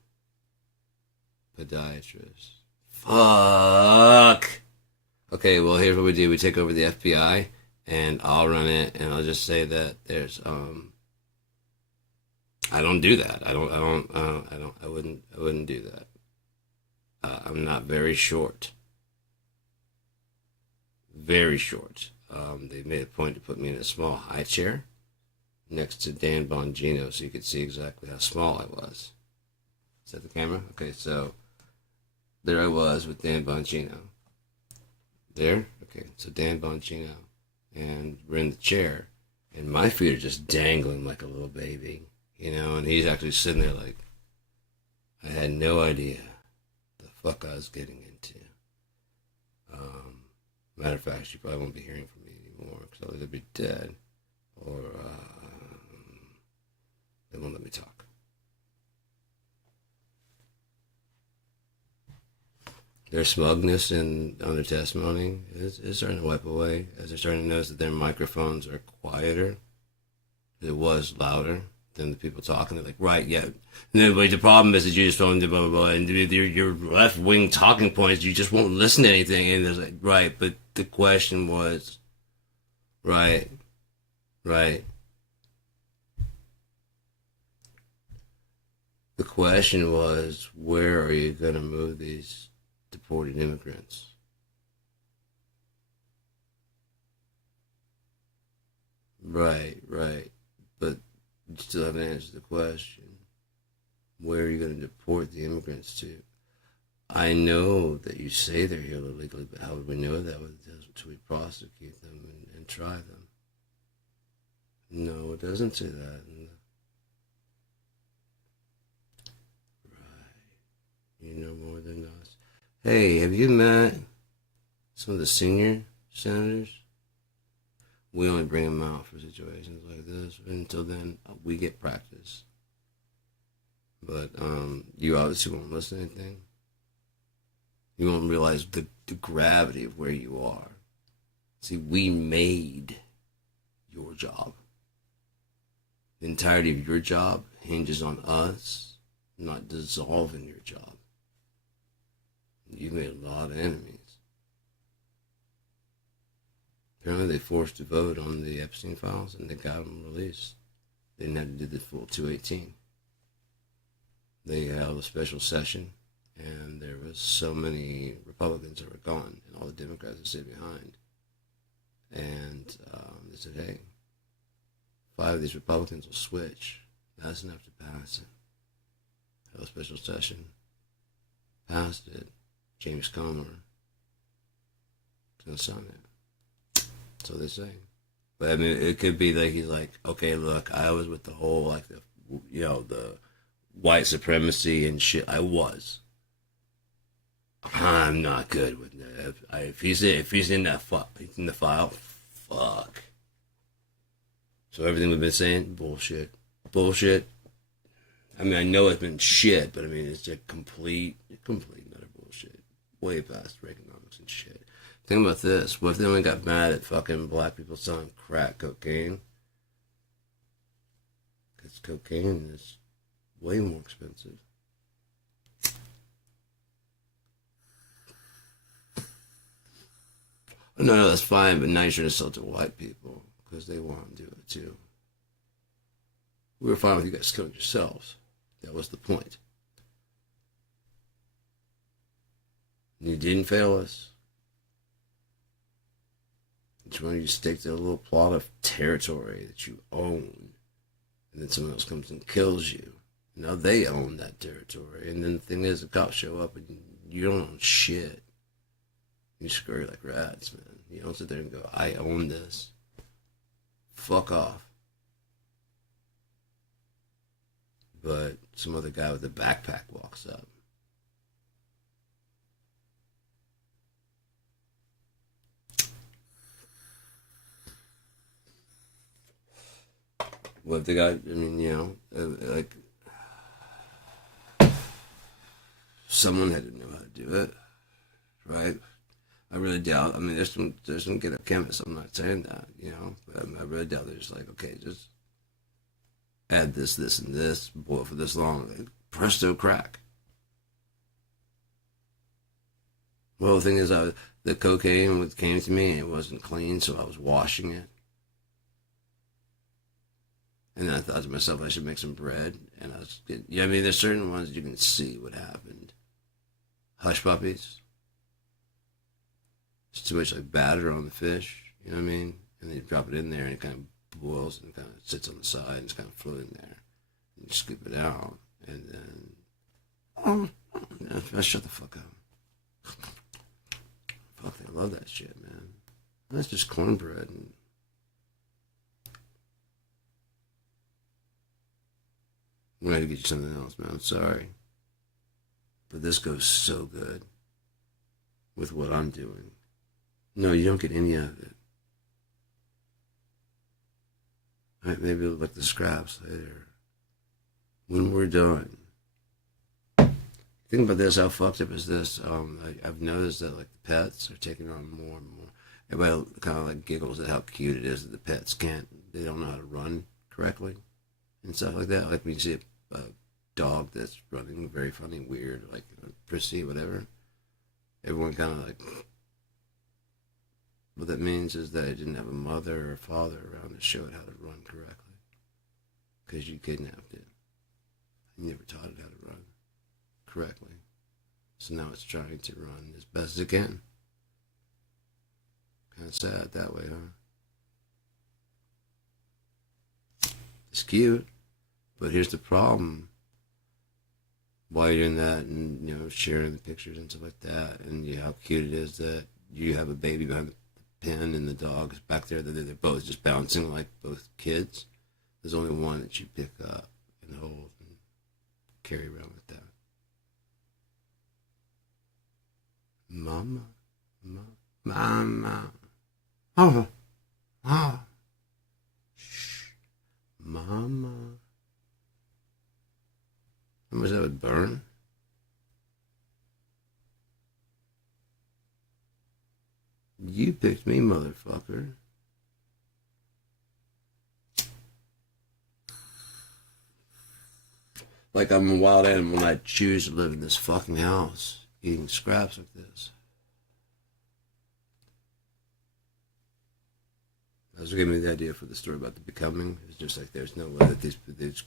podiatrist. Fuck. Okay, well here's what we do. We take over the FBI and I'll run it, and I'll just say that there's I don't do that. I wouldn't do that. I'm not very short. Very short. They made a point to put me in a small high chair next to Dan Bongino so you could see exactly how small I was. Is that the camera? Okay, so there I was with Dan Bongino. There? Okay, so Dan Bongino. And we're in the chair, and my feet are just dangling like a little baby, you know, and he's actually sitting there like, I had no idea the fuck I was getting into. Matter of fact, you probably won't be hearing from me anymore, because I'll either be dead, or they won't let me talk. Their smugness on their testimony is starting to wipe away as they're starting to notice that their microphones are quieter. It was louder than the people talking. They're like, right, yeah. No, but the problem is that you just don't blah, blah, blah. And your left-wing talking points, you just won't listen to anything. And there's like, right, but the question was, right. The question was, where are you going to move these deported immigrants? Right. But you still haven't answered the question. Where are you going to deport the immigrants to? I know that you say they're here illegally, but how would we know that until we prosecute them and try them? No, it doesn't say that. Right. You know more than us. Hey, have you met some of the senior senators? We only bring them out for situations like this. Until then, we get practice. But you obviously won't listen to anything. You won't realize the gravity of where you are. See, we made your job. The entirety of your job hinges on us not dissolving your job. You've made a lot of enemies. Apparently they forced a vote on the Epstein files and they got them released. They didn't have to do the full 218. They held a special session and there was so many Republicans that were gone and all the Democrats that stayed behind. And they said, hey, 5 of these Republicans will switch. That's enough to pass it. Held a special session. Passed it. James Comer is going to sign it. So they say. But I mean, it could be like he's like, okay, look, I was with the whole, like, the white supremacy and shit. I was. I'm not good with that. If he's in the file, fuck. So everything we've been saying, bullshit. I mean, I know it's been shit, but I mean, it's a complete utter bullshit. Way past Reaganomics and shit. Think about this. What if they only got mad at fucking black people selling crack cocaine? Because cocaine is way more expensive. No, that's fine, but now you're trying to sell it to white people because they want to do it too. We were fine with you guys killing yourselves. That was the point. You didn't fail us. Each one of you stick to a little plot of territory that you own, and then someone else comes and kills you. Now they own that territory, and then the thing is, the cops show up and you don't own shit. You scurry like rats, man. You don't sit there and go, I own this. Fuck off. But some other guy with a backpack walks up. What if the guy, I mean, like, someone had to know how to do it, right? I really doubt, I mean, there's some get up chemists, I'm not saying that, but I really doubt they're just like, okay, just add this, and this, boil for this long, like, presto crack. Well, the thing is, the cocaine came to me and it wasn't clean, so I was washing it. And then I thought to myself, I should make some bread. And I was getting, I mean, there's certain ones you can see what happened. Hush puppies. It's too much like batter on the fish, you know what I mean? And then you drop it in there and it kind of boils and kind of sits on the side and it's kind of floating there. And you scoop it out and then, shut the fuck up. Fuck, they love that shit, man. That's just cornbread. And I'm gonna have to get you something else, man. I'm sorry. But this goes so good with what I'm doing. No, you don't get any of it. All right, maybe we'll look the scraps later. When we're done. Think about this, how fucked up is this? I've noticed that like the pets are taking on more and more. Everybody kind of like giggles at how cute it is that the pets they don't know how to run correctly and stuff like that. Like when you see a dog that's running very funny, weird, like prissy, whatever. Everyone kind of like, what that means is that it didn't have a mother or father around to show it how to run correctly. Because you kidnapped it. You never taught it how to run correctly. So now it's trying to run as best as it can. Kind of sad that way, huh? It's cute, but here's the problem. While you're doing that and, you know, sharing the pictures and stuff like that, and how cute it is that you have a baby behind the pen and the dog is back there, they're both just bouncing like both kids. There's only one that you pick up and hold and carry around with that. Mama, mama, oh, shh, mama. How much that would burn? You picked me, motherfucker. Like I'm a wild animal and I choose to live in this fucking house. Eating scraps like this. That's what gave me the idea for the story about the becoming. It's just like there's no way that these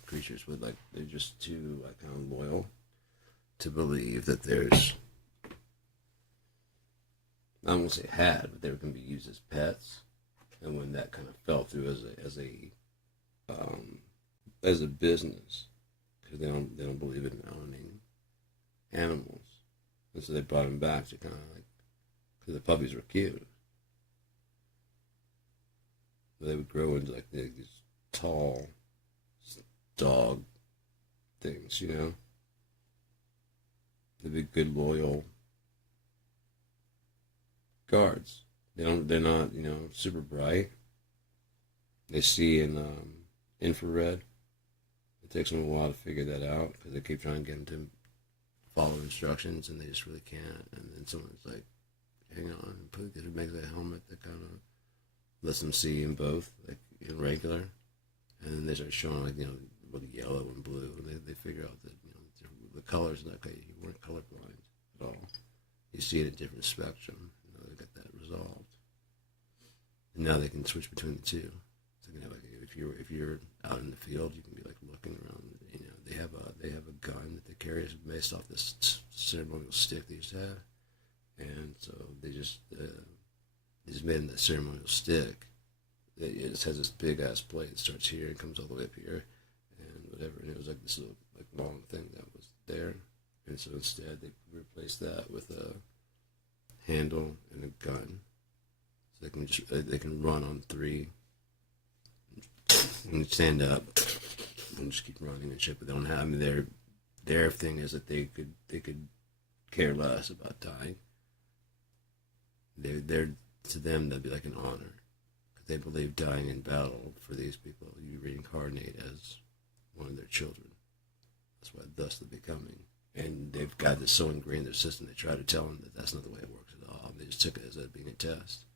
creatures would like, they're just too like kind of loyal to believe that there's, I won't say had, but they were going to be used as pets. And when that kind of fell through as a business, because they don't believe in owning animals. And so they brought him back to kind of like, because the puppies were cute. But they would grow into like these tall dog things, you know? They'd be good, loyal guards. They're not, you know, super bright. They see in infrared. It takes them a while to figure that out because they keep trying to get them to follow instructions and they just really can't. And then someone's like, hang on, it makes a helmet that kind of lets them see in both, like in regular. And then they start showing like, you know, with yellow and blue, and they figure out that, you know, the colors, and okay, you weren't colorblind at all. You see it in a different spectrum. You know, they got that resolved. And now they can switch between the two. So, you know, like if you're out in the field, you can be like looking around. You know, they have a gun that they carry based off this ceremonial stick they used to have, and so they just made the ceremonial stick. It just has this big ass plate that starts here and comes all the way up here, and whatever. And it was like this little like long thing that was there, and so instead they replaced that with a handle and a gun. So they can run on 3 and stand up and just keep running and shit. But they don't have. I mean, their thing is that they could care less about dying. They're to them that'd be like an honor. They believe dying in battle for these people, you reincarnate as one of their children. That's why, thus the becoming. And they've got this so ingrained in their system, they try to tell them that that's not the way it works at all. They just took it as that being a test.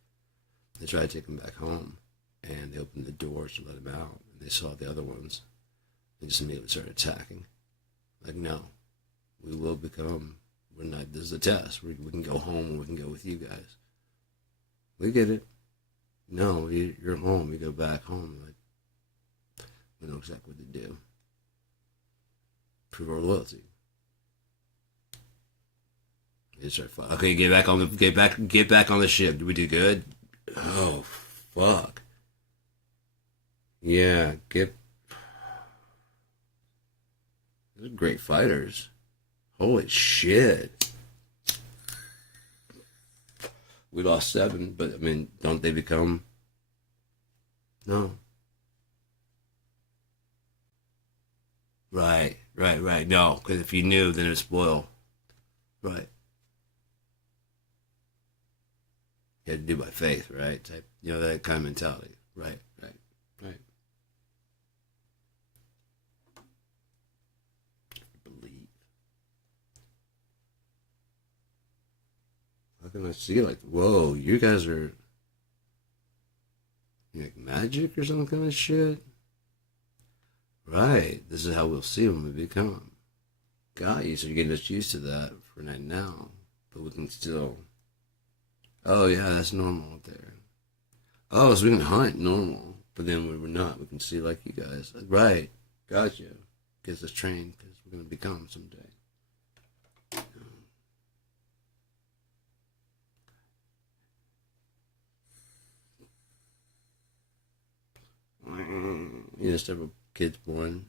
They tried to take him back home, and they opened the doors to let him out, and they saw the other ones. They just immediately started attacking. Like, no, we will become we're not. This is a test. We can go home. We can go with you guys. We get it. No, you're home. You go back home. Like, we know exactly what to do. Prove our loyalty. It's our fault. Okay, get back on the ship. Did we do good? Oh, fuck. Yeah, they're great fighters. Holy shit. We lost 7, but I mean, don't they become? No. Right. No, because if you knew, then it would spoil. Right. You had to do by faith, right? Type, that kind of mentality. Right. Believe. How can I see like, whoa, you guys are like magic or some kind of shit? Right. This is how we'll see when we become. Got you. So you're getting us used to that for right now. But we can still. Oh, yeah, that's normal up there. Oh, so we can hunt normal. But then when we're not, we can see like you guys. Right. Got you. Gets us trained because we're going to become someday. Several kids born.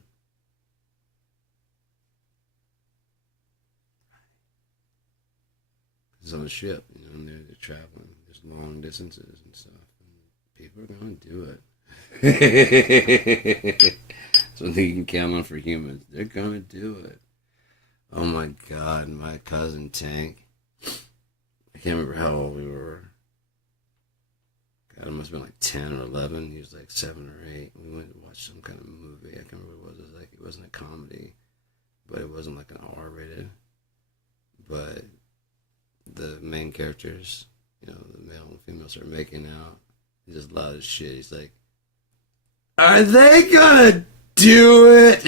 It's on a ship, and they're traveling. There's long distances and stuff. And people are going to do it. Something you can count on for humans. They're going to do it. Oh my God, my cousin Tank. I can't remember how old we were. God, it must have been like 10 or 11. He was like 7 or 8. We went to watch some kind of movie. I can't remember what it was. It wasn't a comedy, but it wasn't like an R-rated. But the main characters, the male and female, start making out. He's just loud as shit. He's like, "Are they gonna do it?"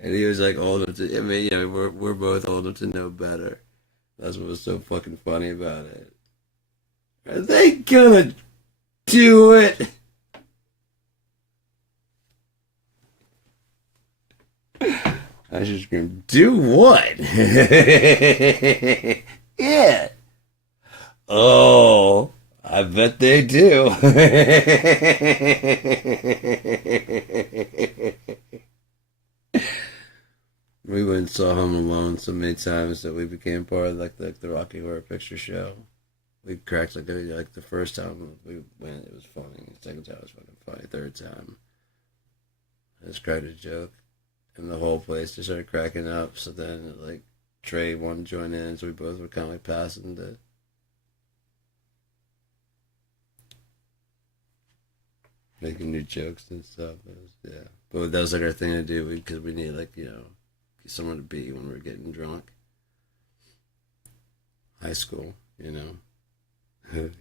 And he was like old enough to. I mean, we're both old enough to know better. That's what was so fucking funny about it. Are they gonna do it? I just screamed, "Do what?" Yeah. Oh, I bet they do. We went and saw Home Alone so many times that we became part of like the Rocky Horror Picture Show. We cracked like the first time we went, it was funny. The second time it was fucking funny. Third time, I just cracked a joke, and the whole place just started cracking up. So then like Trey wanted to join in, so we both were kind of like passing the. Making new jokes and stuff. Yeah, but that was like our thing to do because we need like somewhere to be when we're getting drunk. High school, like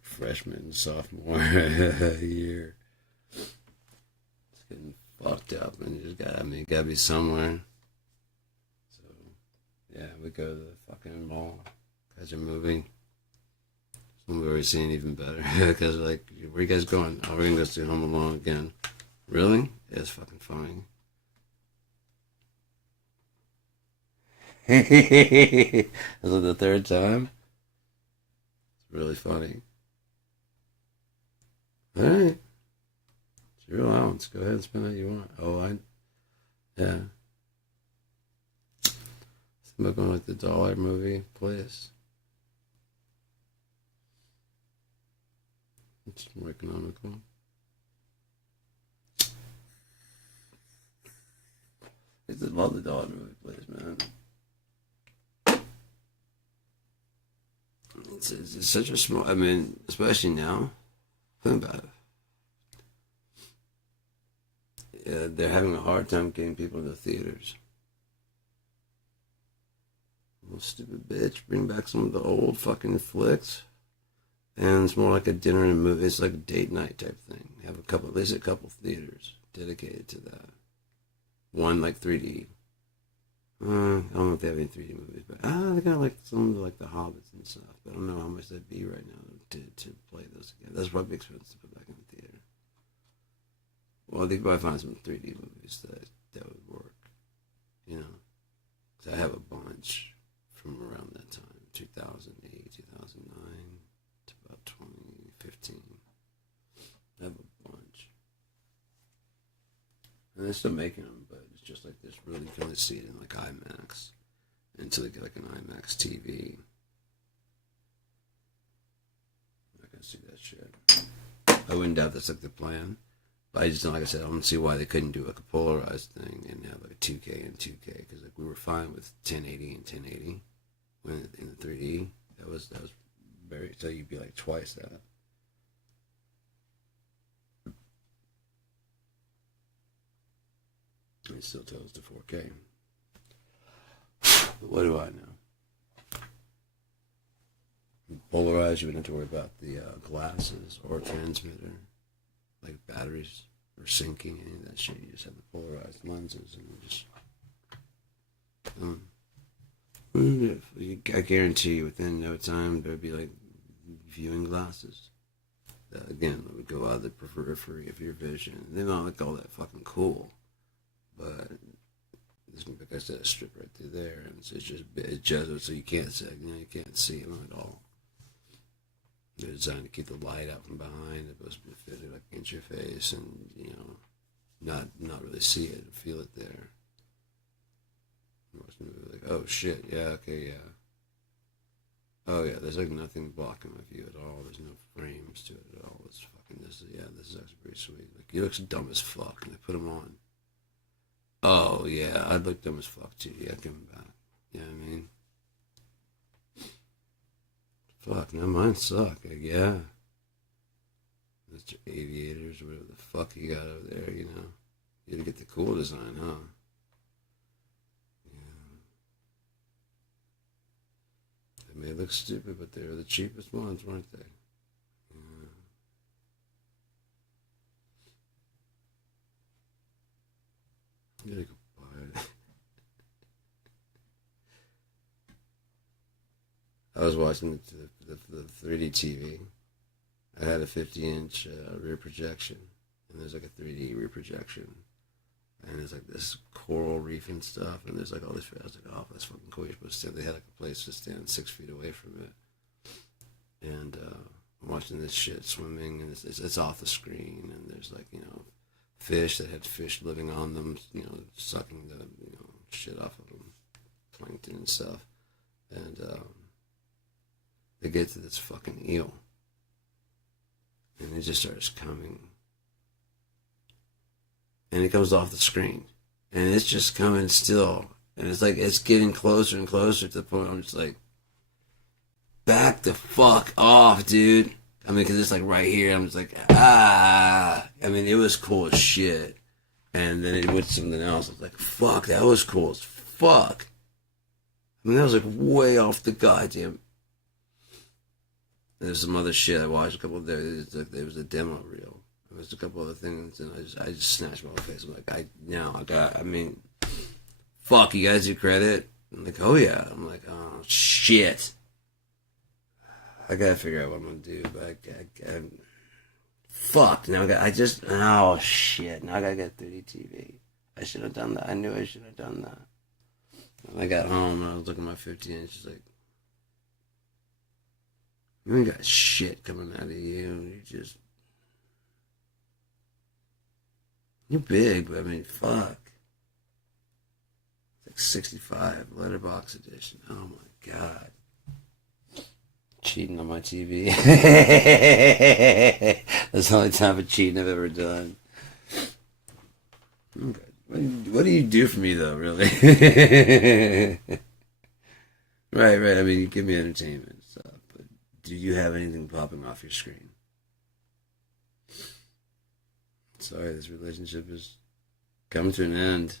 freshman, sophomore year. It's getting fucked up, and you just gotta be somewhere. So, yeah, we go to the fucking mall, catch a movie. Some we've already seen even better because like, where you guys going? Oh, we're gonna go see Home Alone again. Really? Yeah, it's fucking funny. Is it the third time? It's really funny. Alright. It's your allowance. Go ahead and spend what you want. Yeah. Think about going like the dollar movie place. It's more economical. I just love the dollar movie place, man. It's such a small. I mean, especially now. Think about it. Yeah, they're having a hard time getting people to the theaters. Little stupid bitch, bring back some of the old fucking flicks. And it's more like a dinner and a movie. It's like a date night type thing. Have at least a couple theaters dedicated to that. One like 3D. I don't know if they have any 3D movies, but they got like some of like the Hobbits and stuff. But I don't know how much that'd be right now to play those again. That's probably expensive to put back in the theater. Well, they could probably find some 3D movies that would work. You know, 'cause I have a bunch from around that time, 2008, 2009 to about 2015. I have a bunch. And they're still making them, but it's just like this really can only see it in like IMAX until they get like an IMAX TV. I'm not gonna see that shit. I wouldn't doubt that's like the plan, but I just don't, like I said, I don't see why they couldn't do like a polarized thing and have like a 2K and 2K, because like we were fine with 1080 and 1080 when in the 3D. That was very, so you'd be like twice that. And it still tells to 4K. But what do I know? Polarized, you wouldn't have to worry about the glasses or transmitter, like batteries or syncing, any of that shit. You just have the polarized lenses and you just. I guarantee you, within no time, there'd be like viewing glasses. That, again, would go out of the periphery of your vision. They're not like all that fucking cool. But there's, like I said, a strip right through there, and it's just so you can't see, you can't see them at all. They're designed to keep the light out from behind. They're supposed to be fitted like against your face, and not really see it, feel it there. Like, oh shit, yeah, okay, yeah. Oh yeah, there's like nothing blocking my view at all. There's no frames to it at all. This is actually pretty sweet. Like, he looks dumb as fuck, and they put him on. Oh, yeah, I'd look dumb as fuck, too. Yeah, give him back. You know what I mean? Fuck, now mine suck. Like, yeah. Mr. Aviators, or whatever the fuck you got over there, you know. You gotta get the cool design, huh? Yeah. They may look stupid, but they're the cheapest ones, weren't they? Yeah. You gotta go buy it. I was watching the 3D TV. I had a 50-inch rear projection, and there's like a 3D rear projection, and there's like this coral reef and stuff, and there's like all this. I was like, oh, that's fucking cool. You're supposed to stand. They had like a place to stand 6 feet away from it, and I'm watching this shit swimming, and it's off the screen, and there's like, fish that had fish living on them, sucking the shit off of them, plankton and stuff, and they get to this fucking eel, and it just starts coming, and it comes off the screen, and it's just coming still, and it's like it's getting closer and closer to the point where I'm just like, back the fuck off, dude. I mean, because it's like right here. I'm just like, ah. I mean, it was cool as shit. And then it went to something else. I was like, fuck, that was cool as fuck. I mean, that was like way off the goddamn. There's some other shit I watched a couple of there. There was a demo reel. There was a couple other things, and I just snatched my face. I'm like, I mean, fuck, you guys do credit? I'm like, oh yeah. I'm like, oh shit. I gotta figure out what I'm gonna do, but fuck, now oh shit, now I gotta get 3D TV. I should have done that. I knew I should have done that. When I got home and I was looking at my 50-inch, she's like, you ain't got shit coming out of you. You're big, but I mean, fuck. It's like 65, letterbox edition. Oh my god. Cheating on my TV. That's the only time of cheating I've ever done. Okay. What do you do for me, though, really? Right. I mean, you give me entertainment and stuff, but do you have anything popping off your screen? Sorry, this relationship is coming to an end.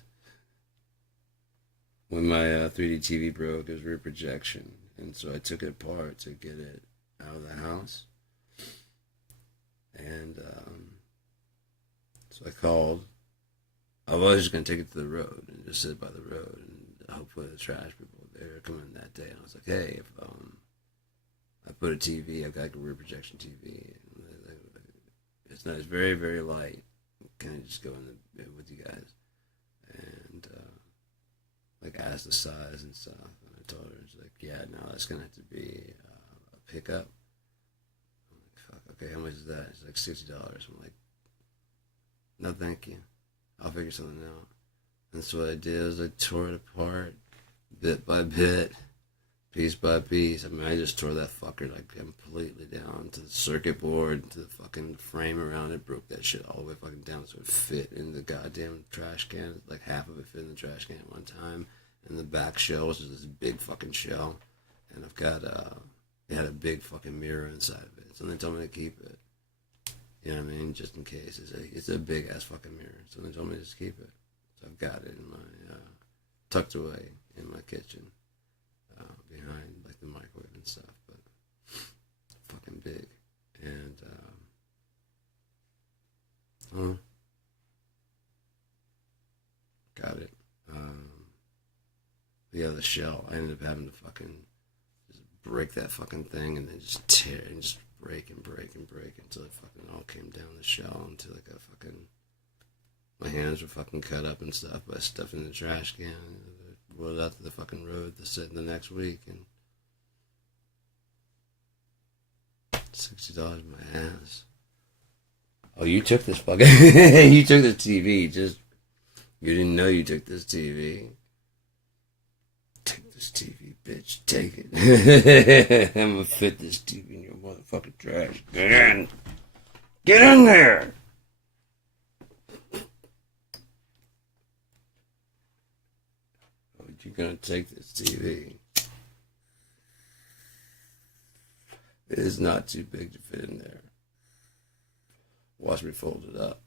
When my 3D TV broke, it was rear projection. And so I took it apart to get it out of the house. And so I called I was just gonna take it to the road and just sit by the road and hopefully the trash people there come in that day. And I was like, hey, if I put a TV, I've got like a rear projection TV. It's not. It's very very light. Can I just go in with you guys and like ask the size and stuff? And I told her, she's like, yeah, no, that's gonna have to be a pickup. I'm like, fuck, okay, how much is that? It's like $60. I'm like, no, thank you. I'll figure something out. And that's what I did. Was I tore it apart, bit by bit, piece by piece. I mean, I just tore that fucker like completely down to the circuit board, to the fucking frame around it. Broke that shit all the way fucking down so it fit in the goddamn trash can. Like half of it fit in the trash can at one time. And the back shell was just this big fucking shell. And I've got it had a big fucking mirror inside of it. So they told me to keep it. You know what I mean? Just in case. It's a big ass fucking mirror. So they told me to just keep it. So I've got it in my tucked away in my kitchen. Behind like the microwave and stuff, but fucking big. And got it. Yeah, the shell. I ended up having to fucking just break that fucking thing and then just tear and just break and break and break until it fucking all came down the shell until like a fucking, my hands were fucking cut up and stuff by stuff in the trash can. Rolled out to the fucking road to sit in the next week and $60 in my ass. Oh, you took this fucking you took the TV. Just you didn't know you took this TV. Take this TV, bitch. Take it. I'm gonna fit this TV in your motherfucking trash. Get in. Get in there. You're gonna take this TV. It is not too big to fit in there. Watch me fold it up.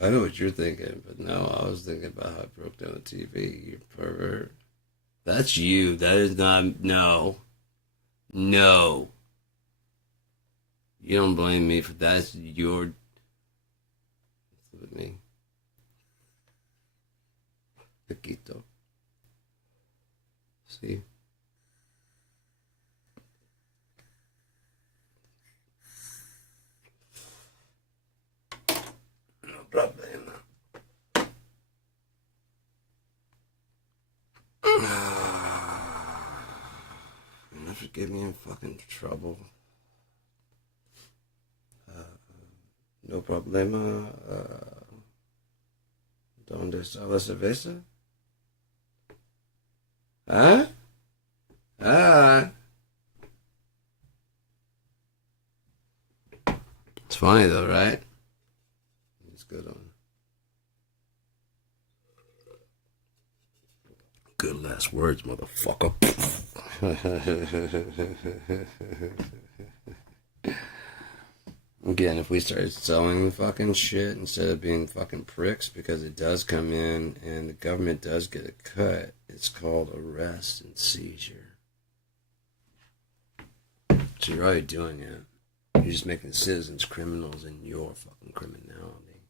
I know what you're thinking, but no, I was thinking about how I broke down the TV. You pervert. That's you. That is not. No. No. You don't blame me for that. That's your. With me. Paquito. See? No problema. Enough to get me in fucking trouble. No problema. ¿Dónde está la cerveza? Huh? It's funny though, right? It's good on. Good last words, motherfucker. Again, if we started selling the fucking shit instead of being fucking pricks, because it does come in and the government does get a cut, it's called arrest and seizure. So you're already doing it. You're just making citizens criminals in your fucking criminality.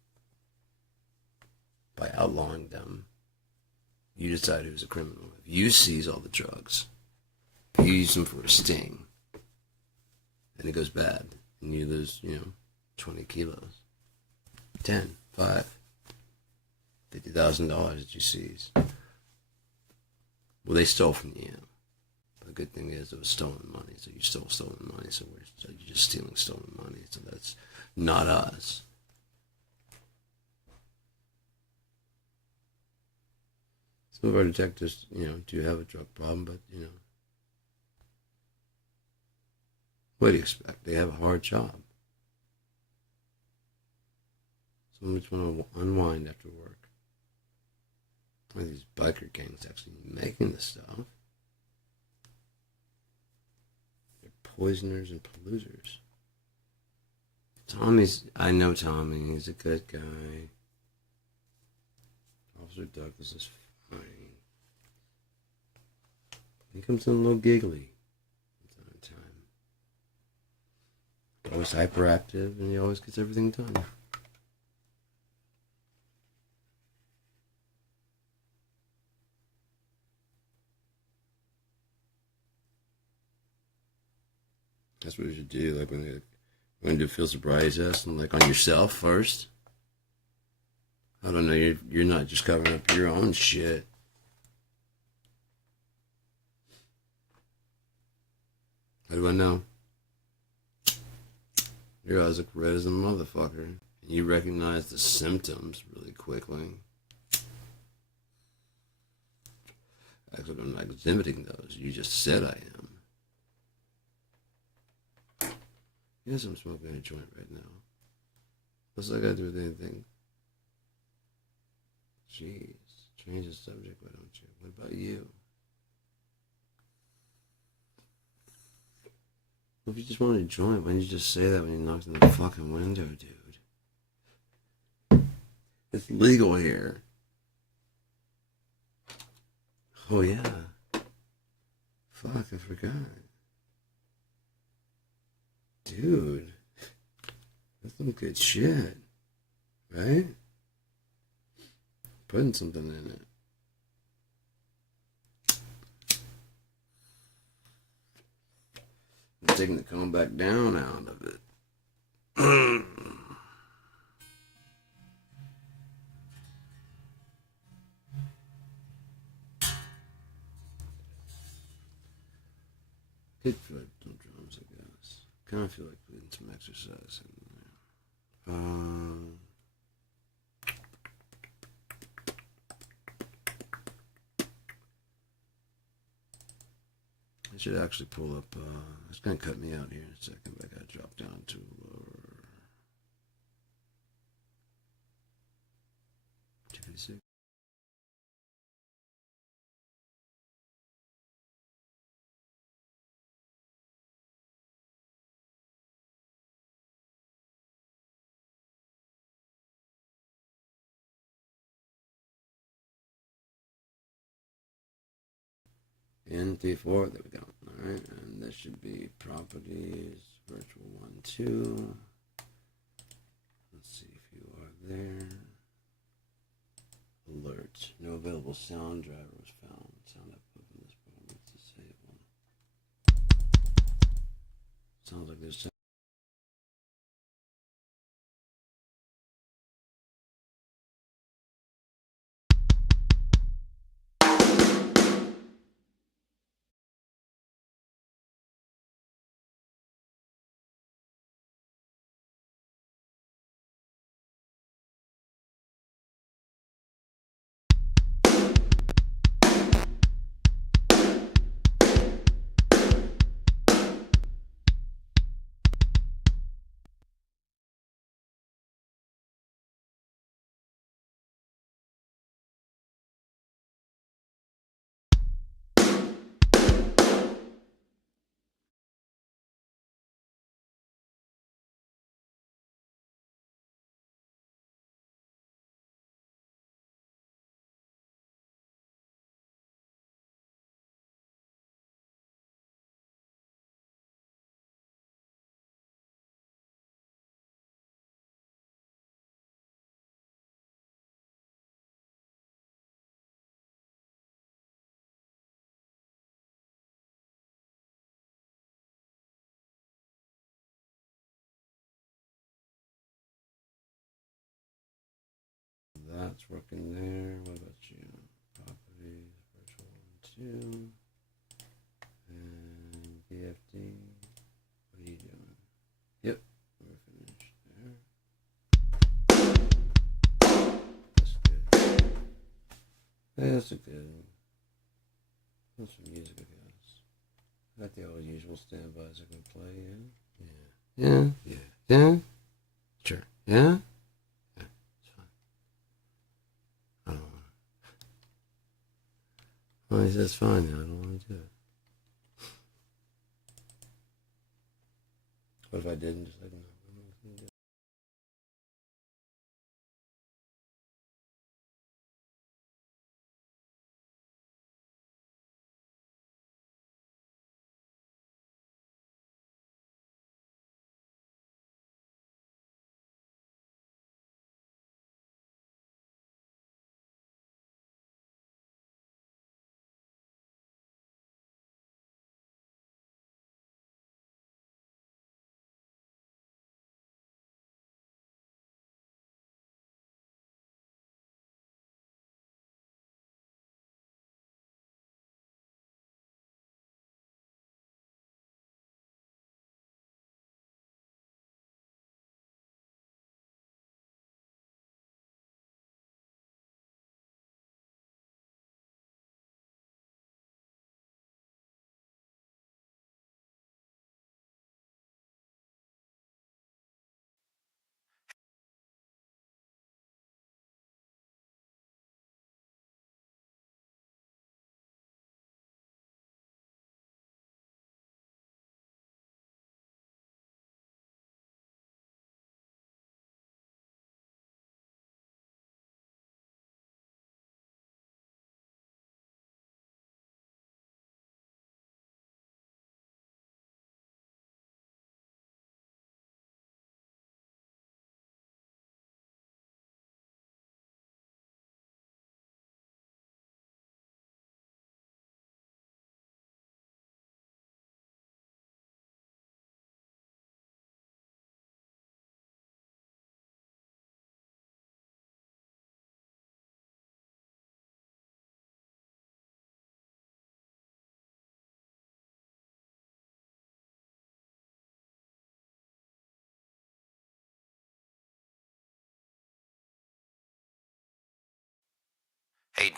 By outlawing them, you decide who's a criminal. If you seize all the drugs, you use them for a sting, and it goes bad. And you lose, 20 kilos. 10, 5, $50,000 that you seize. Well, they stole from you. But the good thing is it was stolen money. So you stole stolen money. So you're just stealing stolen money. So that's not us. Some of our detectives, do have a drug problem, but, what do you expect? They have a hard job. Some just want to unwind after work. Why are these biker gangs actually making this stuff? They're poisoners and polluters. I know Tommy, he's a good guy. Officer Douglas is fine. He comes in a little giggly from time to time. always hyperactive, and he always gets everything done. That's what you should do. Like when you do feel sobriety test, and like on yourself first. I don't know. You're not just covering up your own shit. How do I know? Your eyes look red as a motherfucker. And you recognize the symptoms really quickly. Actually, I'm not exhibiting those. You just said I am. Yes, I'm smoking a joint right now. What's that got to do with anything? Jeez. Change the subject, why don't you? What about you? Well, if you just wanted a joint, why didn't you just say that when you knocked on the fucking window, dude? It's legal here. Oh, yeah. Fuck, I forgot. Dude. That's some good shit. Right? Putting something in it. I'm taking the cone back down out of it. Could put some drums, I guess. Kind of feel like putting some exercise in there. I should actually pull up. It's gonna cut me out here in a second, but I gotta drop down to lower. 256. N34, there we go. Alright, and this should be properties, virtual 1, 2. Let's see if you are there. Alert. No available sound driver was found. Sound output from this program is disabled. Sounds like there's sound. That's working there. What about you? Properties, virtual 1, 2. And DFD. What are you doing? Yep, we're finished there. That's good. Yeah, that's a good. That's some music, I guess. Got the old usual standbys I can play, yeah? Yeah. Yeah. Yeah? Sure. Yeah? Well, he says, fine, I don't want to do it. What if I didn't? Just like, no.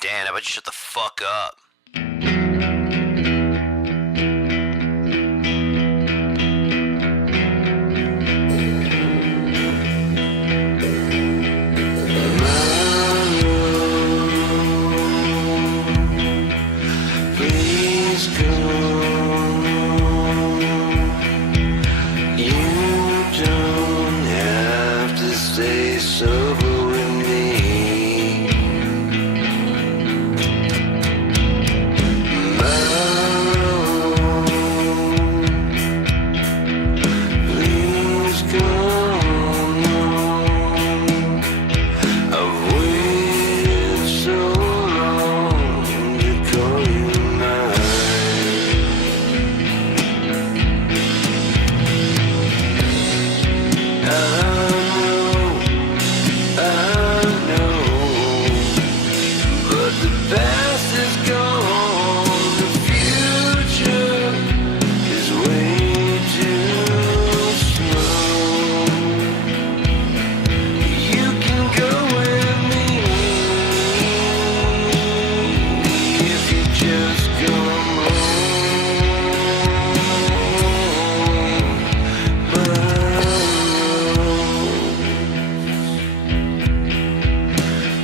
Dan, how about you shut the fuck up? Please come. You don't have to stay sober with me. My road. Please come. I've waited so long to call you mine. I know, but the past is gone. The future is way too slow. You can go with me if you just come home.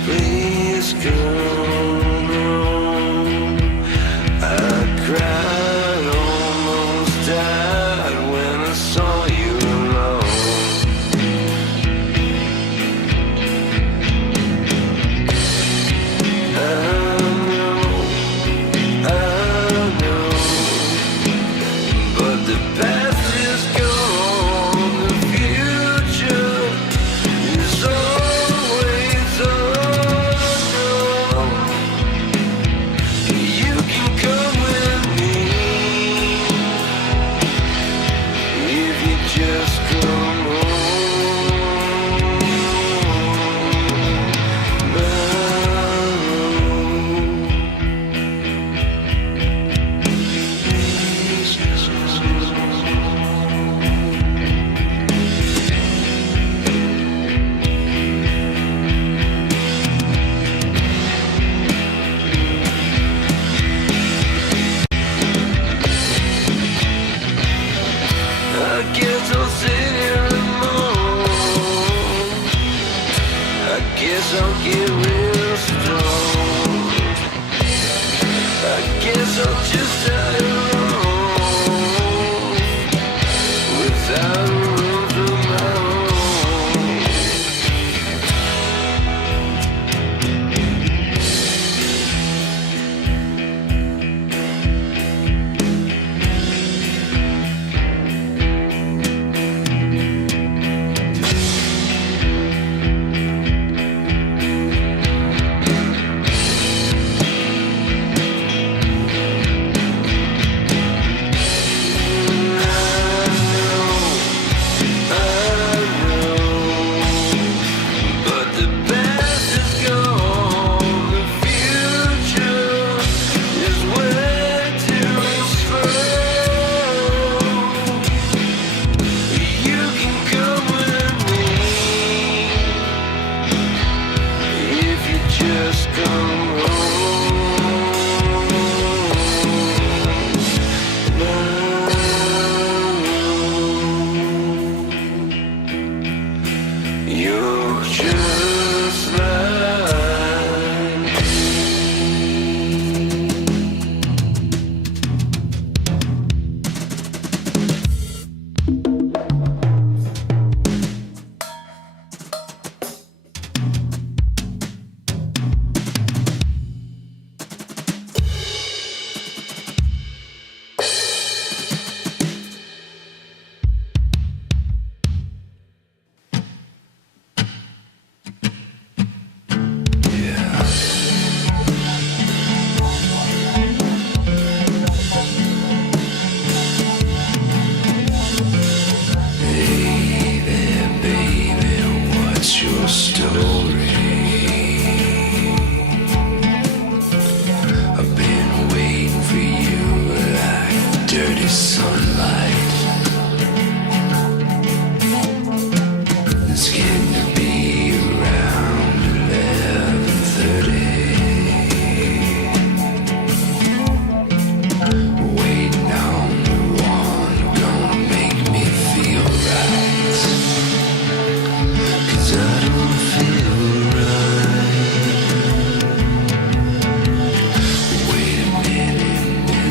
Please come home.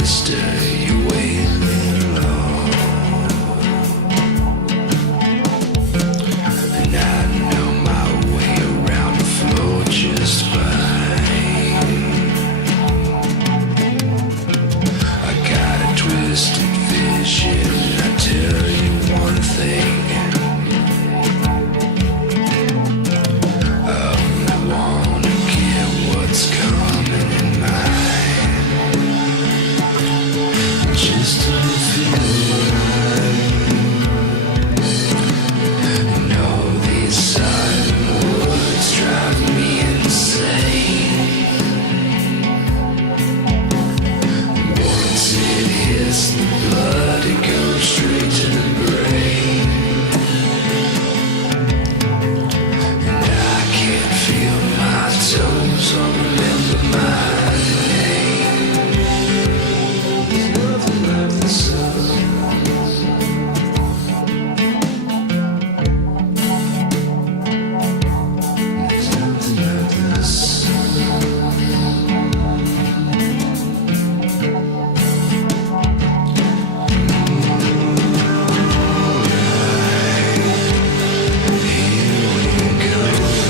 mister, you waiting long. And I know my way around the floor just fine. I got a twisted vision, I tell you one thing. I only wanna get what's coming in mine. Just to feel right. And all these silent words drive me insane. Once it hits the blood, it goes straight to the brain. And I can't feel my toes or remember my name. There's nothing like the sun. There's nothing like the sun. Here we go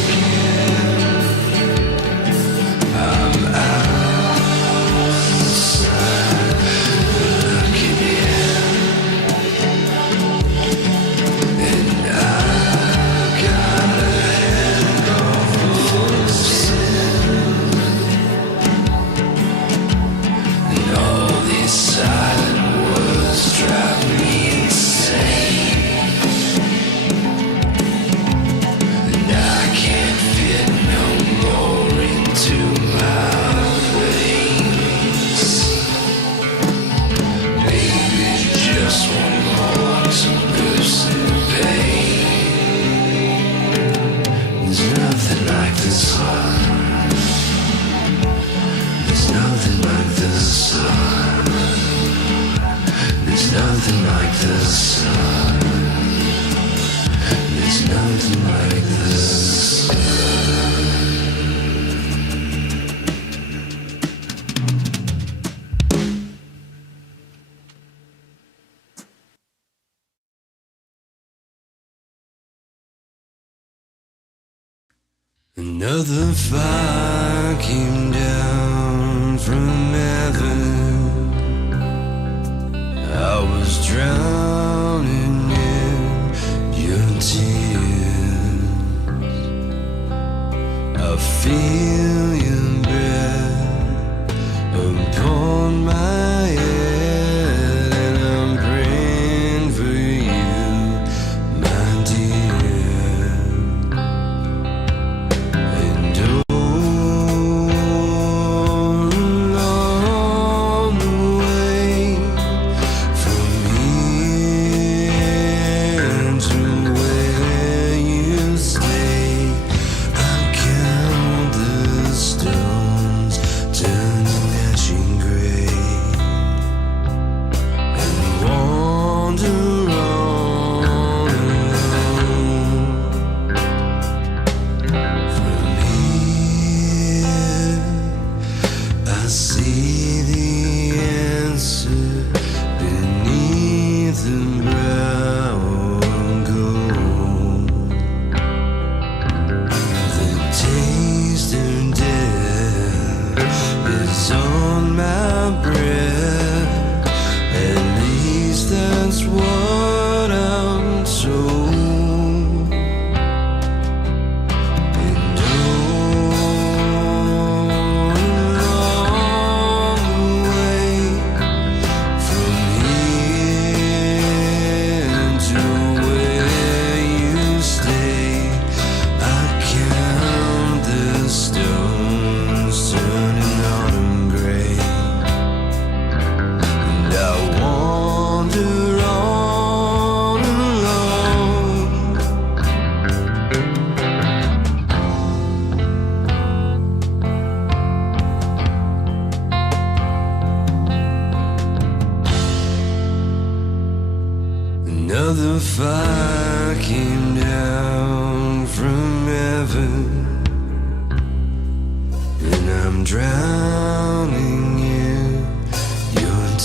again. I'm outside looking in, and I got a hangover of sin. And all these silent words drive me insane. And I can't fit no more into my veins. Maybe just one more to loosen pain. There's nothing like the sun. There's nothing like the sun. There's nothing like the sun. There's nothing like the sun. Another fire came down from heaven. I was drowning in your tears. I feel your breath upon my head, and I'm praying for you, my dear. And all along the way, from here to where you stay, I count the stones turning ashen gray, and wander on alone. From here, I see the answer beneath the brown gold. The taste of death is on my breath. At least that's what I'm told. And all along the way, from here to where you stay, I count the stones turning autumn gray, and I wander on alone. Another fire came down from heaven, and I'm drowning in your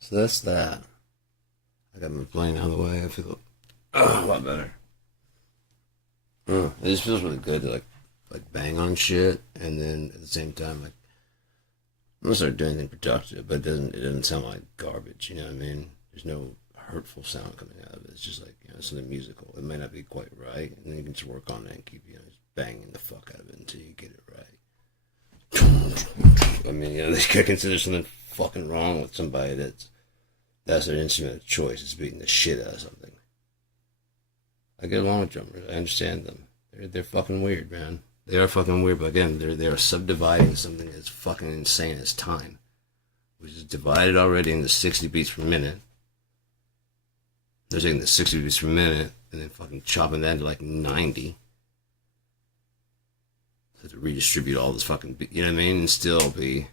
So that's that. I got my plane out of the way. I feel a lot better. It just feels really good to like bang on shit, and then at the same time, like I'm gonna start doing anything productive, but it doesn't sound like garbage. You know what I mean? There's no hurtful sound coming out of it. It's just like, you know, something musical. It may not be quite right, and then you can just work on it and keep, you know, just banging the fuck out of it until you get it right. I mean, you know, they could consider something fucking wrong with somebody that's their instrument of choice. Is beating the shit out of something. I get along with drummers. I understand them. They're fucking weird, man. They are fucking weird, but again, they are subdividing something as fucking insane as time, which is divided already into 60 beats per minute. They're taking the 60 beats per minute and then fucking chopping that into like 90. So to redistribute all this fucking, you know what I mean, and still be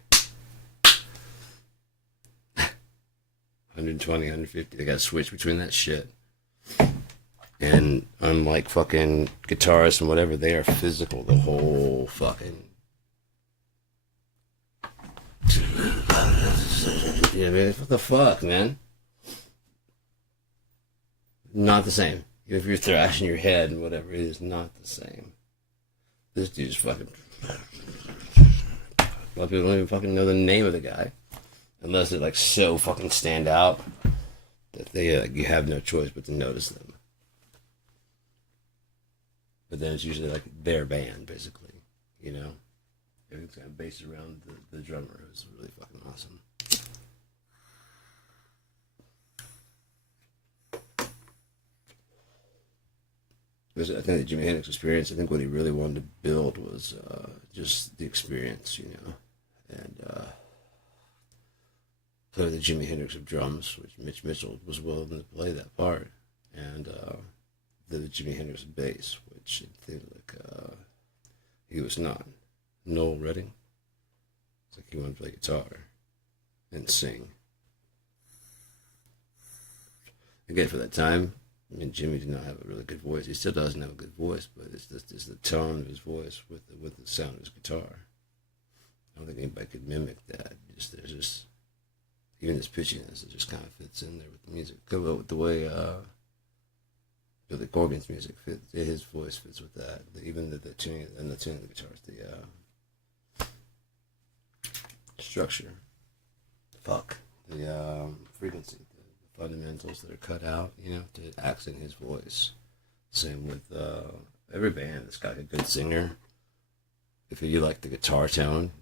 120, 150. They got to switch between that shit. And unlike fucking guitarists and whatever, they are physical the whole fucking. Yeah, man, what the fuck, man? Not the same. Even if you're thrashing your head and whatever, it is not the same. This dude's fucking. A lot of people don't even fucking know the name of the guy, unless they like so fucking stand out that they you have no choice but to notice them. But then it's usually like their band, basically, you know? Everything's kind of based around the drummer, who's really fucking awesome. Because I think the Jimi Hendrix Experience, I think what he really wanted to build was just the experience, you know? And play the Jimi Hendrix of drums, which Mitch Mitchell was willing to play that part. And the Jimi Hendrix bass, which I think he was not. Noel Redding. It's like he wanted to play guitar and sing. Again, for that time, I mean, Jimmy did not have a really good voice. He still doesn't have a good voice, but it's just the tone of his voice with the sound of his guitar. I don't think anybody could mimic that. There's just even his pitchiness, it just kind of fits in there with the music. With the way Billy Corgan's music fits, his voice fits with that. Even the tuning and the tuning of the guitars, the structure, the frequency, the fundamentals that are cut out, you know, to accent his voice. Same with every band that's got a good singer. If you like the guitar tone,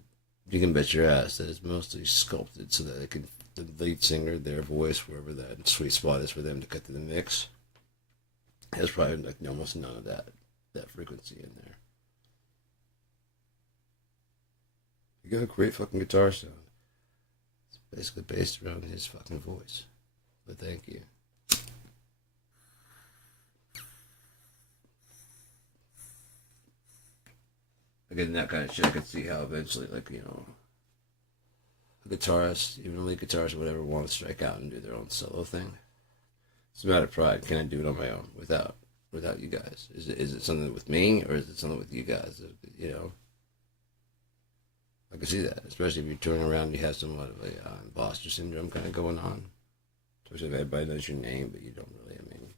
you can bet your ass that it's mostly sculpted so that the lead singer, their voice, wherever that sweet spot is for them to cut to the mix, has probably like almost none of that frequency in there. You got a great fucking guitar sound. It's basically based around his fucking voice. But thank you. Again, that kind of shit, I could see how eventually, like, you know, a guitarist, even a lead guitarist or whatever, want to strike out and do their own solo thing. It's a matter of pride. Can I do it on my own without you guys? Is it something with me or is it something with you guys? You know, I can see that, especially if you're touring around and you have somewhat of a imposter syndrome kind of going on. Especially if everybody knows your name, but you don't really. I mean,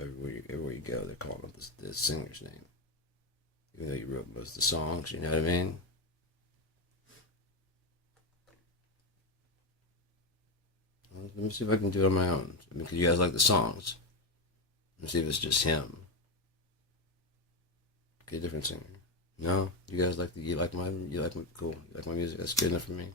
everywhere you go, they're calling up the singer's name, even though you wrote most of the songs. You know what I mean? Let me see if I can do it on my own. I mean, because you guys like the songs. Let me see if it's just him. Get a different singer. No, you guys like my cool. You like my music. That's good enough for me.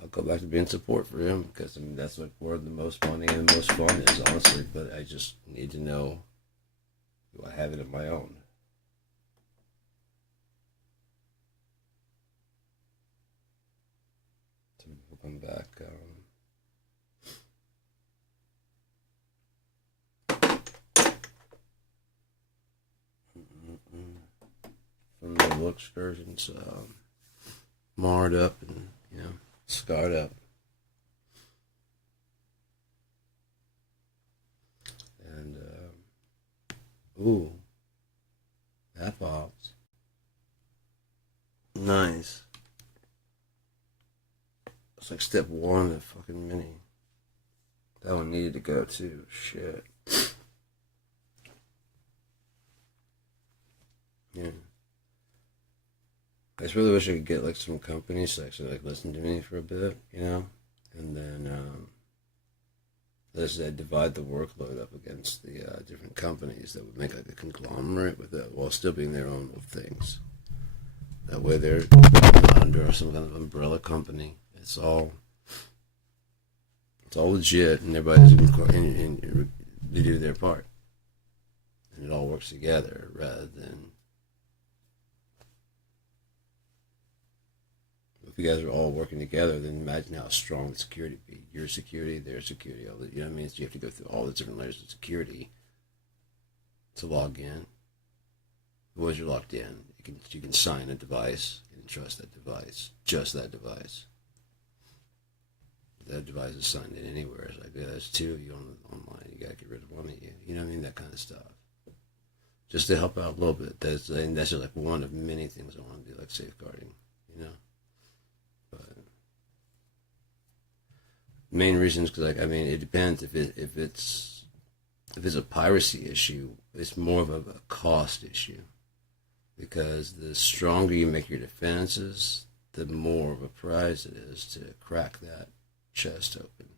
I'll go back to being support for him because I mean that's what where the most money and the most fun is, honestly. But I just need to know, do I have it of my own? So we'll come back. From the little excursions, marred up and, you know, scarred up. And, ooh, that pops. Nice. It's like step one of fucking mini. That one needed to go too. Shit. Yeah. I just really wish I could get like some companies to actually like listen to me for a bit, you know? And then let's say divide the workload up against the different companies that would make like a conglomerate with it while still being their own little things. That way they're under some kind of umbrella company. It's all legit, and everybody's and they do their part, and it all works together rather than if you guys are all working together. Then imagine how strong the security would be. Your security, their security, all the, you know what I mean. So you have to go through all the different layers of security to log in. Once you're logged in, you can sign a device and trust that device, just that device. That device is signed in anywhere. It's like, yeah, there's two of you online. You gotta get rid of one of you. You know what I mean? That kind of stuff. Just to help out a little bit. That's just like one of many things I want to do, like safeguarding. You know. But main reasons, because like I mean, it depends. If it's a piracy issue, it's more of a cost issue. Because the stronger you make your defenses, the more of a prize it is to crack that chest open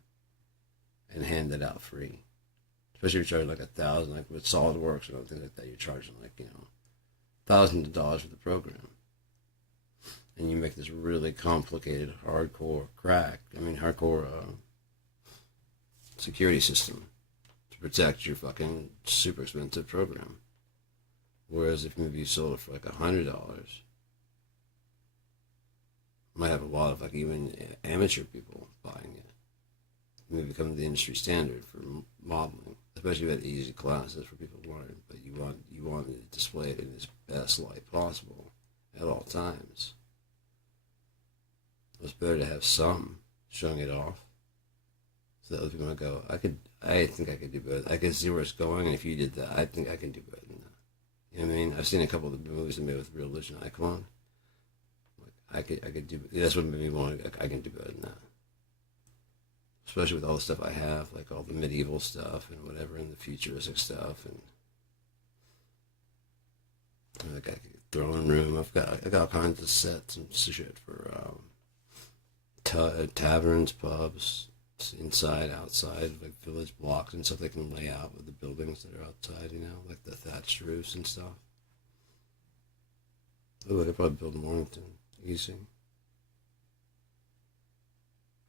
and hand it out free. Especially if you're charging like $1,000, like with SolidWorks or things like that, you're charging like, you know, thousands of dollars for the program. And you make this really complicated, hardcore security system to protect your fucking super expensive program. Whereas if maybe you sold it for like $100, might have a lot of like even amateur people buying it. It may become the industry standard for modeling, especially if you had easy classes for people to learn. But you want to display it in its best light possible at all times. It's better to have some showing it off, so that other people might go, I think I could do better. I can see where it's going, and if you did that, I think I can do better than that. You know what I mean? I've seen a couple of the movies they made with Religion Icon. I could do. That's what made me want. I can do better than that. Especially with all the stuff I have, like all the medieval stuff and whatever, and the futuristic stuff, and like I could throne room. I got all kinds of sets and shit for taverns, pubs, inside, outside, like village blocks and stuff they can lay out with the buildings that are outside, you know, like the thatched roofs and stuff. Oh, I could probably build Mornington. Easy.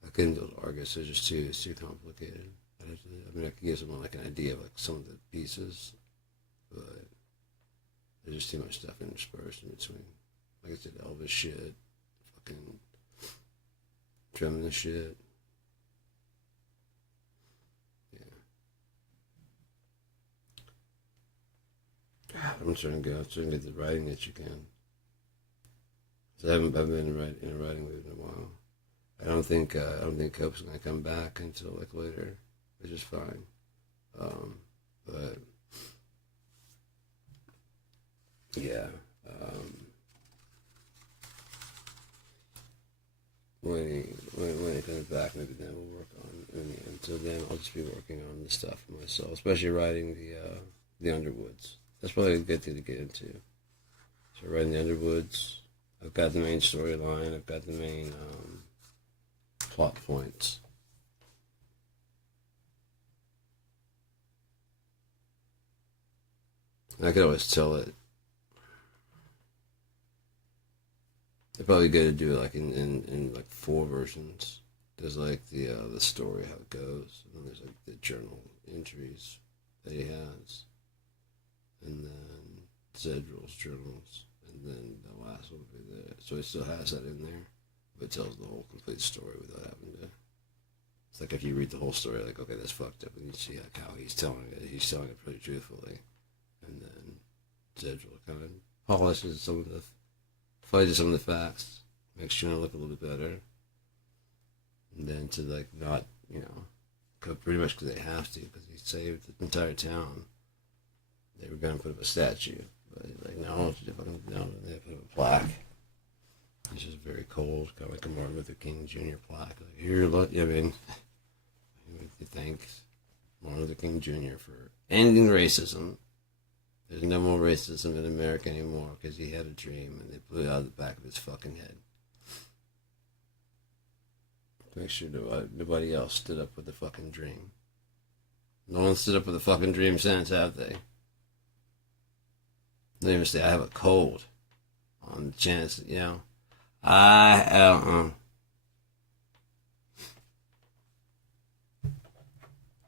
I couldn't build Argus, it's too complicated. I mean, I could give someone like an idea of like some of the pieces, but there's just too much stuff interspersed in between. Like I said, Elvis shit, fucking drumming the shit. I'm trying to get the writing that you can. So I've been in a writing mood in a while. I don't think Cope's gonna come back until like later, which is fine. But yeah, when he comes back, maybe then we'll work on. Until then, I'll just be working on the stuff for myself, especially writing the Underwoods. That's probably a good thing to get into. So writing the Underwoods, I've got the main storyline, I've got the main plot points. And I could always tell it. It'd probably be good to do it like in like 4 versions. There's like the story, how it goes, and then there's like the journal entries that he has. And then Zedrill's journals, and then the last one will be there. So he still has that in there, but it tells the whole complete story without having to. It's like if you read the whole story, like, okay, that's fucked up, and you see like how he's telling it pretty truthfully, and then Zedrill kind of polishes some of the facts, makes Jonah look a little bit better, and then to like not, you know, pretty much because they have to, because he saved the entire town. They were going to put up a statue, but like, no, they put up a plaque. It's just very cold, kind of like a Martin Luther King Jr. plaque. Like, here, look, I mean, thanks Martin Luther King Jr. for ending racism. There's no more racism in America anymore because he had a dream and they blew it out of the back of his fucking head. Make sure nobody else stood up with the fucking dream. No one stood up with the fucking dream since, have they? They even say, I have a cold. On the chance that, you know, I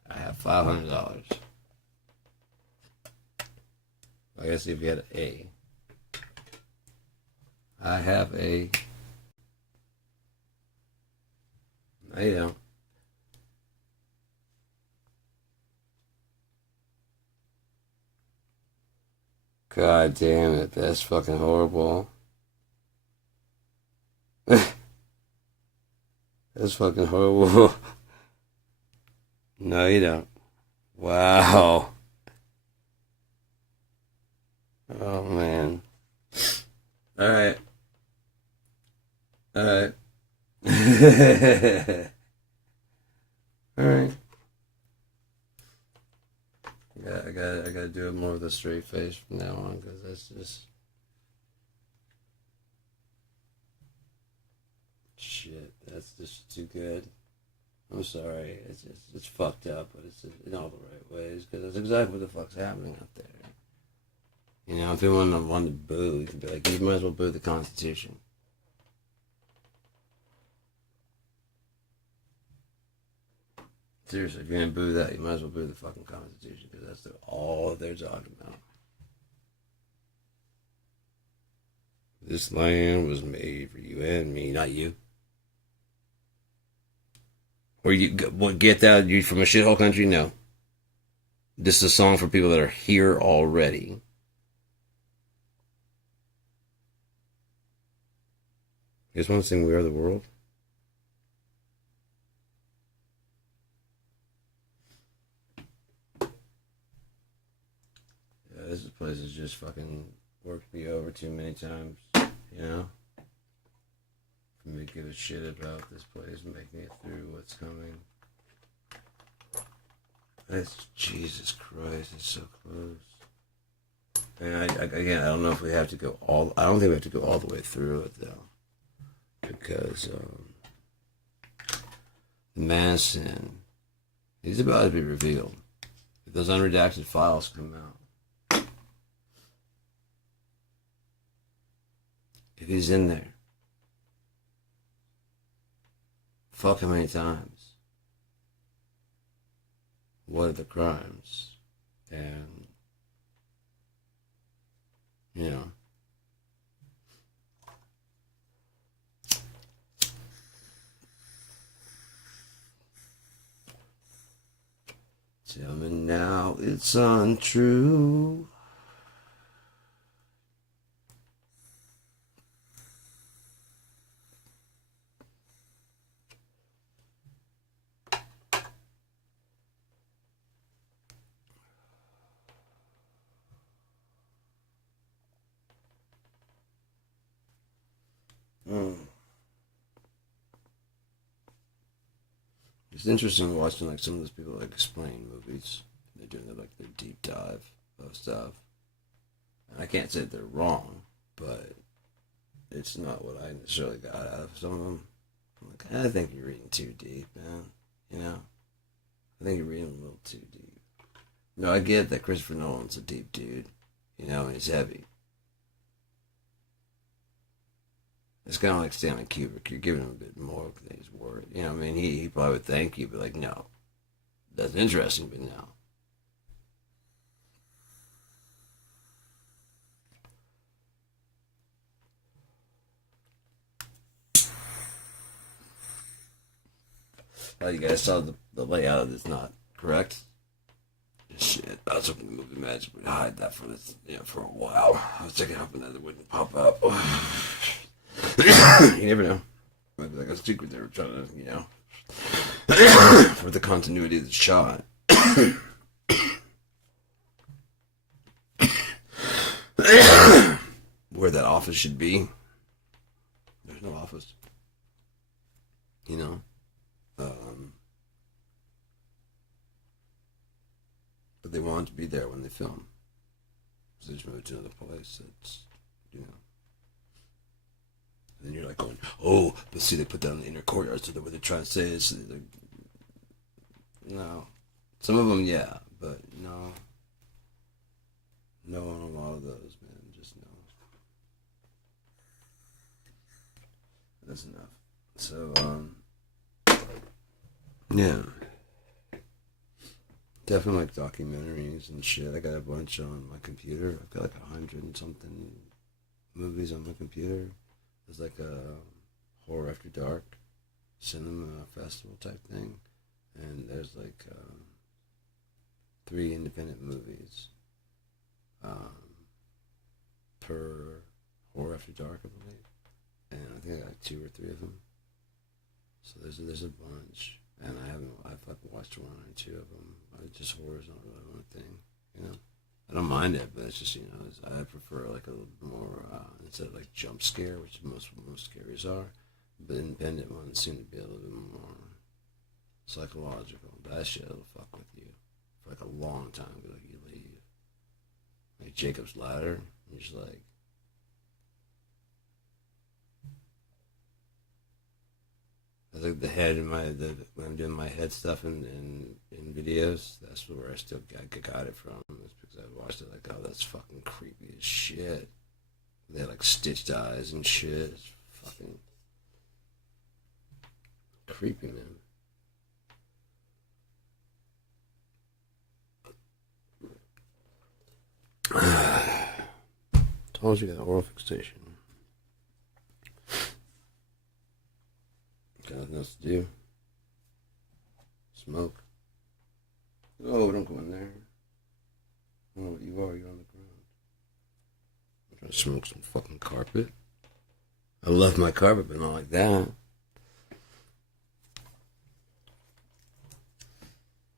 have $500. I guess if you had an A. I have a... No, you don't. God damn it, that's fucking horrible. That's fucking horrible. No, you don't. Wow. Oh, man. Alright. Alright. Alright. Yeah, I gotta do it more with a straight face from now on, because that's just... Shit, that's just too good. I'm sorry, it's fucked up, but it's in all the right ways, because that's exactly what the fuck's happening out there. You know, if anyone wanted to boo, you could be like, you might as well boo the Constitution. Seriously, if you're gonna boo that, you might as well boo the fucking Constitution, because that's all they're talking about. This land was made for you and me, not you. Or you get that? You from a shithole country? No. This is a song for people that are here already. You guys want to sing "We Are the World"? Yeah, this place has just fucking worked me over too many times, you know? For me to give a shit about this place making it through what's coming. It's Jesus Christ, it's so close. And again, I don't know if we have to go I don't think we have to go all the way through it, though. Because the man sin, he's about to be revealed. If those unredacted files come out, if he's in there, fuck how many times, what are the crimes, and, you know, tell me now it's untrue. It's interesting watching like some of those people like explain movies. They're doing their deep dive of stuff. And I can't say that they're wrong, but it's not what I necessarily got out of some of them. I'm like, I think you're reading too deep, man. You know? I think you're reading a little too deep. No, I get that Christopher Nolan's a deep dude. You know, and he's heavy. It's kind of like Stanley Kubrick. You're giving him a bit more than he's worth. You know, I mean, he probably would thank you, but like, no. That's interesting, but no. Oh, you guys saw the layout that's not correct? Shit, I was hoping the movie magic would hide that for this, you know, for a while. I was checking hoping that it wouldn't pop up. You never know. Might be like a secret they were trying to, you know, for the continuity of the shot. Where that office should be. There's office. You know? But they wanted to be there when they film. So they just moved to another place that's, you know. And then you're like going, oh, but see, they put that in the inner courtyard, so that what they're trying to say is, no. Some of them, yeah, but no. No on a lot of those, man. Just no. That's enough. So, yeah. Definitely like documentaries and shit. I got a bunch on my computer. I've got like 100 and something movies on my computer. There's like a Horror After Dark cinema festival type thing. And there's like 3 independent movies per Horror After Dark, I believe. And I think I got like 2 or 3 of them. So there's a bunch. And I've like watched 1 or 2 of them. Just horror's not really my thing, you know. I don't mind it, but it's just, you know, I prefer like a little bit more, instead of like jump scare, which most scaries are, but independent ones seem to be a little bit more psychological. That shit will fuck with you for like a long time, but like you leave. Like Jacob's Ladder, you're just like, I think the head in when I'm doing my head stuff in videos, that's where I still got it from. It's because I watched it like, oh, that's fucking creepy as shit. They had like stitched eyes and shit. It's fucking creepy, man. Told you, got oral fixation. Got nothing else to do. Smoke. Oh, don't go in there. I don't know what you are. You're on the ground. I'm trying to smoke some fucking carpet. I love my carpet, but not like that.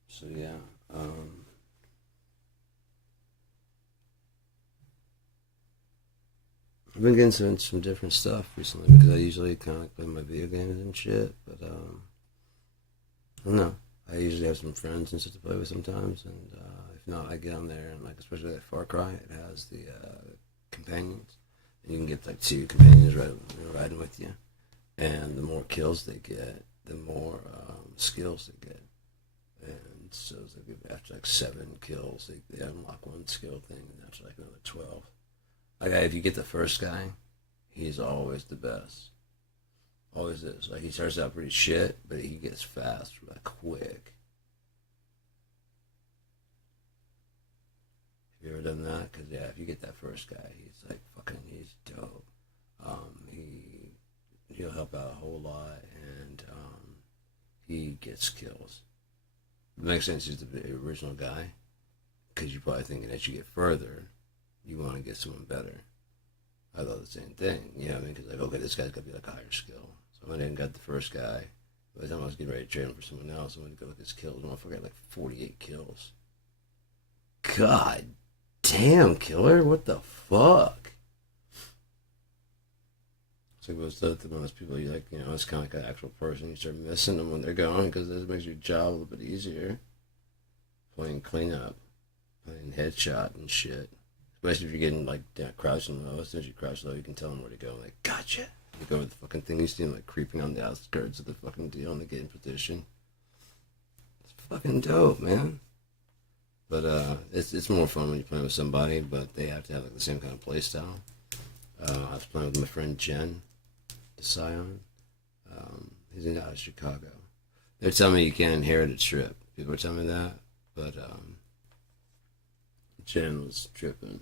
So yeah. I've been getting some different stuff recently because I usually kind of like play my video games and shit, but I don't know. I usually have some friends and stuff to play with sometimes, and if not, I get on there and like, especially like Far Cry, it has the companions, and you can get like 2 companions riding with you, and the more kills they get, the more skills they get, and so it's like after like 7 kills, they unlock 1 skill thing, and after like another 12. Like, if you get the first guy, he's always the best. Always is. Like, he starts out pretty shit, but he gets fast, like, quick. Have you ever done that? Because, yeah, if you get that first guy, he's, like, fucking, he's dope. He'll help out a whole lot, and he gets kills. It makes sense he's the original guy, because you're probably thinking as you get further, you want to get someone better. I thought the same thing, you know what I mean? Because, like, okay, this guy's got to be, like, a higher skill. So I went in and got the first guy. By the time I was getting ready to train him for someone else, I went to go look at his kills. And I forgot, like, 48 kills. God damn, killer. What the fuck? It's like most of those people, you like, you know, it's kind of like an actual person. You start missing them when they're gone because it makes your job a little bit easier. Playing cleanup, playing headshot and shit. Especially if you're getting, like, crouching low. As soon as you crouch low, you can tell them where to go. Like, gotcha. You go with the fucking thing. You see them, like, creeping on the outskirts of the fucking deal, and they get in position. It's fucking dope, man. But, it's more fun when you're playing with somebody, but they have to have, like, the same kind of play style. I was playing with my friend Jen, the Scion. He's out of Chicago. They're telling me you can't inherit a trip. People are telling me that, but, Jen was tripping,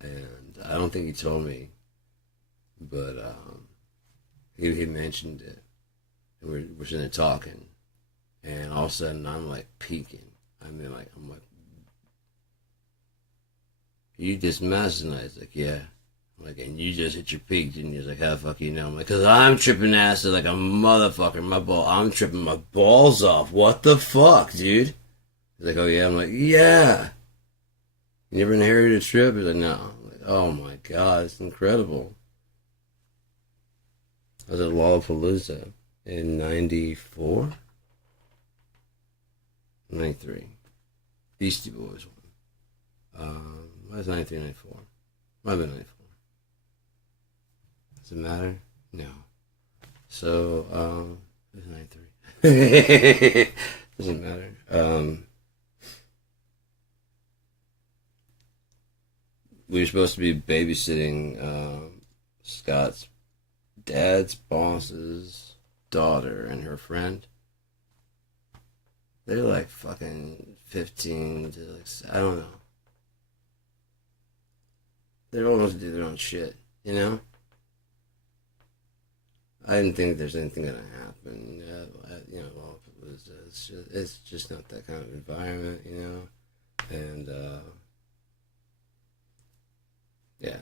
and I don't think he told me, but he mentioned it, and we're sitting there talking, and all of a sudden I'm like peeking. I'm like, you just mastered tonight. It's like, yeah. I'm like, and you just hit your peak, didn't you? He's like, how the fuck you know? I'm like, because I'm tripping acid like a motherfucker. I'm tripping my balls off. What the fuck, dude? He's like, oh yeah. I'm like, yeah. You never inherited a trip? He's like, no. I'm like, oh my god, it's incredible. I was at Lollapalooza in 94? 93. Beastie Boys one. What was 93, 94? Might have been 94. Does it matter? No. So, it was 93. Doesn't matter. We were supposed to be babysitting Scott's dad's boss's daughter and her friend. They're like fucking 15 to like, I don't know. They're old enough to do their own shit, you know? I didn't think there's anything gonna happen. You know, it's just not that kind of environment, you know? And, yeah.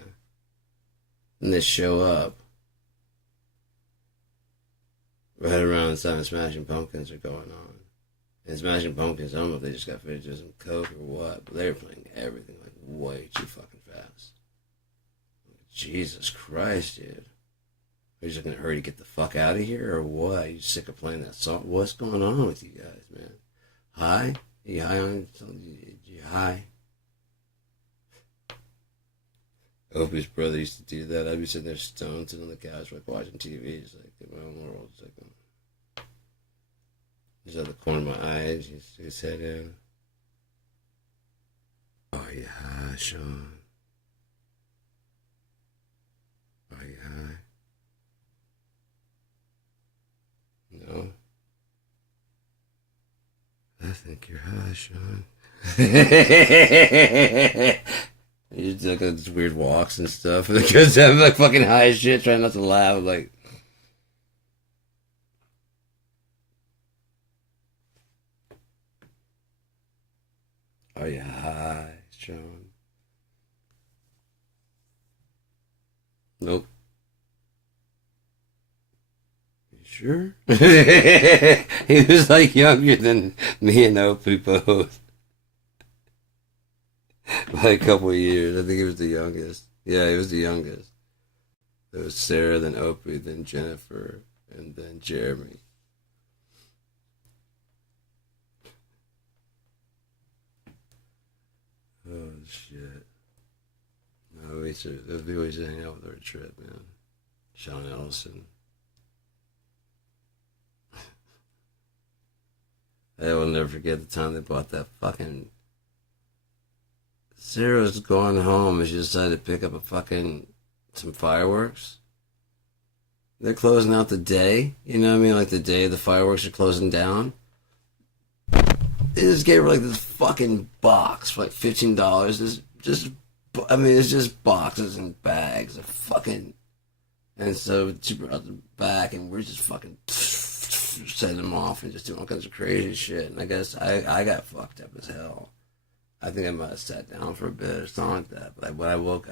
And they show up right around the time Smashing Pumpkins are going on. And Smashing Pumpkins, I don't know if they just got finished doing some coke or what, but they were playing everything like way too fucking fast. Jesus Christ, dude. Are you just gonna hurry to get the fuck out of here or what? Are you sick of playing that song? What's going on with you guys, man? High? Are you high on something? You high? Opie's brother used to do that. I'd be sitting there stoned, sitting on the couch, like watching TV, just like in my own world. Just like, just out the corner of my eyes, he stick his head in. Are you high, Sean? Are you high? No. I think you're high, Sean. You just like these weird walks and stuff. Because I'm like fucking high as shit, trying not to laugh. Like, are you high, Sean? Nope. You sure? He was like younger than me and Opie both. By a couple of years. I think he was the youngest. Yeah, he was the youngest. There was Sarah, then Opie, then Jennifer, and then Jeremy. Oh, shit. No, we always hang out with our trip, man. Sean Ellison. I will never forget the time they bought that fucking... Sarah was going home and she decided to pick up some fireworks. They're closing out the day, you know what I mean? Like the day the fireworks are closing down. They just gave her like this fucking box for like $15. It's just boxes and bags of fucking... And so she brought them back and we're just fucking setting them off and just doing all kinds of crazy shit. And I guess I got fucked up as hell. I think I might have sat down for a bit or something like that. But when I woke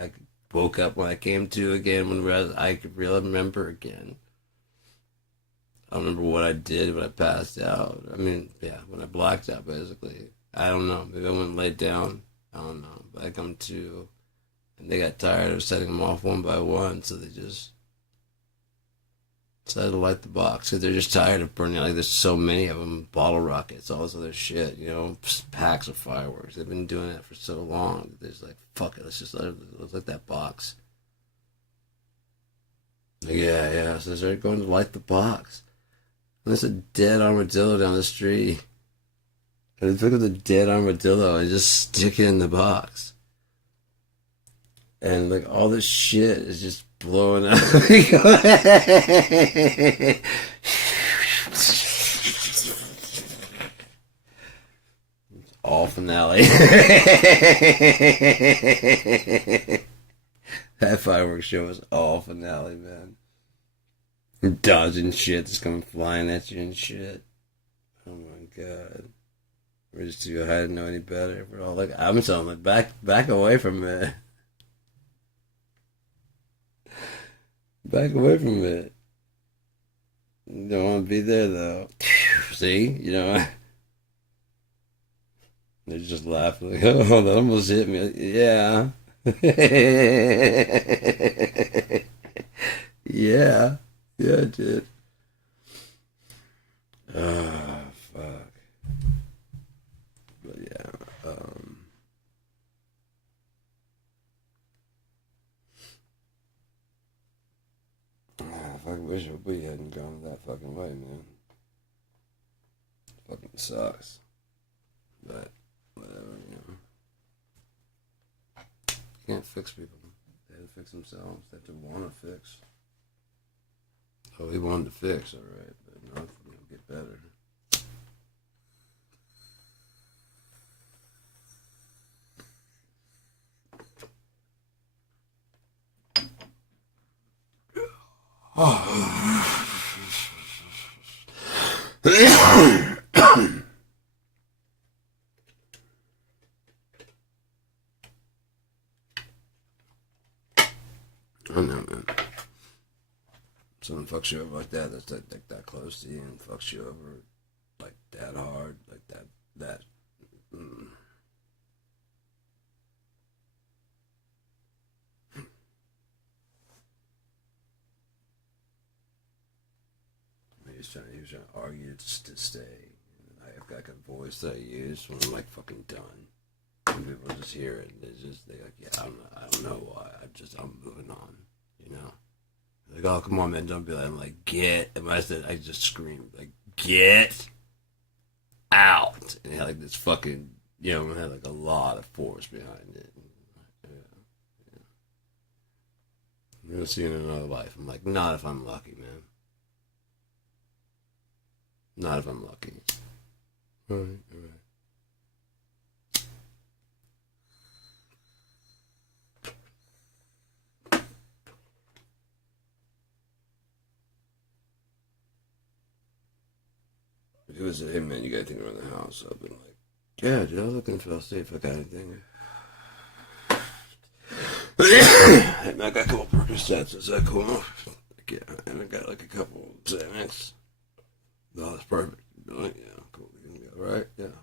up when I came to again, I could really remember again. I don't remember what I did when I passed out. I mean, yeah, when I blacked out, basically. I don't know. Maybe I went and laid down. I don't know. But I come to, and they got tired of setting them off one by one, so they just decided to light the box because they're just tired of burning. Like there's so many of them, bottle rockets, all this other shit, you know, packs of fireworks. They've been doing that for so long. They're just like, fuck it, let's just let that box. Yeah. So they started going to light the box. And there's a dead armadillo down the street. And they took up the dead armadillo and just stick it in the box. And like all this shit is just blowing up. All finale. That fireworks show was all finale, man. Dodging shit that's coming flying at you and shit. Oh my god. We're just too high to know any better. We're all like, I'm telling them, back away from it. Back away from it. You don't want to be there though. See? You know? They're just laughing like, oh, that almost hit me. Yeah. Yeah. Yeah, I did. Fuck. But yeah, I fucking wish we hadn't gone that fucking way, man. Fucking sucks. But, whatever, you know. You can't fix people. They have to fix themselves. They have to want to fix. Oh, he wanted to fix, alright, but not, you know, get better. I don't know, man. Someone fucks you over like that, that's like that close to you, and fucks you over like that hard, like that. Mm. He was trying to argue to stay. And I've got a voice that I use when I'm like fucking done. And people just hear it, and they like, yeah, I don't know why. I'm moving on, you know. Like, oh, come on, man, don't be like, I'm like, and I just screamed, like, get out. And it had like this fucking, you know, it had like a lot of force behind it. Yeah. I'm gonna see it in another life. I'm like, not if I'm lucky, man. Not if I'm lucky. Alright. If it was, hey man, you gotta think around the house. I've been like, yeah, dude, I was looking for, see if I got anything. Hey man, I got a couple Percocets, is that cool? Yeah, and I got like a couple Xanax. No, that's perfect. Yeah, cool. You're gonna be alright? Yeah.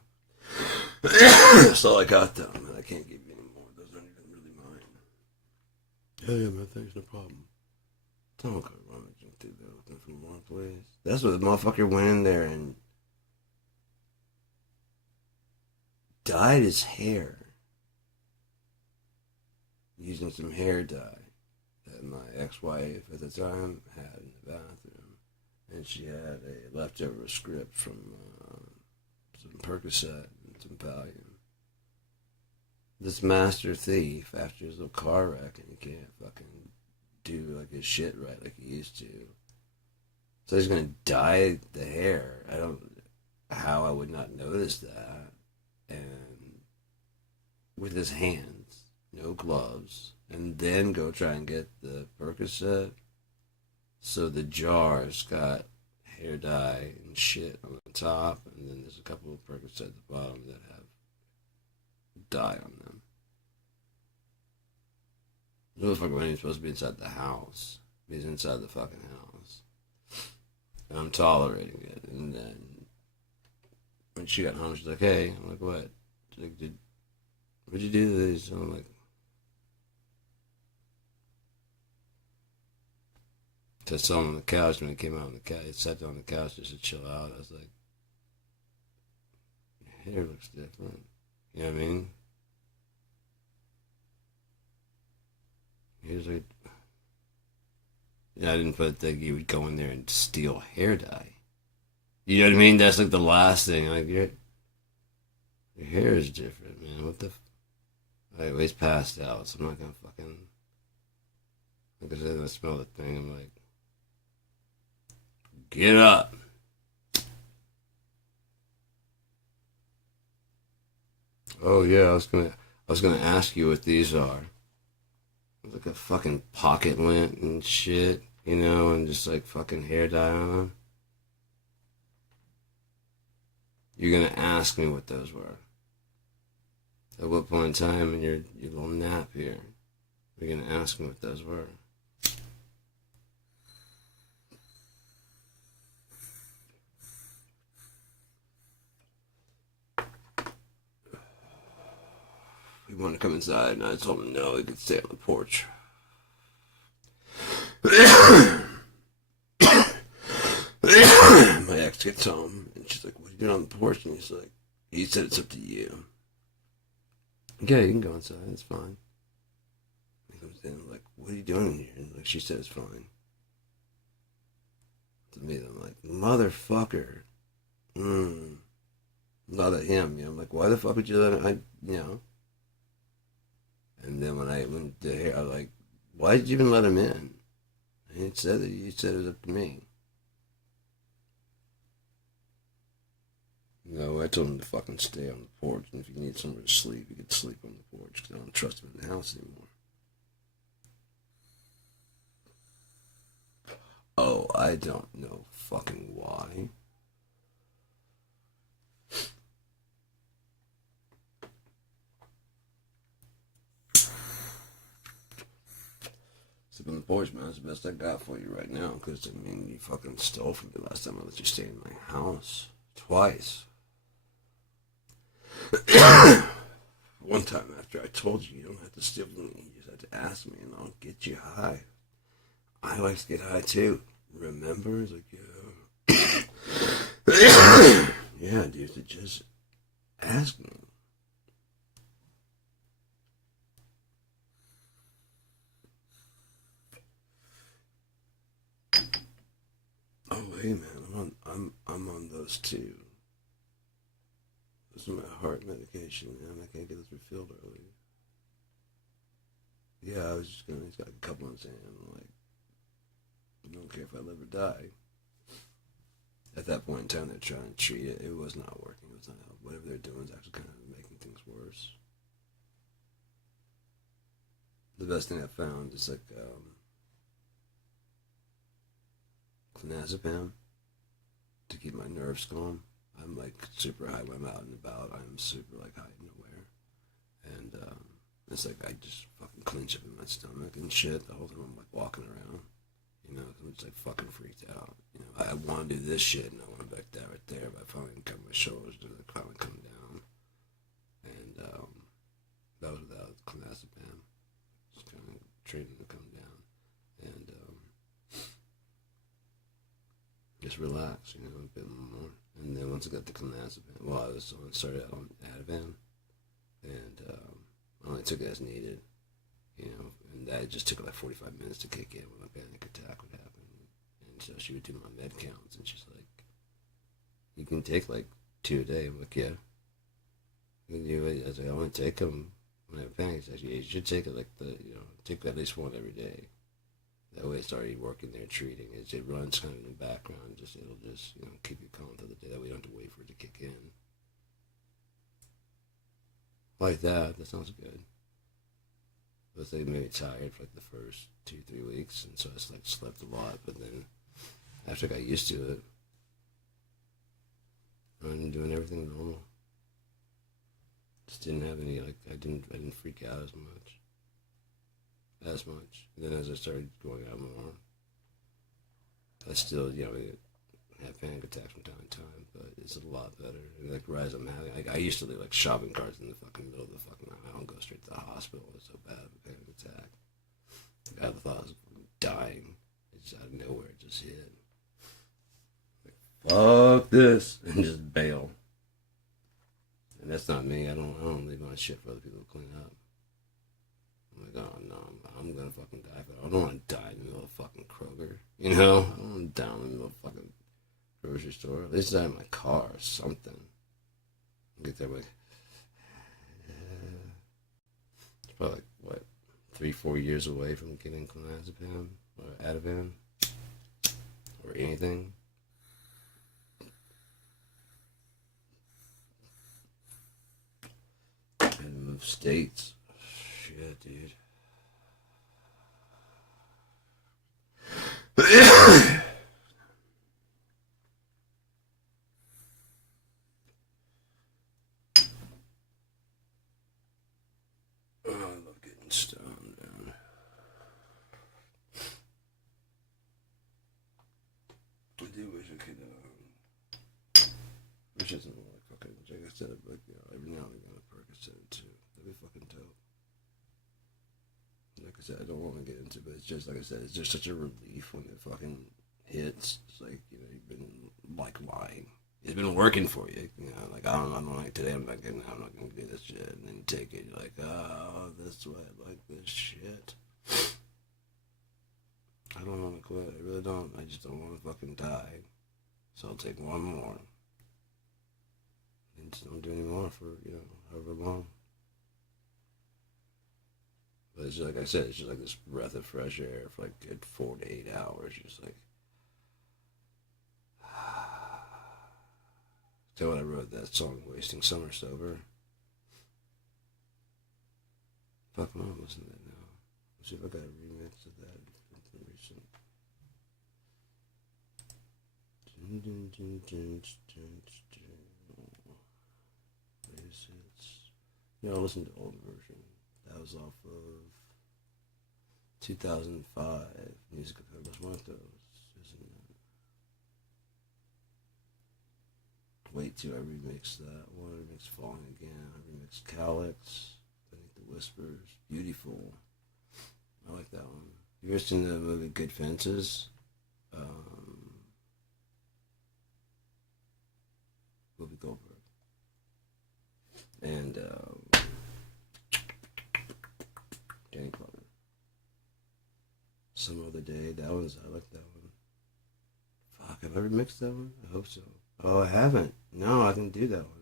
That's all I got though, man. I can't give you any more. Those aren't even really mine. Yeah, man, thanks, no problem. Don't go rummaging through there looking for more, please. That's what the motherfucker went in there and dyed his hair using some hair dye that my ex-wife at the time had in the bathroom. And she had a leftover script from some Percocet and some Valium. This master thief, after his little car wreck, and he can't fucking do like his shit right like he used to. So he's gonna dye the hair. I don't how I would not notice that. And with his hands, no gloves, and then go try and get the Percocet. So the jar's got hair dye and shit on the top, and then there's a couple of Percocets at the bottom that have dye on them. The motherfucker wasn't even supposed to be inside the house. He's inside the fucking house. And I'm tolerating it. And then when she got home, she's like, hey. I'm like, what? She's like, what'd you do to these? And I'm like, I saw him on the couch when he came out on the couch. He sat down on the couch just to chill out. I was like, your hair looks different. You know what I mean? He was like, yeah, I didn't think you would go in there and steal hair dye. You know what I mean? That's like the last thing. Like, your hair is different, man. What the Anyway, he's passed out, so I'm not gonna fucking, like I said, I smell the thing, I'm like, get up. Oh yeah, I was gonna ask you what these are. Like a fucking pocket lint and shit, you know, and just like fucking hair dye on them. You're gonna ask me what those were. At what point in time in your little nap here, you're gonna ask me what those were. He wanted to come inside, and I told him no, he could stay on the porch. gets home, and she's like, what are you doing on the porch? And he's like, he said it's up to you. Yeah, you can go inside, it's fine. He comes in, I'm like, what are you doing in here? And like, she said it's fine. To me, I'm like, motherfucker. Not at him, you know. I'm like, why the fuck would you let him, you know. And then when I went to here, I was like, why did you even let him in? And he said that you said it was up to me. No, I told him to fucking stay on the porch, and if you need somewhere to sleep, you could sleep on the porch, because I don't trust him in the house anymore. Oh, I don't know fucking why. Sleep on the porch, man. That's the best I got for you right now, because, I mean, you fucking stole from me last time I let you stay in my house. Twice. One time after I told you don't have to steal from me, you just have to ask me and I'll get you high. I like to get high too. Remember? It's like, yeah. Yeah, dude, so just ask me. Oh, hey man, I'm on those too. This is my heart medication, man. I can't get this refilled early. Yeah, I was just gonna. He's got a couple months in. I'm like, I don't care if I live or die. At that point in time, they're trying to treat it. It was not working. It was not whatever they're doing is actually kind of making things worse. The best thing I found is like clonazepam to keep my nerves calm. I'm like super high when I'm out and about. I'm super like high and aware. And it's like I just fucking clench up in my stomach and shit the whole time I'm like walking around. You know, 'cause I'm just like fucking freaked out. You know, I want to do this shit and I want to back that right there, but I finally cover my shoulders and they finally come down. And that was without clonazepam. Just kind of training to come down. And just relax, you know, a bit more. And then once I got the clonazepam, well, I started out on Ativan, and I only took it as needed, you know, and that just took like 45 minutes to kick in when a panic attack would happen. And so she would do my med counts, and she's like, you can take like 2 a day. I'm like, yeah. And I was like, I only take them when I have a panic attack. You should take it like take at least one every day. That way it's already working there treating. It runs kind of in the background. It'll just, you know, keep you calm through the day. That way you don't have to wait for it to kick in. Like that sounds good. But they made me tired for like the first 2-3 weeks, and so I just like slept a lot. But then after I got used to it, I'm doing everything normal. Just didn't have any I didn't freak out as much. And then as I started going out more, I still, you know, have panic attacks from time to time, but it's a lot better. And like, rise I'm having, like, I used to leave like shopping carts in the fucking middle of the fucking night. I don't go straight to the hospital. It's so bad of a panic attack. Like, I thought I was dying. It just out of nowhere, it just hit. Like, fuck this, and just bail. And that's not me. I don't leave my shit for other people to clean up. I'm like, oh no, I'm gonna fucking die. But I don't want to die in the middle of fucking Kroger. You know? I don't want to die in the middle of fucking grocery store. At least die in my car or something. Get there like, it's probably like, what, 3-4 years away from getting clonazepam or Ativan or anything. And move states. Shit, dude. Oh, I love getting stoned, man. I do wish I could, wish I was more like fucking, like I said, like, you know, every now and again a Percocet too. That'd be fucking dope. Like I said, I don't want to get into it, but it's just, like I said, it's just such a relief when it fucking hits. It's like, you know, you've been like lying. It's been working for you. You know, like I don't like today. I'm not gonna do this shit. And then you take it. You're like, oh, this way, I like this shit. I don't want to quit. I really don't. I just don't want to fucking die. So I'll take one more. And just don't do any more for, you know, however long. But it's just, like I said, it's just like this breath of fresh air for like a good 4 to 8 hours. Just like, tell when I wrote that song, Wasting Summer Sober. Fuck, I'm not listening to that now. Let's see if I got a remix of that. Recent. Latest hits. No, I listened to the old version. That was off of 2005. Music of Heaven was one of those, isn't it? Wait till I remix that one. I remixed Falling Again. I remixed Calyx. Beneath the Whispers. Beautiful. I like that one. You ever seen the movie Good Fences? Whoopi Goldberg. And Danny Glover. Some Other Day. That one's, I like that one. Fuck, have I remixed that one? I hope so. Oh, I haven't. No, I didn't do that one.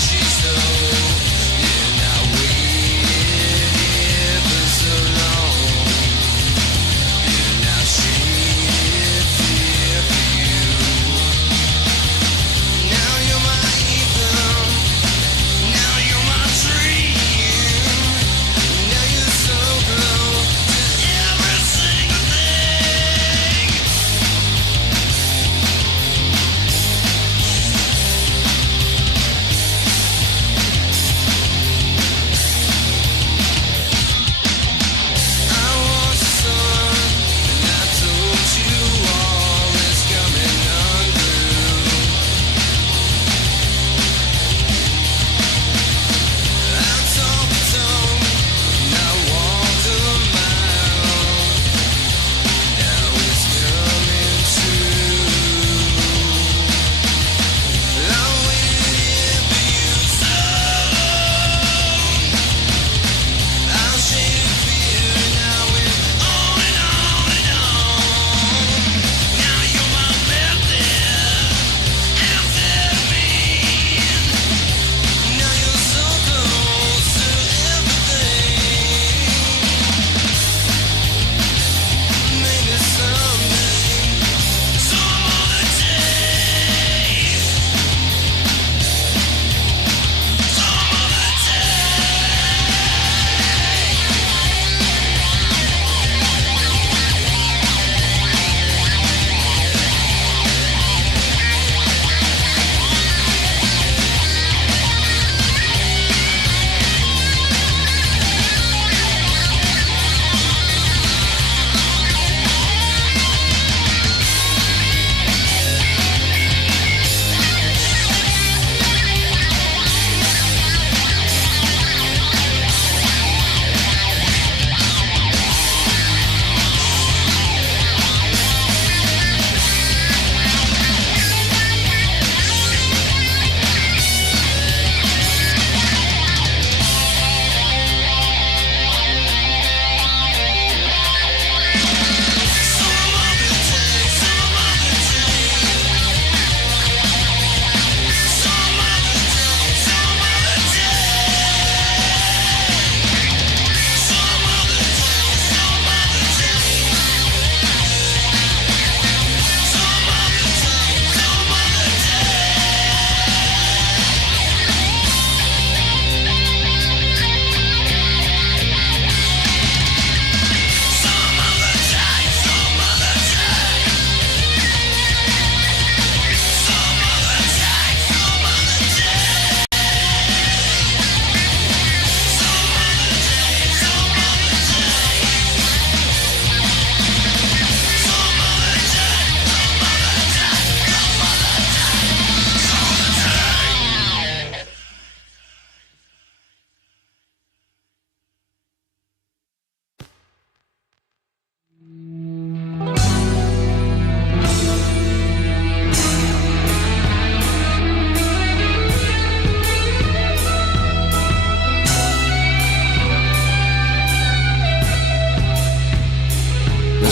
She's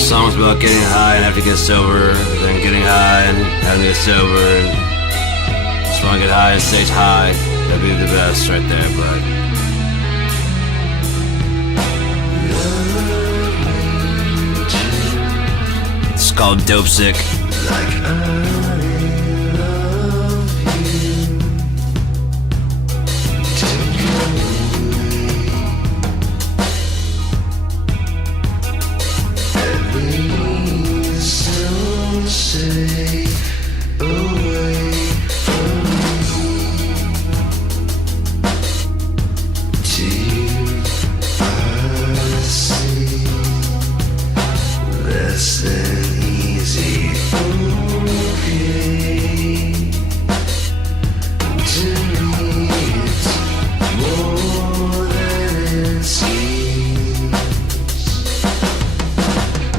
songs about getting high and having to get sober, then getting high and having to get sober, and just want to get high and stay high. That'd be the best right there, bud. It's called Dope Sick. Like I love you. Please don't stay away from me. To you I see less than easy. Okay. To me it's more than it seems.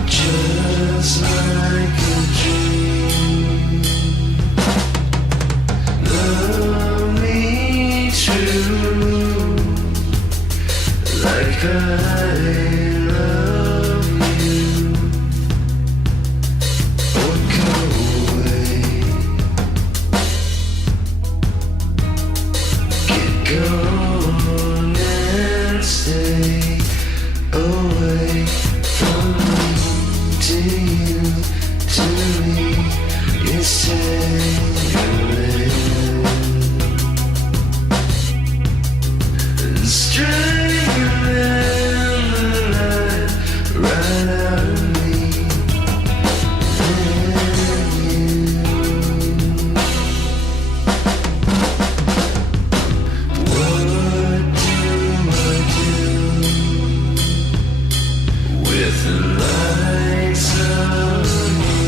Just like a dream. Love me true, like I love you. Or go away. Get gone and stay away from me. To you, to me, it's tangling and strangling the light right out of me and you. What do I do with the lights of you?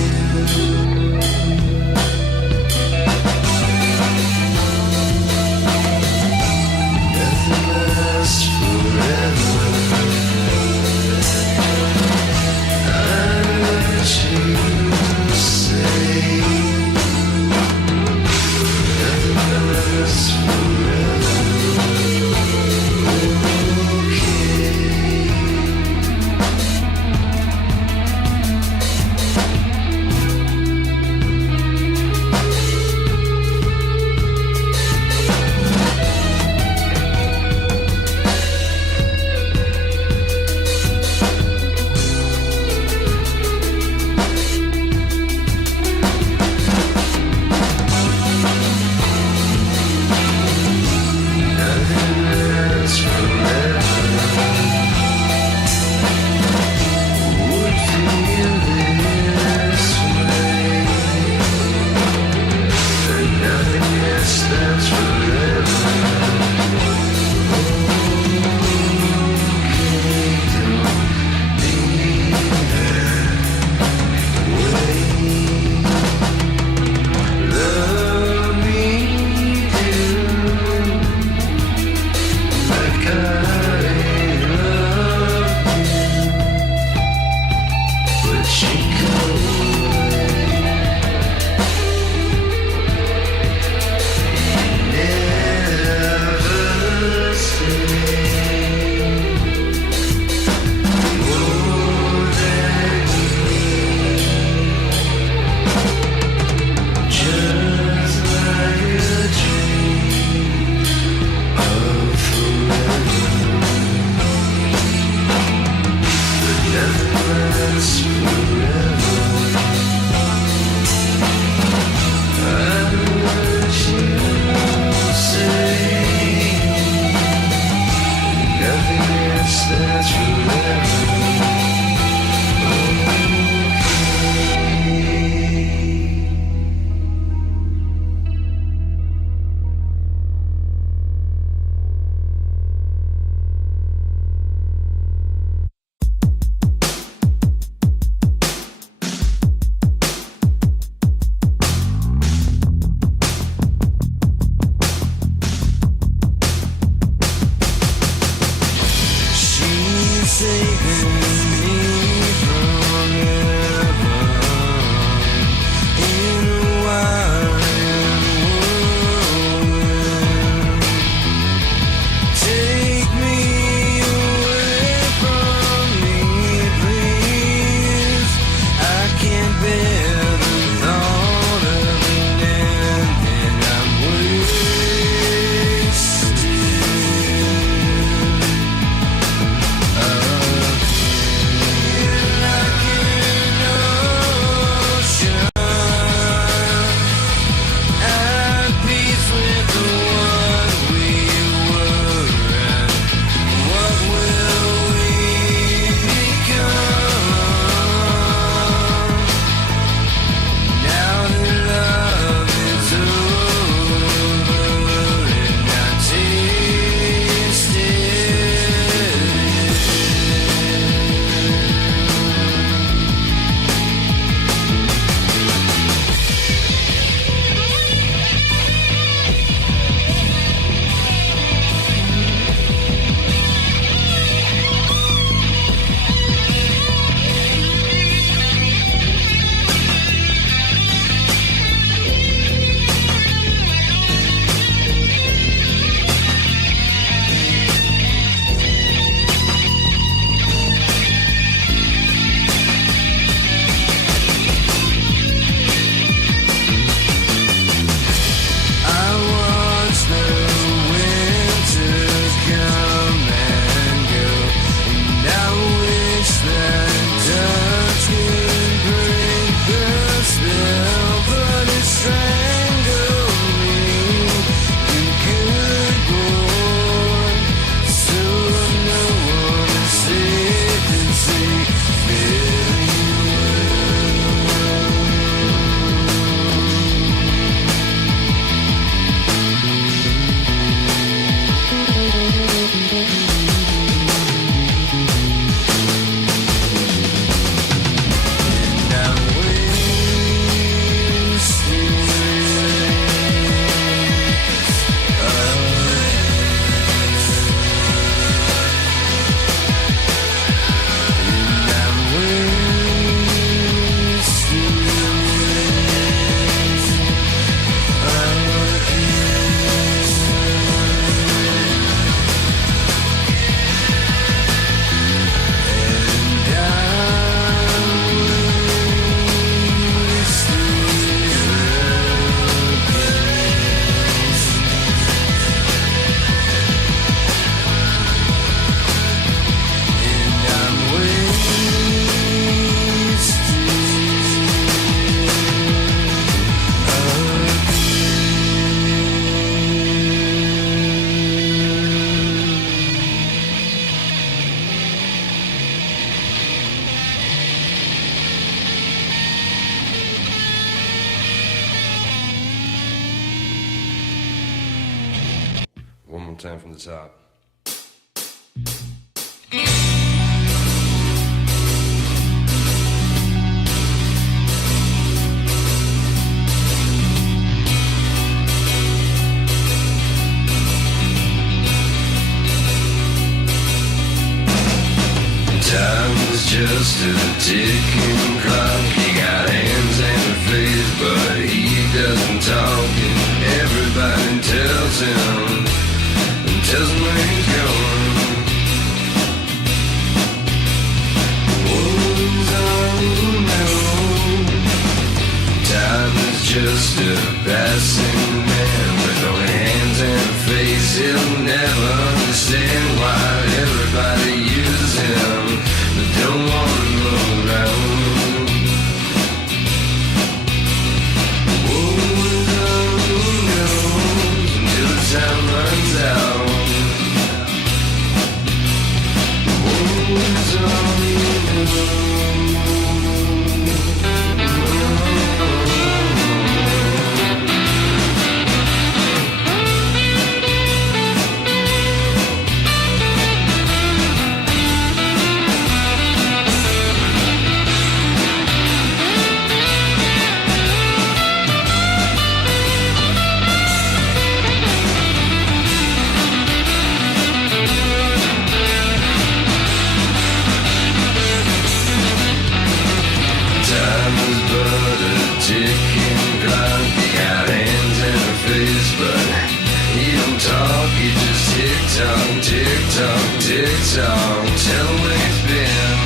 time from the top. Time's just a ticking clock. He got hands and a face, but he doesn't talk. And everybody tells him where he's going. Wounds unknown. Time is just a passing man with only hands and a face. He'll never understand why everybody uses him, but don't want him around. Wounds unknown until the time runs out. Wounds unknown. Ticking clock, he got hands and a face, but he don't talk, he just tick-tock, tick-tock, tick-tock. Tell him where he's been.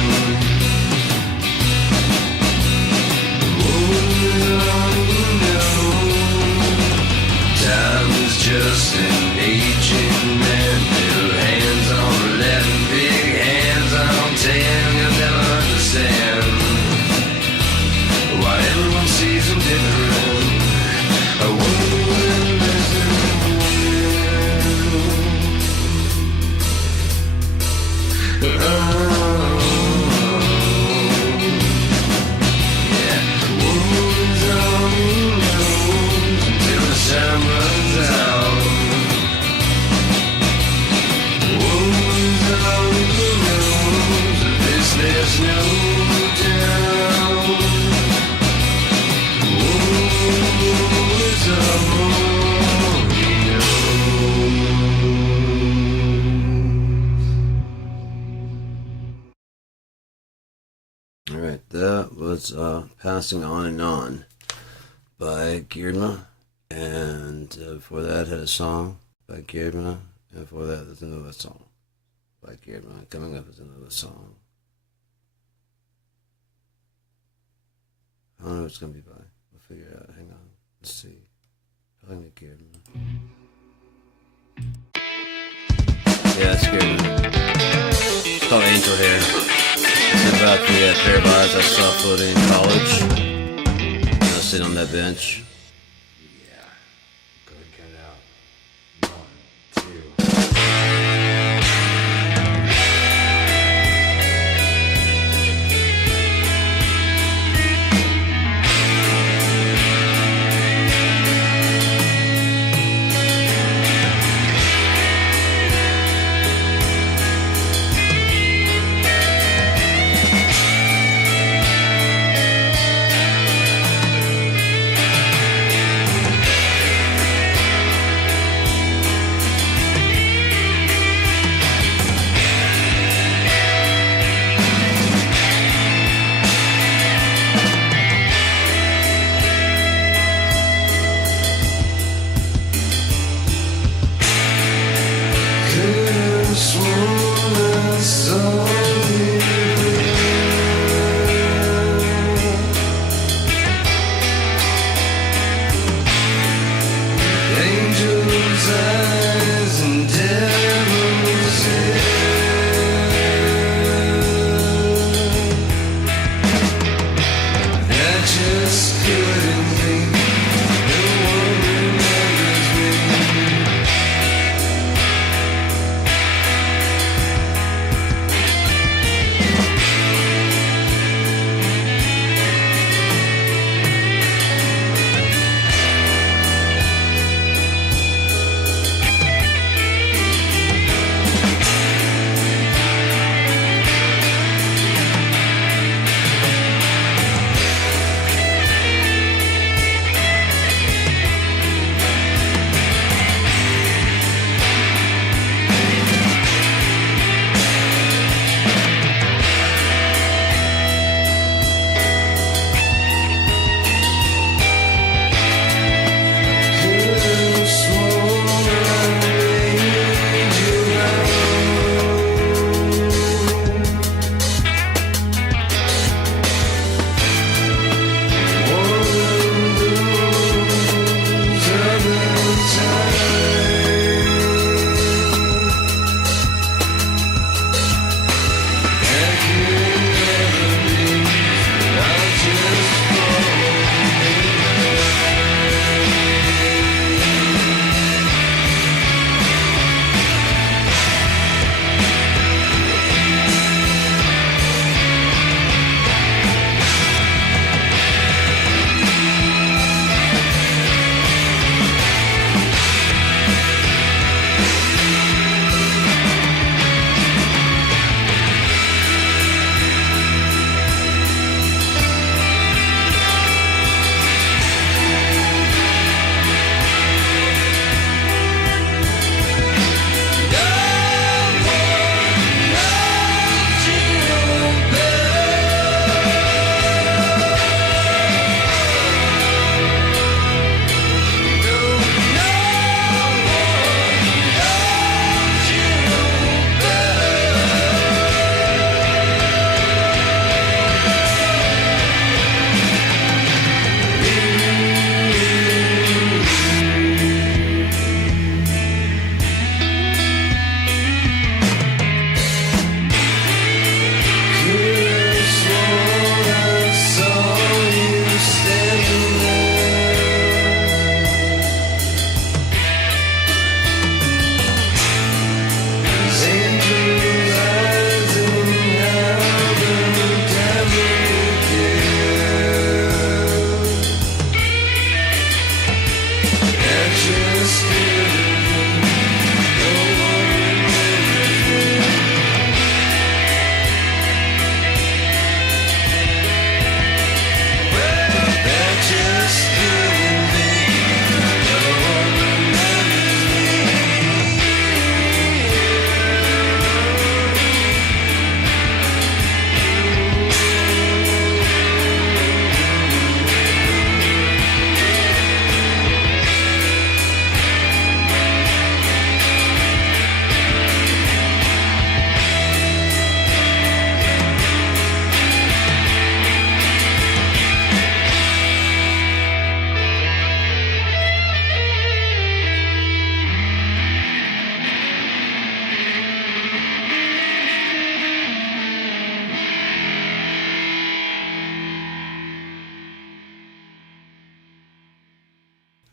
Time is just an aging man. Little hands on 11, big hands on 10. You'll never understand why everyone sees him different. I wonder where there's yeah. Wounds on nose until the time runs out. Wounds on nose, this there's no doubt. Alright, that was Passing On and On by Girdma, and before that had a song by Girdma, and before that there's another song by Girdma. Coming up is another song. I don't know what it's going to be by. We'll figure it out. Hang on. Let's see. Probably Girdma. Yeah, it's Girdma. It's called Angel Hair. It's about the pair of eyes I saw floating in college. I was sitting on that bench. Yeah. Go ahead, cut it out. 1, 1.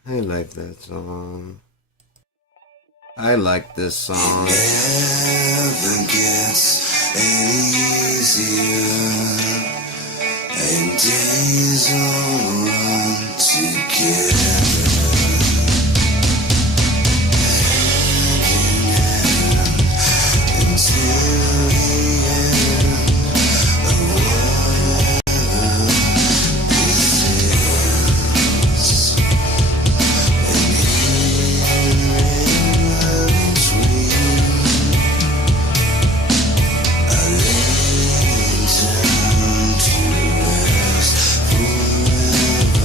I like that song. I like this song. Never gets any easier, and days all run together. Until the end of whatever this is, and here in between, I lay down to rest forever.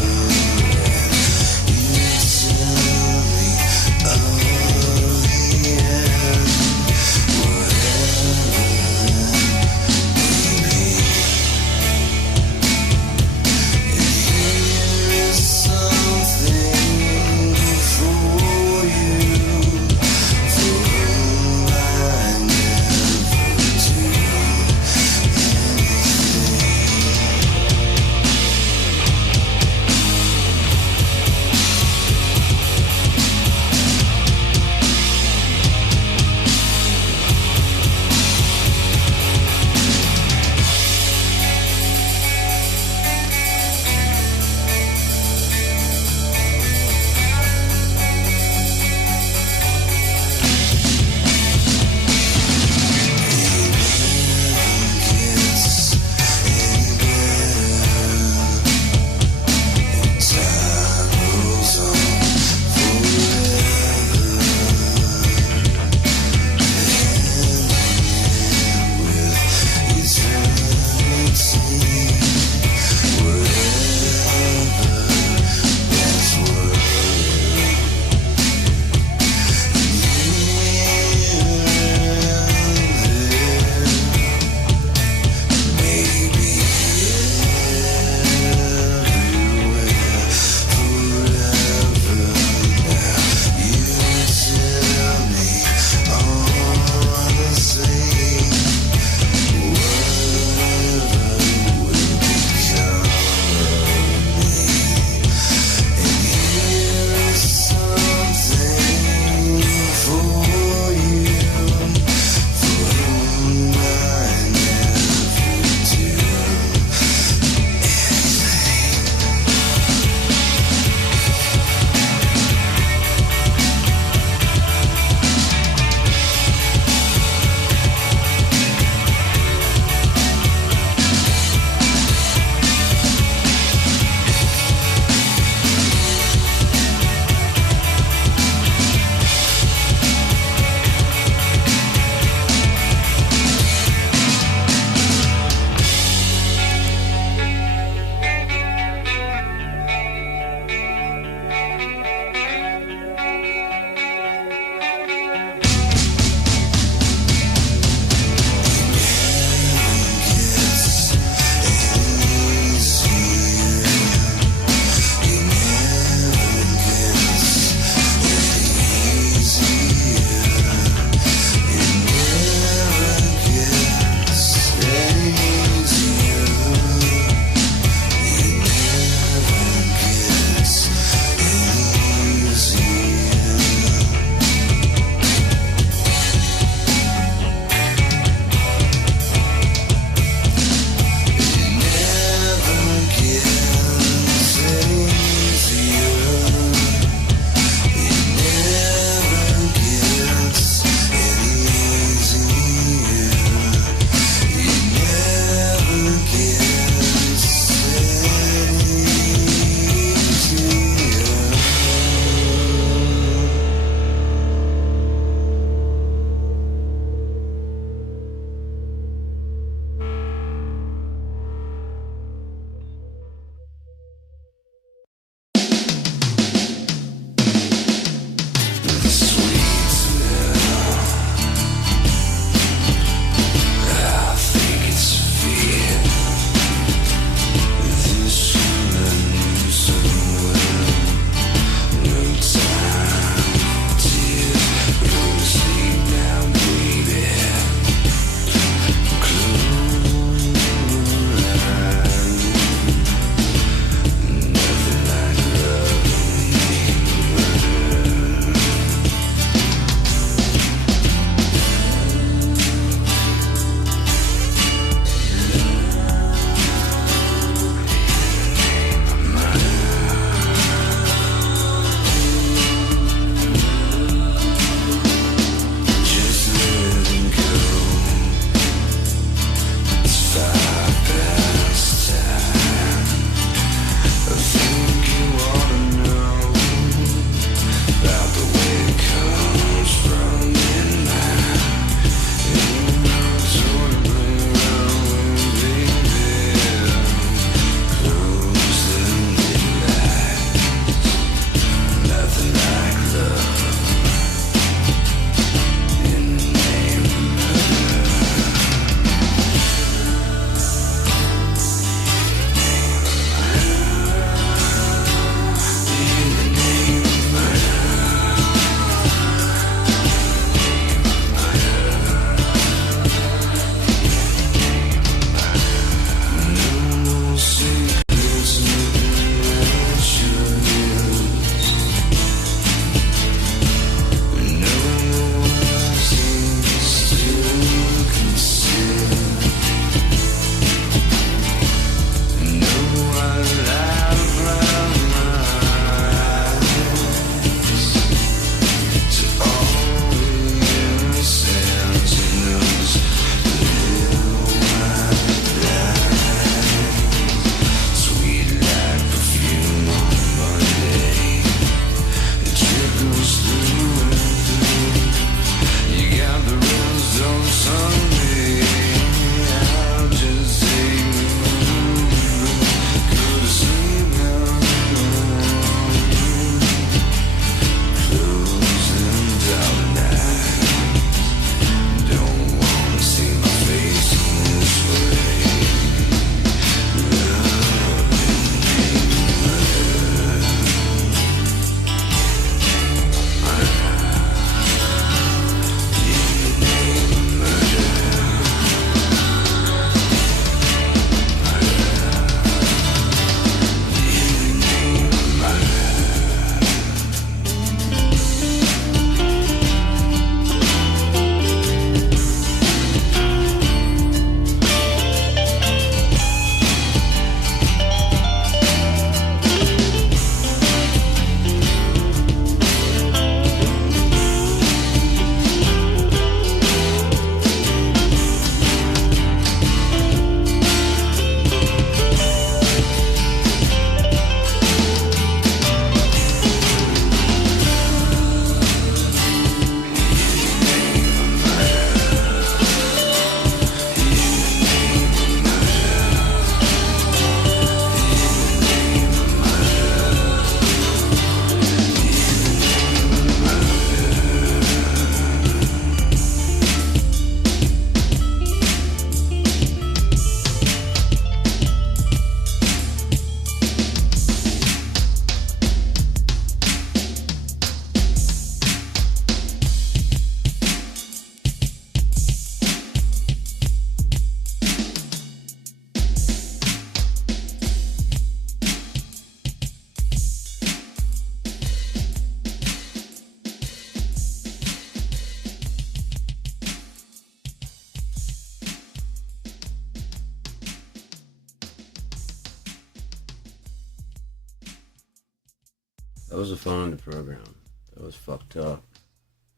That was a fun to program. That was fucked up.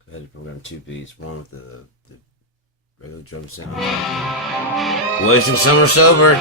I had to program 2 beats, one with the regular drum sound. Wasting summer sober.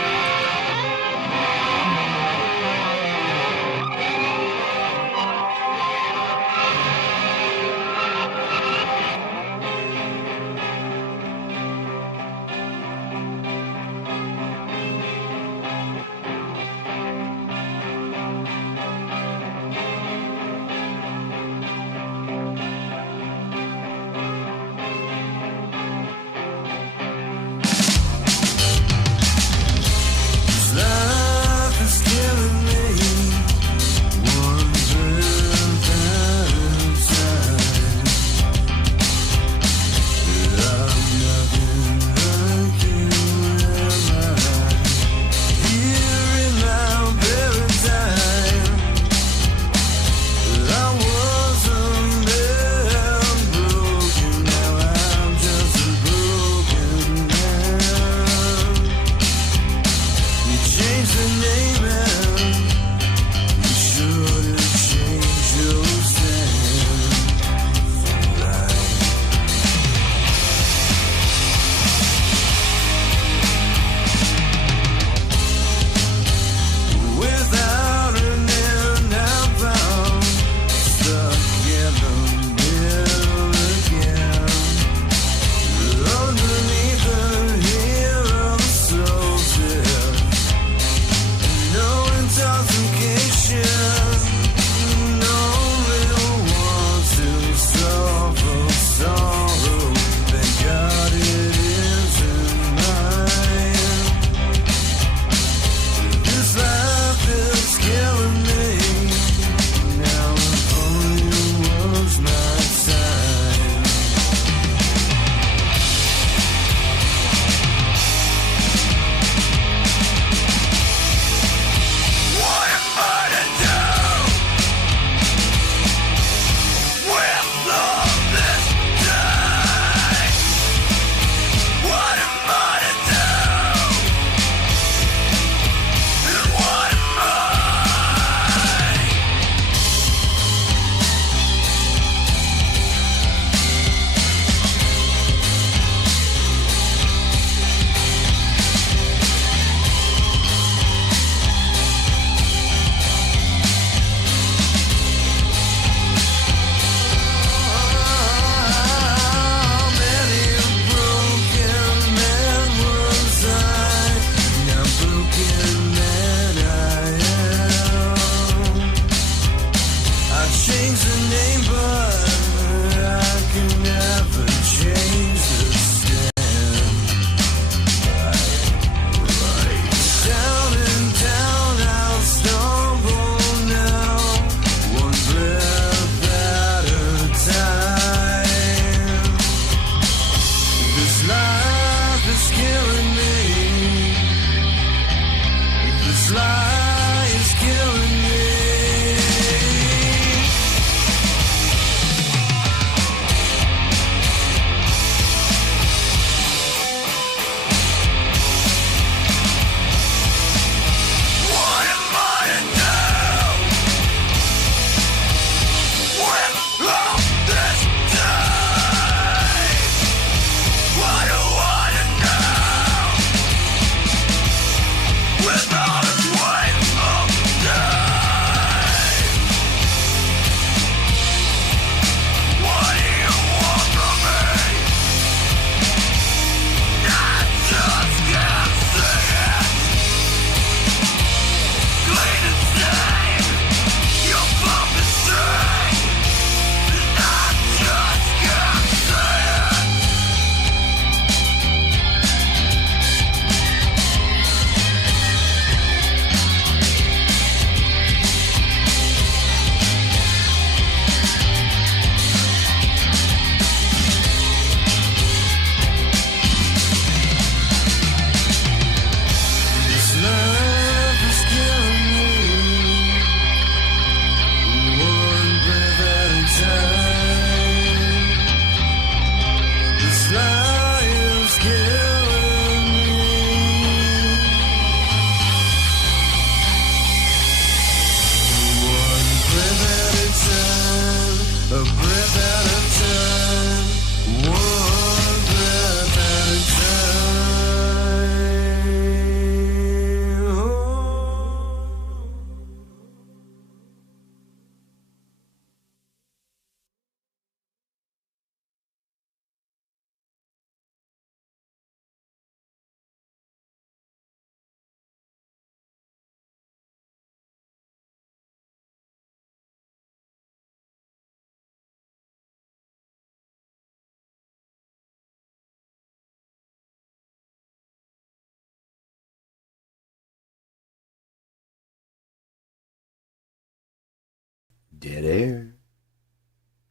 Dead air.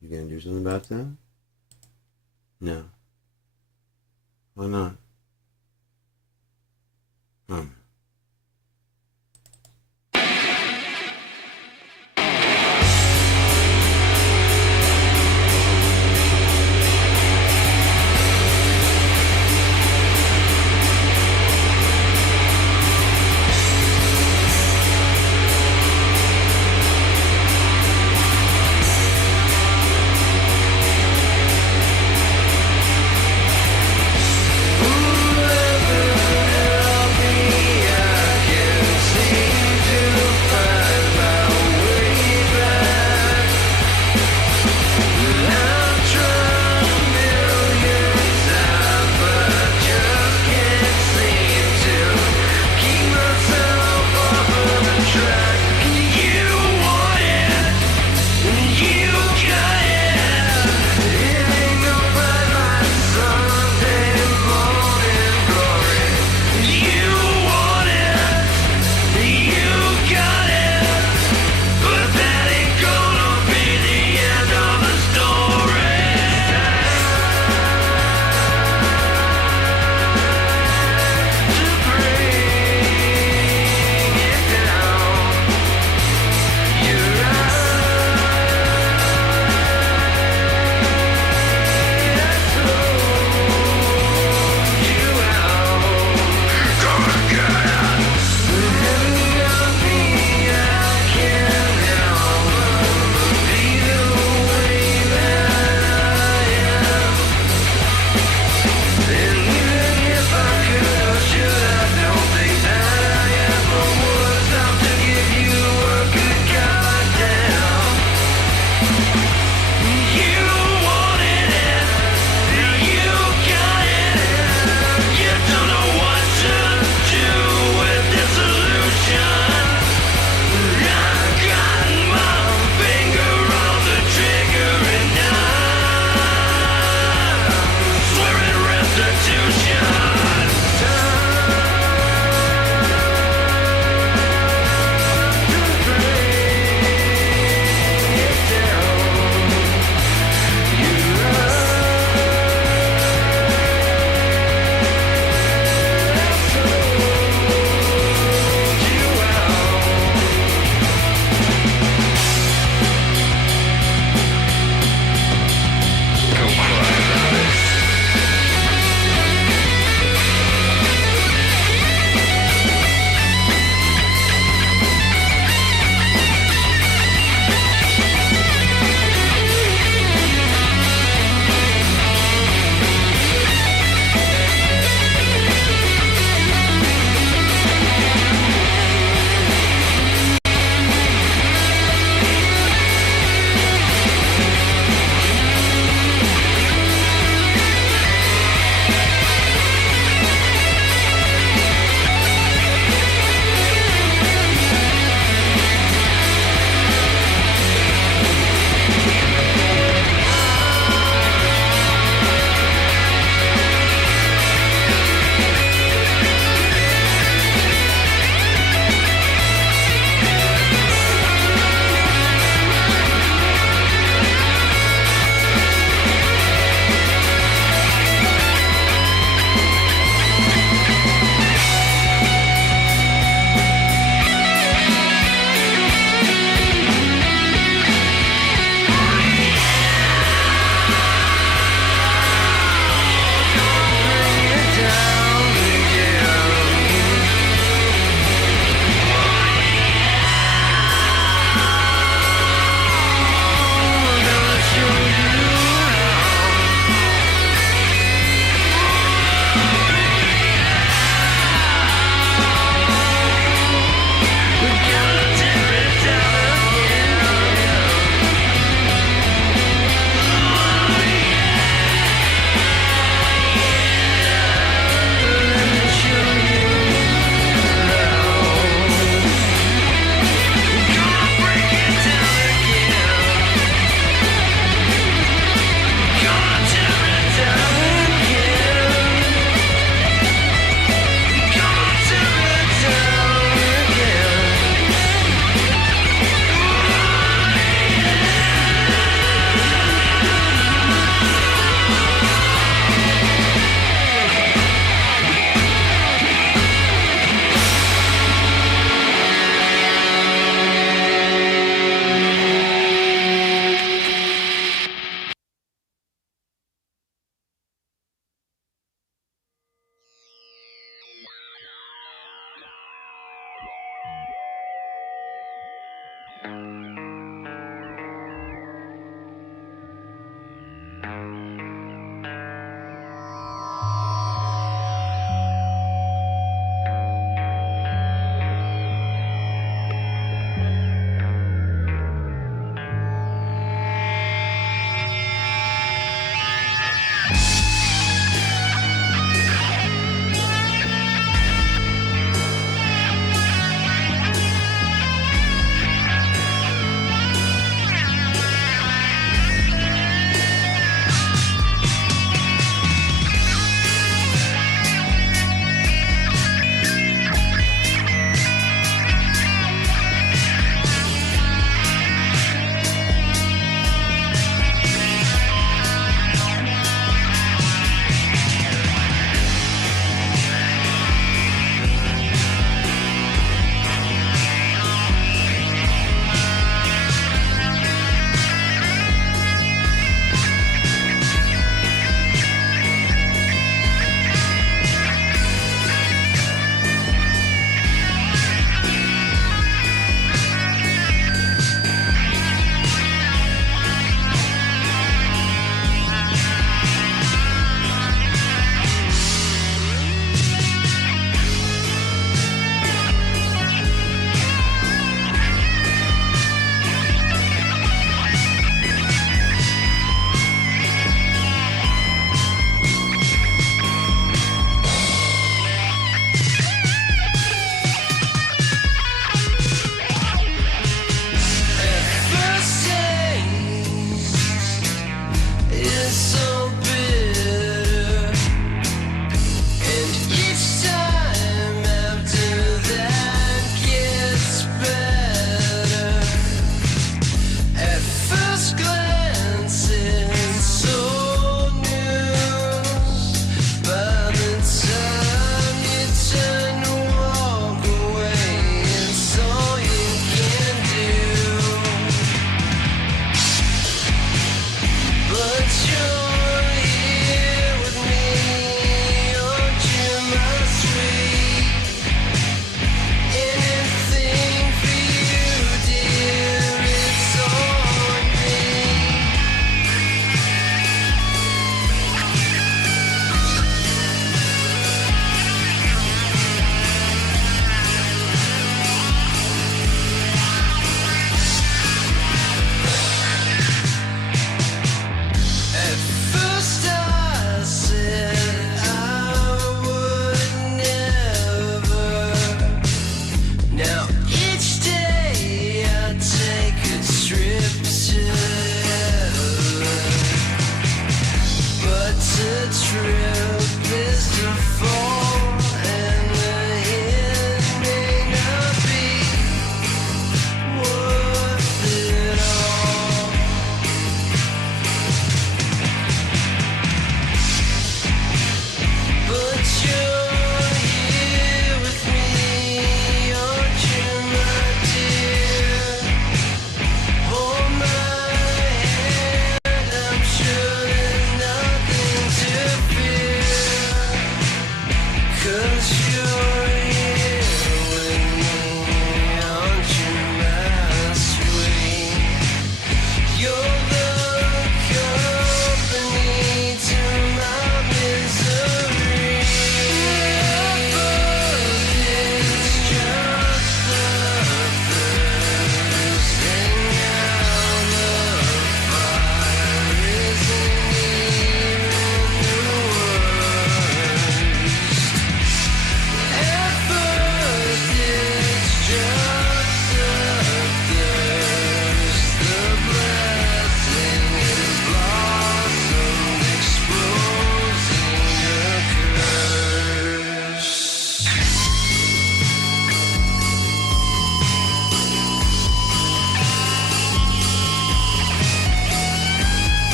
You gonna do something about that? No. Why not? Whoever I'll be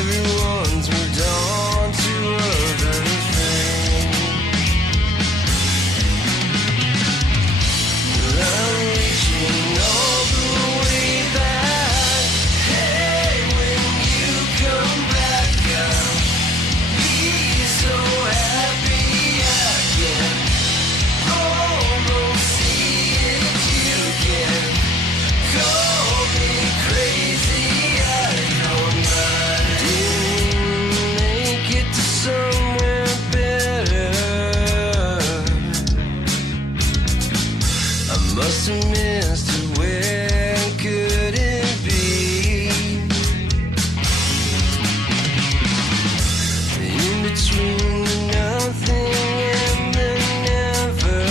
everyone's moved on to other things. I'm reaching all the way back. Hey, when you come back, I'll be so happy I can almost see it. You can call me crazy, I don't mind. Didn't make it to somewhere better. I must have missed it. Where could it be? In between the nothing and the never,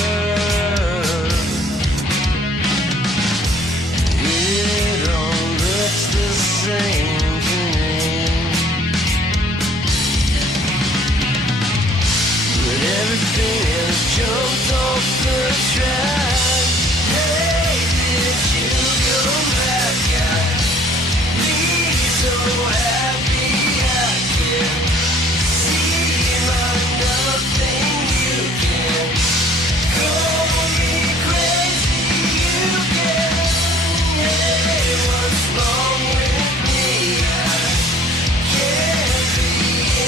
it all looks the same to me. But everything has jumped off the track. Hey, did you come back? I'd be so happy I can see my nothing. You can call me crazy. You can. Hey, what's wrong with me? I can't be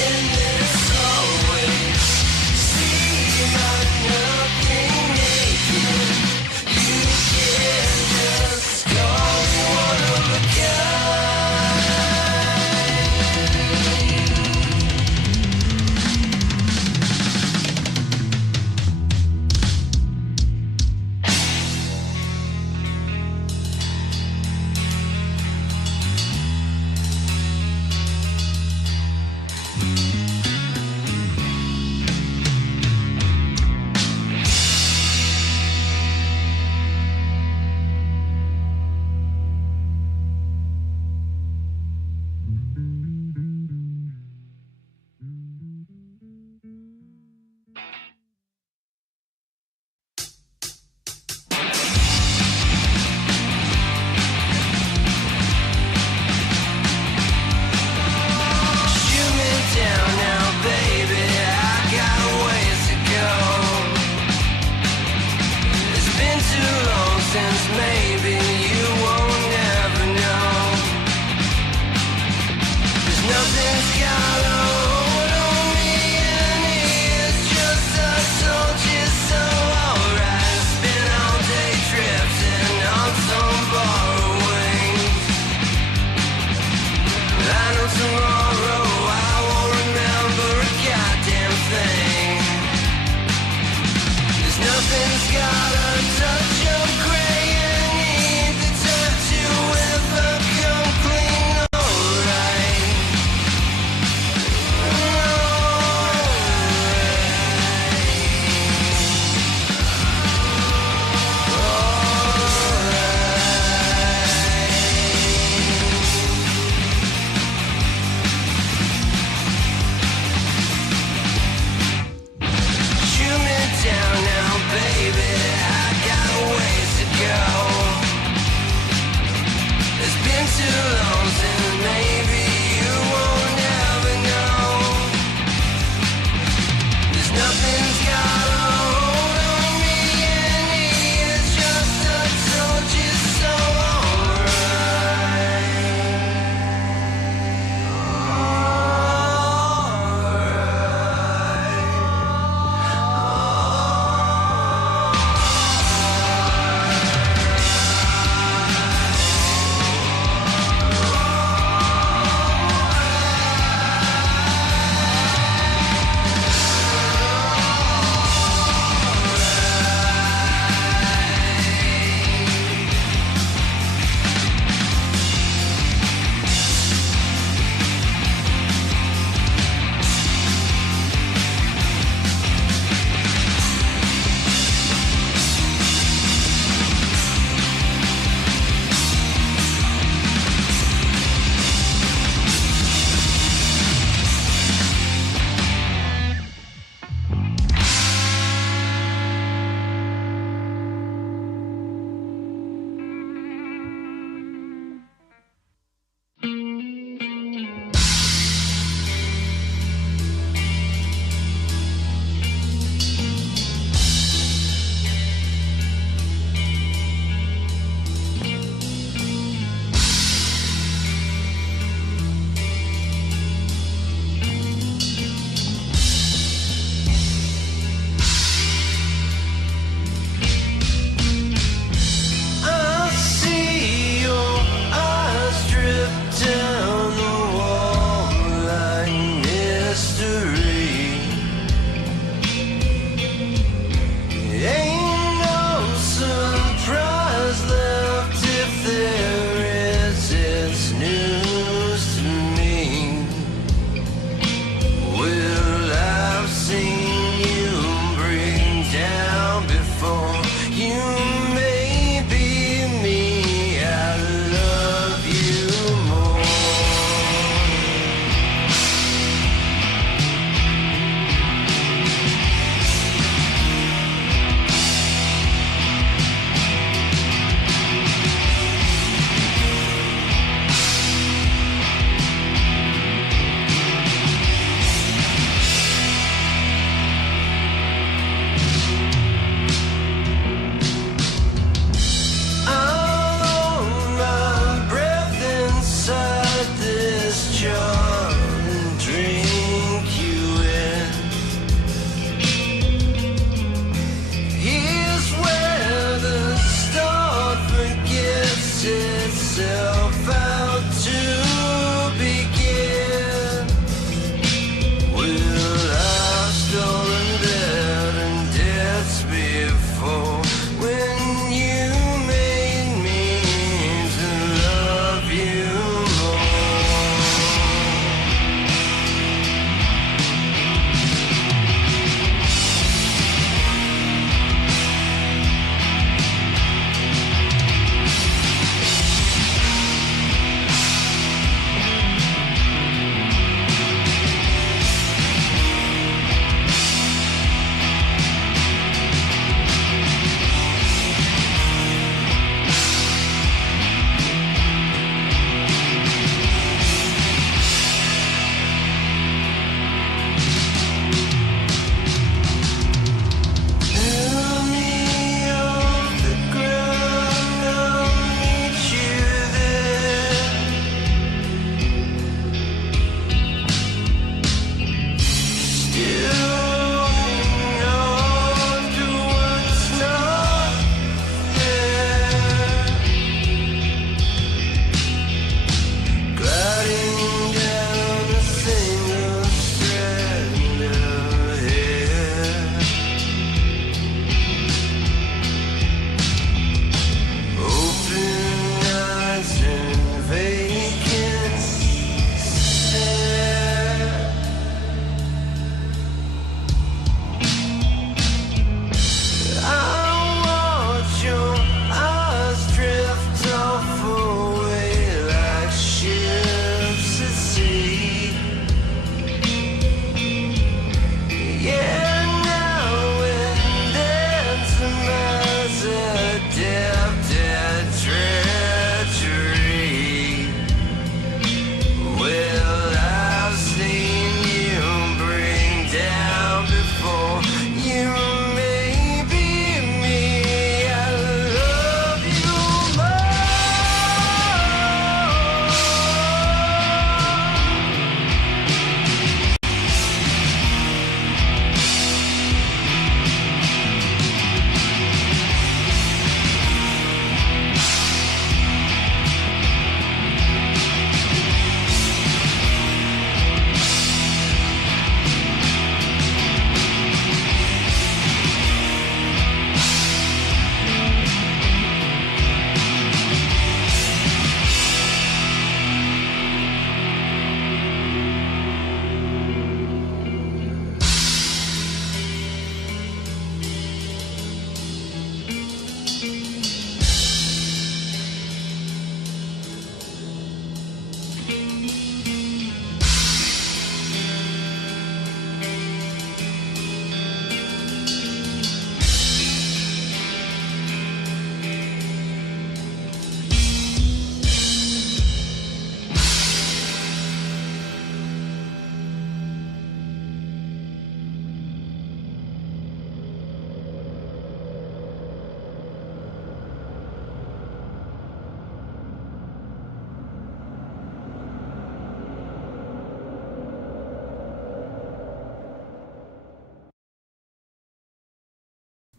in this always. See my nothing naked.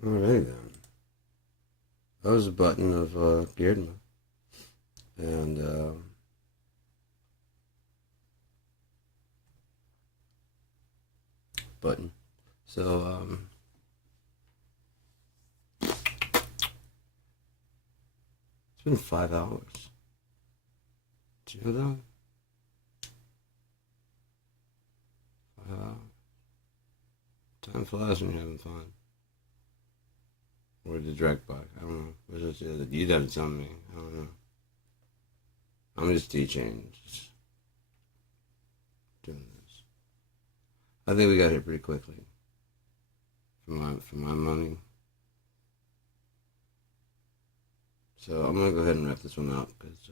Alright then. That was a button of Beardma. And button. So it's been 5 hours. Do you know that? 5 hours. Time flies when you're having fun. Or the drag bike. I don't know. What's it? You'd have to tell me. I don't know. I'm just teaching. Just doing this. I think we got here pretty quickly. For my money. So I'm gonna go ahead and wrap this one up because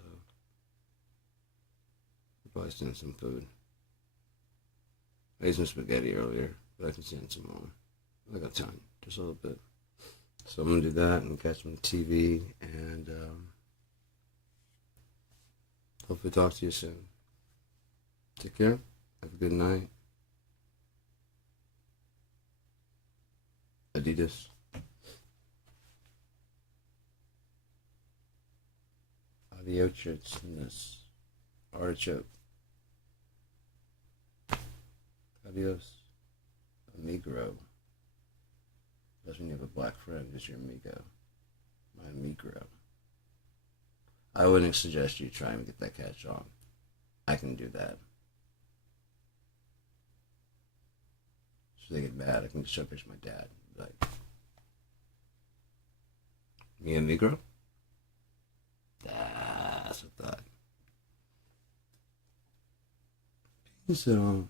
we're probably sending some food. I ate some spaghetti earlier, but I can send some more. I got time, just a little bit. So I'm gonna do that and catch some TV and hopefully talk to you soon. Take care. Have a good night. Adidas. Adios in this artichoke. Adios, amigro. That's when you have a black friend who's your amigo. My amigro. I wouldn't suggest you try and get that catch on. I can do that. So they get mad, I can show a picture of my dad. Like, me amigro? That's what I thought. So